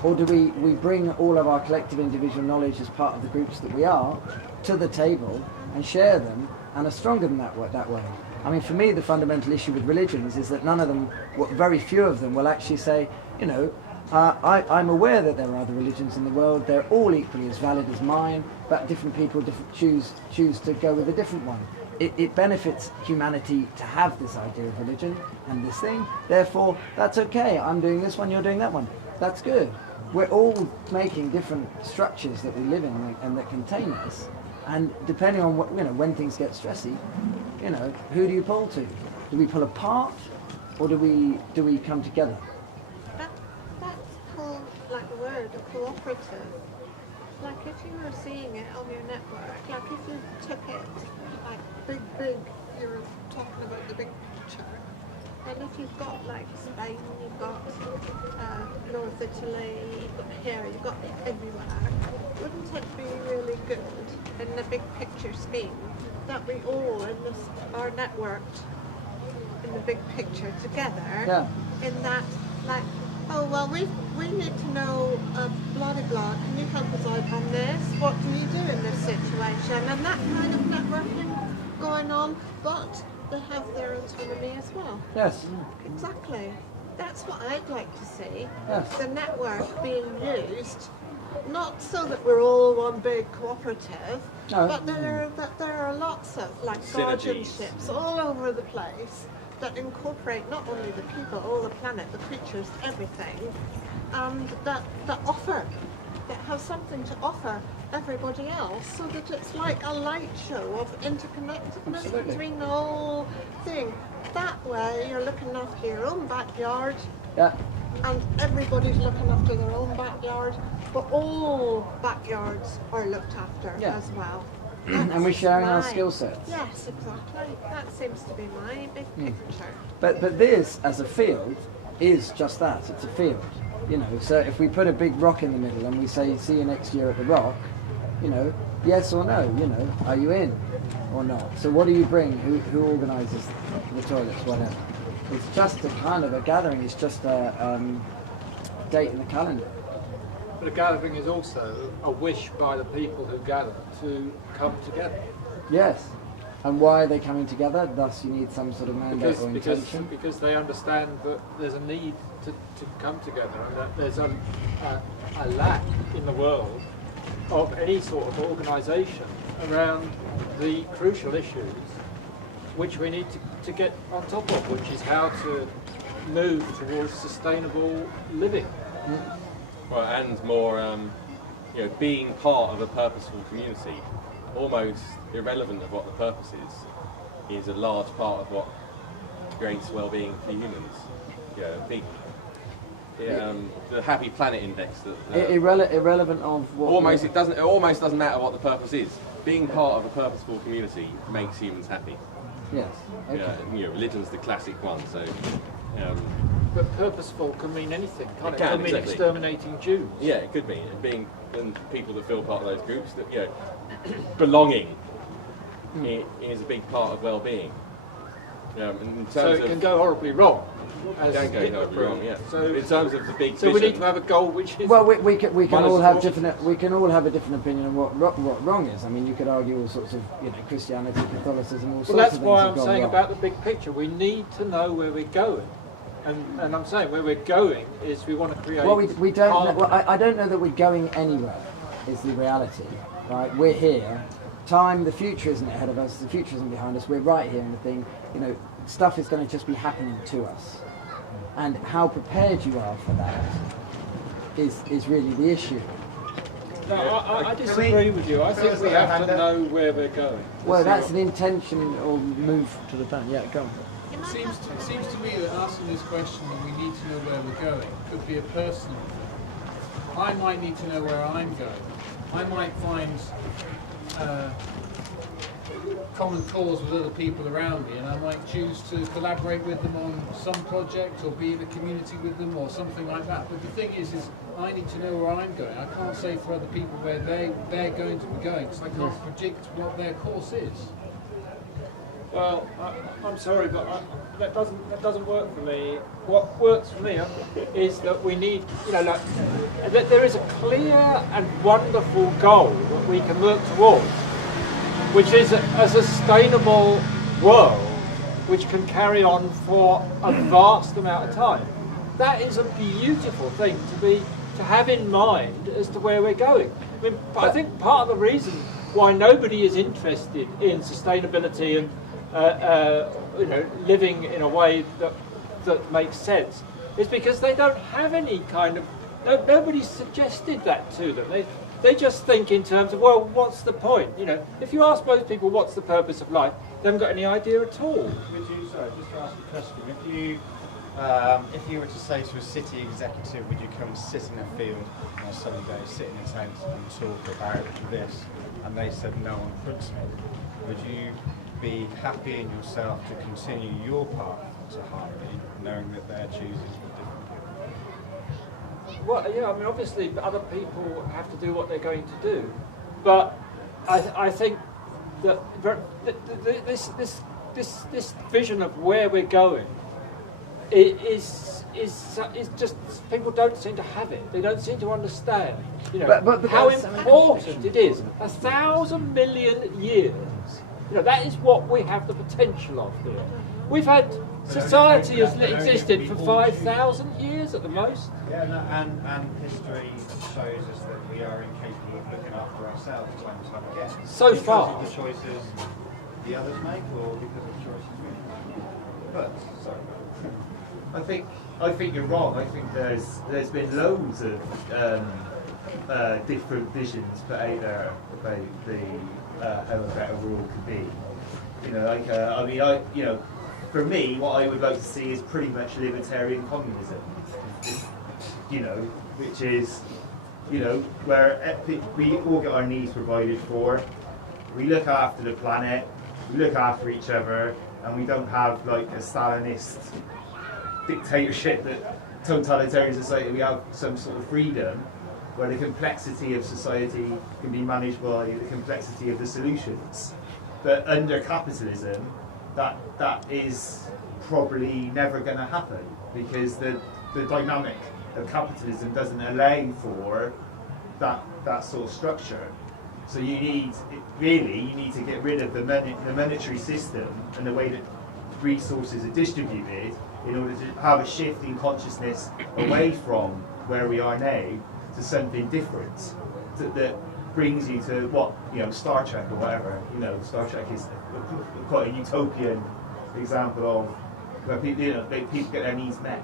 Or do we bring all of our collective individual knowledge as part of the groups that we are to the table and share them and are stronger than that way? I mean, for me, the fundamental issue with religions is that none of them, very few of them will actually say, you know, I'm aware that there are other religions in the world, they're all equally as valid as mine, but different people choose to go with a different one. It benefits humanity to have this idea of religion and this thing, therefore that's okay, I'm doing this one, you're doing that one, that's good. We're all making different structures that we live in and that contain us, and depending on what, you know, when things get stressy, you know, who do you pull to? Do we pull apart, or do we come together? That's called, like the word, a cooperative. Like if you were seeing it on your network, like if you took it, like big, you were talking about the big picture. And if you've got like Spain, you've got North Italy, you've got here, you've got everywhere, wouldn't it be really good in the big picture scheme that we all in this are networked in the big picture together? Yeah. In that, like, oh well, we need to know blah de blah. Can you help us out on this? What do you do in this situation? And that kind of networking going on, but they have their autonomy as well. Yes. Exactly. That's what I'd like to see. Yes. The network being used, not so that we're all one big cooperative, No. but there are lots of like guardianships all over the place that incorporate not only the people, all the planet, the creatures, everything, that offer, that have something to offer everybody else, so that it's like a light show of interconnectedness Absolutely. between the whole thing. That way you're looking after your own backyard, Yeah. and everybody's looking after their own backyard, but all backyards are looked after Yeah. as well. and we're sharing our skill sets. Yes, exactly. That seems to be my big picture. But this, as a field, is just that. It's a field. You know, so if we put a big rock in the middle and we say, see you next year at the rock, you know, yes or no, you know, are you in or not? So what do you bring? Who organises the toilets, whatever? It's just a kind of a gathering. It's just a date in the calendar. But a gathering is also a wish by the people who gather to come together. Yes. And why are they coming together? Thus, you need some sort of mandate or intention. Because they understand that there's a need to come together, and that there's a lack in the world of any sort of organisation around the crucial issues which we need to get on top of, which is how to move towards sustainable living. Well, and more, you know, being part of a purposeful community, almost irrelevant of what the purpose is a large part of what creates well-being for humans. You know, the Happy Planet Index. Irrelevant of what? It almost doesn't matter what the purpose is. Being part of a purposeful community makes humans happy. Yes. Okay. Yeah, you know, religion's the classic one. So. But purposeful can mean anything, can't it? It can mean exactly. Exterminating Jews. Yeah, it could be. Being and people that feel part of those groups, that, you know, belonging is a big part of well-being. In terms So it can go horribly wrong. It can go horribly wrong, yeah. So in terms of the big so vision, we need to have a goal which is. Well, we can all have different. We can all have a different opinion on what wrong is. I mean, you could argue all sorts of, you know, Christianity, Catholicism, all sorts of things. Well, that's why I'm have saying gone about the big picture. We need to know where we're going, and I'm saying where we're going is we want to create. Well, we don't. Know, well, I don't know that we're going anywhere. Is the reality, right? We're here. Time, the future isn't ahead of us. The future isn't behind us. We're right here in the thing. You know, stuff is going to just be happening to us. And how prepared you are for that is really the issue. No, I disagree with you. I think we have to know where we're going. Well, that's an intention or move to the plan. Yeah, go on. It seems to me that asking this question that we need to know where we're going could be a personal thing. I might need to know where I'm going. I might find common cause with other people around me, and I might choose to collaborate with them on some project or be in a community with them or something like that. But the thing is I need to know where I'm going. I can't say for other people where they're going to be going, because I can't predict what their course is. Well, I'm sorry, but that doesn't work for me. What works for me is that we need, you know, like, that there is a clear and wonderful goal that we can work towards, which is a sustainable world which can carry on for a vast amount of time. That is a beautiful thing to have in mind as to where we're going. I mean, I think part of the reason why nobody is interested in sustainability and you know, living in a way that makes sense is because they don't have any kind of. Nobody's suggested that to them. They just think in terms of, well, what's the point? You know, if you ask most people what's the purpose of life, they haven't got any idea at all. Would you, sorry, just to ask a question, if you were to say to a city executive, would you come sit in a field on a sunny day, sit in a tent and talk about this, and they said no on principle, would you be happy in yourself to continue your path to harmony, knowing that they're choosing for different people? Well, yeah, I mean, obviously other people have to do what they're going to do, but I think that this vision of where we're going is just, people don't seem to have it. They don't seem to understand, you know, but how important it is. 1,000 million years. You know, that is what we have the potential of here. We've had society has existed for 5,000 years at the most. Yeah, no, and history shows us that we are incapable of looking after ourselves time and time again. So far. Because of the choices the others make, or because of choices we make. But sorry. I think you're wrong. I think there's been loads of different visions put out there about the how a better world could be. You know, like for me, what I would like to see is pretty much libertarian communism. You know, which is, you know, where we all get our needs provided for. we look after the planet, we look after each other, and we don't have like a Stalinist dictatorship, that totalitarian society. We have some sort of freedom where the complexity of society can be managed by the complexity of the solutions. But under capitalism, that is probably never going to happen, because the dynamic of capitalism doesn't allow for that sort of structure. So you need to get rid of the monetary system and the way that resources are distributed in order to have a shift in consciousness away from where we are now to something different that brings you to what, Star Trek or whatever. Star Trek is quite a utopian example of where people, people get their needs met.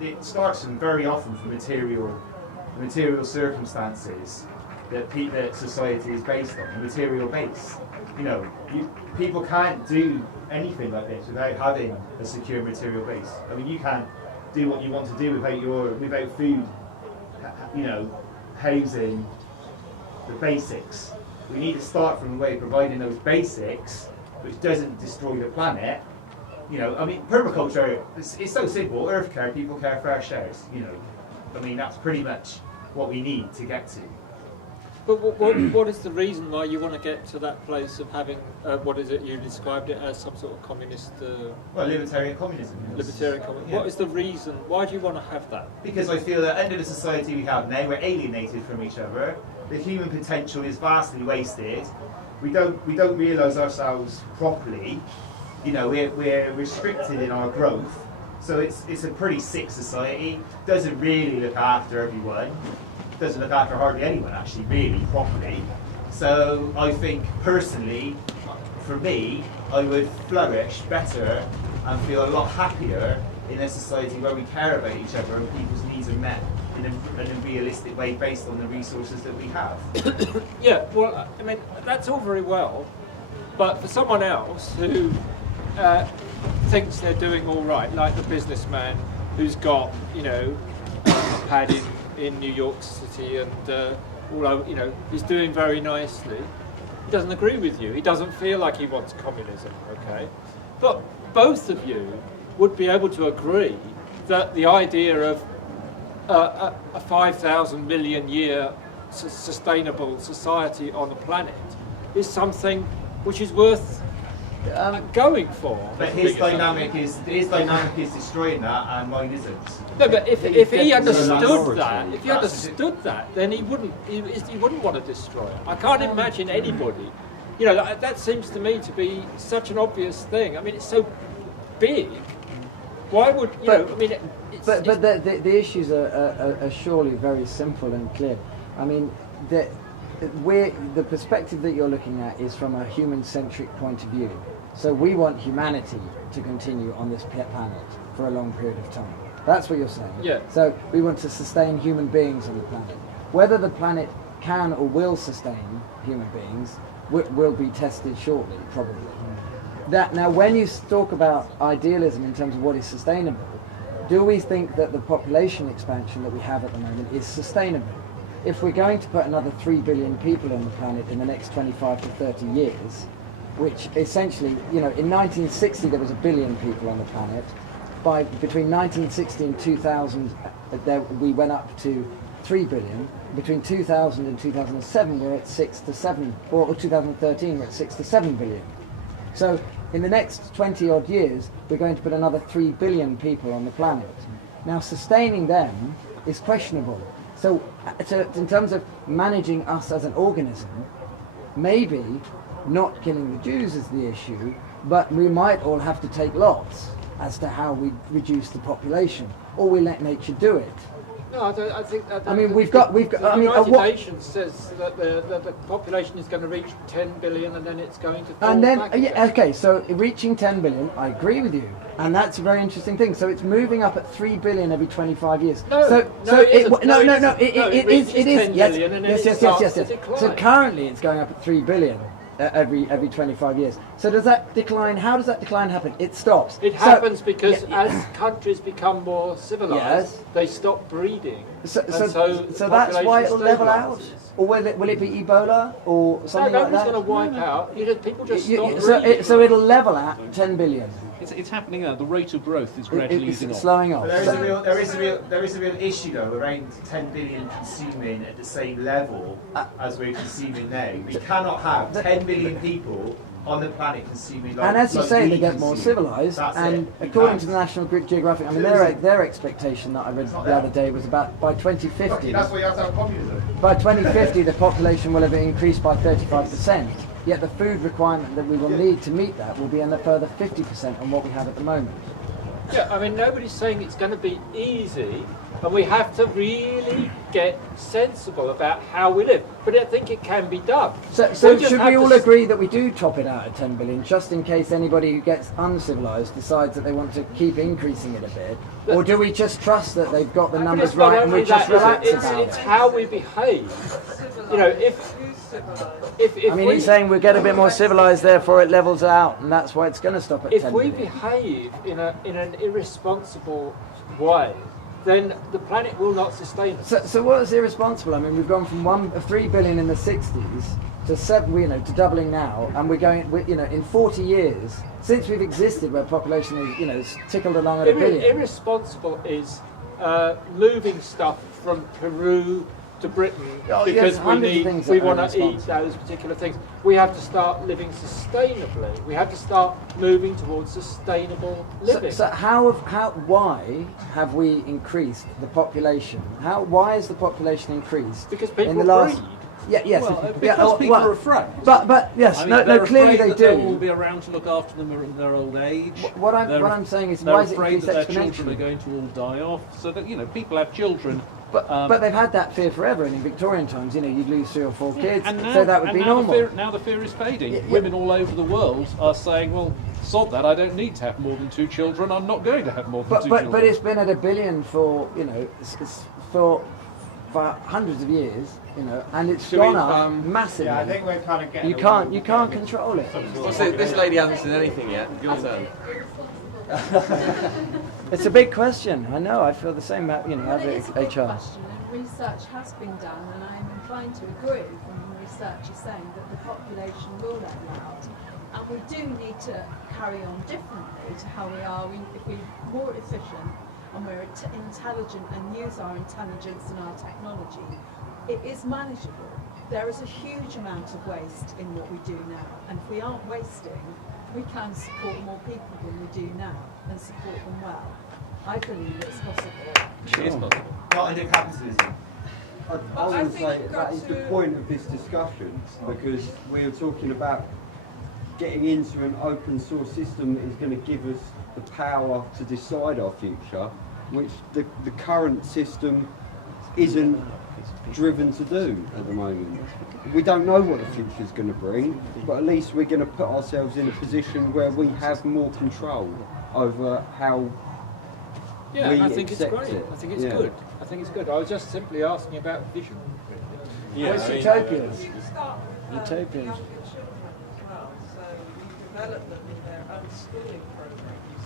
It starts from very often from material circumstances that society is based on, a material base. People can't do anything like this without having a secure material base. I mean, you can't do what you want to do without food, housing, the basics. We need to start from the way of providing those basics, which doesn't destroy the planet. Permaculture, it's so simple. Earth care, people care for our shares. That's pretty much what we need to get to. But what is the reason why you want to get to that place of having, what is it, you described it as some sort of communist... libertarian communism. Libertarian communism. Yeah. What is the reason? Why do you want to have that? Because I feel that under the society we have now, we're alienated from each other. The human potential is vastly wasted. We don't realise ourselves properly. We're restricted in our growth. So it's a pretty sick society. Doesn't really look after everyone. Doesn't look after hardly anyone, actually, really, properly. So I think, personally, for me, I would flourish better and feel a lot happier in a society where we care about each other and people's needs are met in a realistic way based on the resources that we have. Yeah, well, that's all very well, but for someone else who thinks they're doing all right, like the businessman who's got, a pad in New York City and he's doing very nicely. He doesn't agree with you. He doesn't feel like he wants communism, okay? But both of you would be able to agree that the idea of a 5,000 million year sustainable society on the planet is something which is worth going for. But his dynamic is destroying that, and mine isn't. No, but if he understood that, then he wouldn't want to destroy it. I can't imagine anybody. That seems to me to be such an obvious thing. It's so big. Why would But the issues are surely very simple and clear. The perspective that you're looking at is from a human-centric point of view. So we want humanity to continue on this planet for a long period of time. That's what you're saying. Yeah. So we want to sustain human beings on the planet. Whether the planet can or will sustain human beings will be tested shortly, probably. Now, when you talk about idealism in terms of what is sustainable, do we think that the population expansion that we have at the moment is sustainable? If we're going to put another 3 billion people on the planet in the next 25 to 30 years, which essentially, in 1960 there was 1 billion people on the planet. Between 1960 and 2000, we went up to 3 billion. Between 2000 and 2007, we're at 6 to 7, or 2013, we're at 6 to 7 billion. So in the next 20 odd years, we're going to put another 3 billion people on the planet. Now, sustaining them is questionable. So in terms of managing us as an organism, maybe not killing the Jews is the issue, but we might all have to take lots as to how we reduce the population, or we let nature do it. No, I think. We've got. The United Nations says that the population is going to reach 10 billion, and then it's going to fall And then, back again. okay, so reaching 10 billion, I agree with you, and that's a very interesting thing. So it's moving up at 3 billion every 25 years. It is. It reaches 10 billion and then it starts to yes. decline. So currently it's going up at 3 billion. every 25 years. So does that decline? How does that decline happen? It stops. It happens because as countries become more civilized, Yes. they stop breeding. So So that's why it'll level stabilises. out, or will it be Ebola or something like nobody's that? going to wipe out. People just stop So, breeding. so it'll level at 10 billion. It's happening now. The rate of growth is gradually It's easing off. slowing off. But there is a real issue though around 10 billion consuming at the same level as we're consuming now. We cannot have 10 billion people on the planet consuming like. And as you like say, we they get more consume. civilized. That's And it. We according can't. to the National Geographic, I mean, There is their expectation that I read the other day was about by 2050. That's why you have to have communism. By 2050, the population will have increased by 35%. Yet the food requirement that we will need to meet that will be a further 50% on what we have at the moment. Yeah, I mean, nobody's saying it's going to be easy, and we have to really get sensible about how we live. But I think it can be done. So just should have we all to agree that we do top it out at 10 billion, just in case anybody who gets uncivilized decides that they want to keep increasing it a bit? Or do we just trust that they've got the But numbers it's not right and we only just that, is it? relax about It's it? how we behave. You know, if I mean, he's saying we get a bit more civilized, therefore it levels out, and that's why it's going to stop at 10 if we billion. behave in an irresponsible way, then the planet will not sustain us. So what's irresponsible? I mean, we've gone from 3 billion in the 60s to to doubling now, and we're going, in 40 years since we've existed, where population is, tickled along at a billion. Irresponsible is moving stuff from Peru to Britain because we want to eat those particular things. We have to start living sustainably. We have to start moving towards sustainable living. So why have we increased the population? Why has the population increased? Because people in the last, breed. Yes. Well, because people are afraid. But yes, I mean, they're clearly afraid they that do. No one will be around to look after them in their old age. What I'm saying is, they're why is it afraid increased that their children exponentially? are going to all die off. So that people have children. But they've had that fear forever, and in Victorian times, you'd lose 3 or 4 kids, And now, so that would be normal. Now the fear is fading. Yeah. Women all over the world are saying, well, sod that, I don't need to have more than 2 children, I'm not going to have more than 2 children. But it's been at $1 billion for hundreds of years, and it's gone up massively. Yeah, I think we're kind of getting. You can't control it. This lady hasn't said anything yet. Your turn. It's a big question. I know. I feel the same. Well, it is a big HR. question, and research has been done, and I'm inclined to agree when the research is saying that the population will level out, and we do need to carry on differently to how we are. If we're more efficient and we're intelligent and use our intelligence and our technology, it is manageable. There is a huge amount of waste in what we do now, and if we aren't wasting, we can support more people than we do now and support them well. I believe it's possible. It is possible. Not under capitalism. I would say that is the point of this discussion, because we are talking about getting into an open source system that is going to give us the power to decide our future, which the current system isn't driven to do at the moment. We don't know what the future is going to bring, but at least we're going to put ourselves in a position where we have more control over how Yeah, we I think it's accept great. it. I think it's Yeah. good. I think it's good. I was just simply asking about vision. Yeah, it's utopias. You start Utopias. young children as well, so you develop them in their own schooling programs.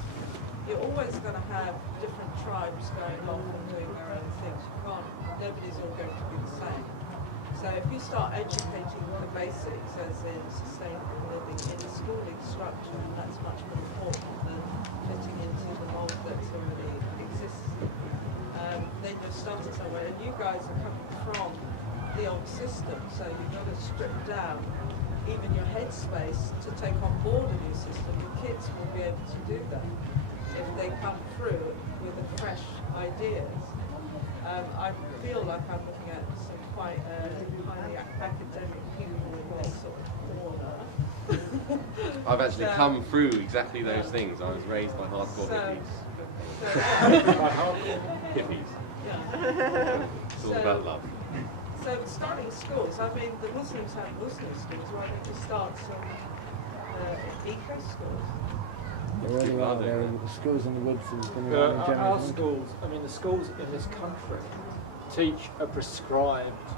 You're always going to have different tribes going off and doing their own things. Nobody's all going to be the same. So if you start educating the basics, as in sustainable living, in the schooling structure, that's much more important than fitting into the mold that's already exists. Then you're starting somewhere, and you guys are coming from the old system, so you've got to strip down even your headspace to take on board a new system. Your kids will be able to do that if they come through with fresh ideas. I feel like I'm looking at some quite highly academic people in this sort of corner. I've actually come through exactly those things. I was raised by hardcore hippies. Yeah. It's all about love. So starting schools, I mean, the Muslims have Muslim schools. Why don't you start some eco schools? There already are. There are schools in the woods that's going to Our schools, I mean, the schools in this country teach a prescribed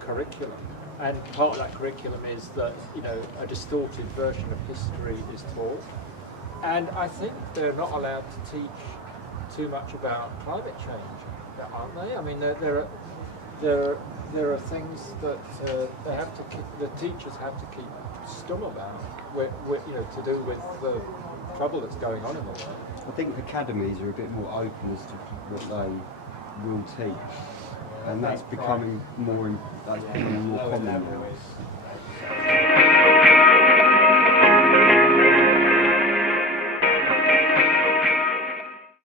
curriculum. and part of that curriculum is that, you know, a distorted version of history is taught. And I think they're not allowed to teach too much about climate change, aren't they? I mean, there are things that they have to keep, the teachers have to keep stum about, you know, to do with the trouble that's going on in the world. I think academies are a bit more open as to what they will teach, and that's becoming more common.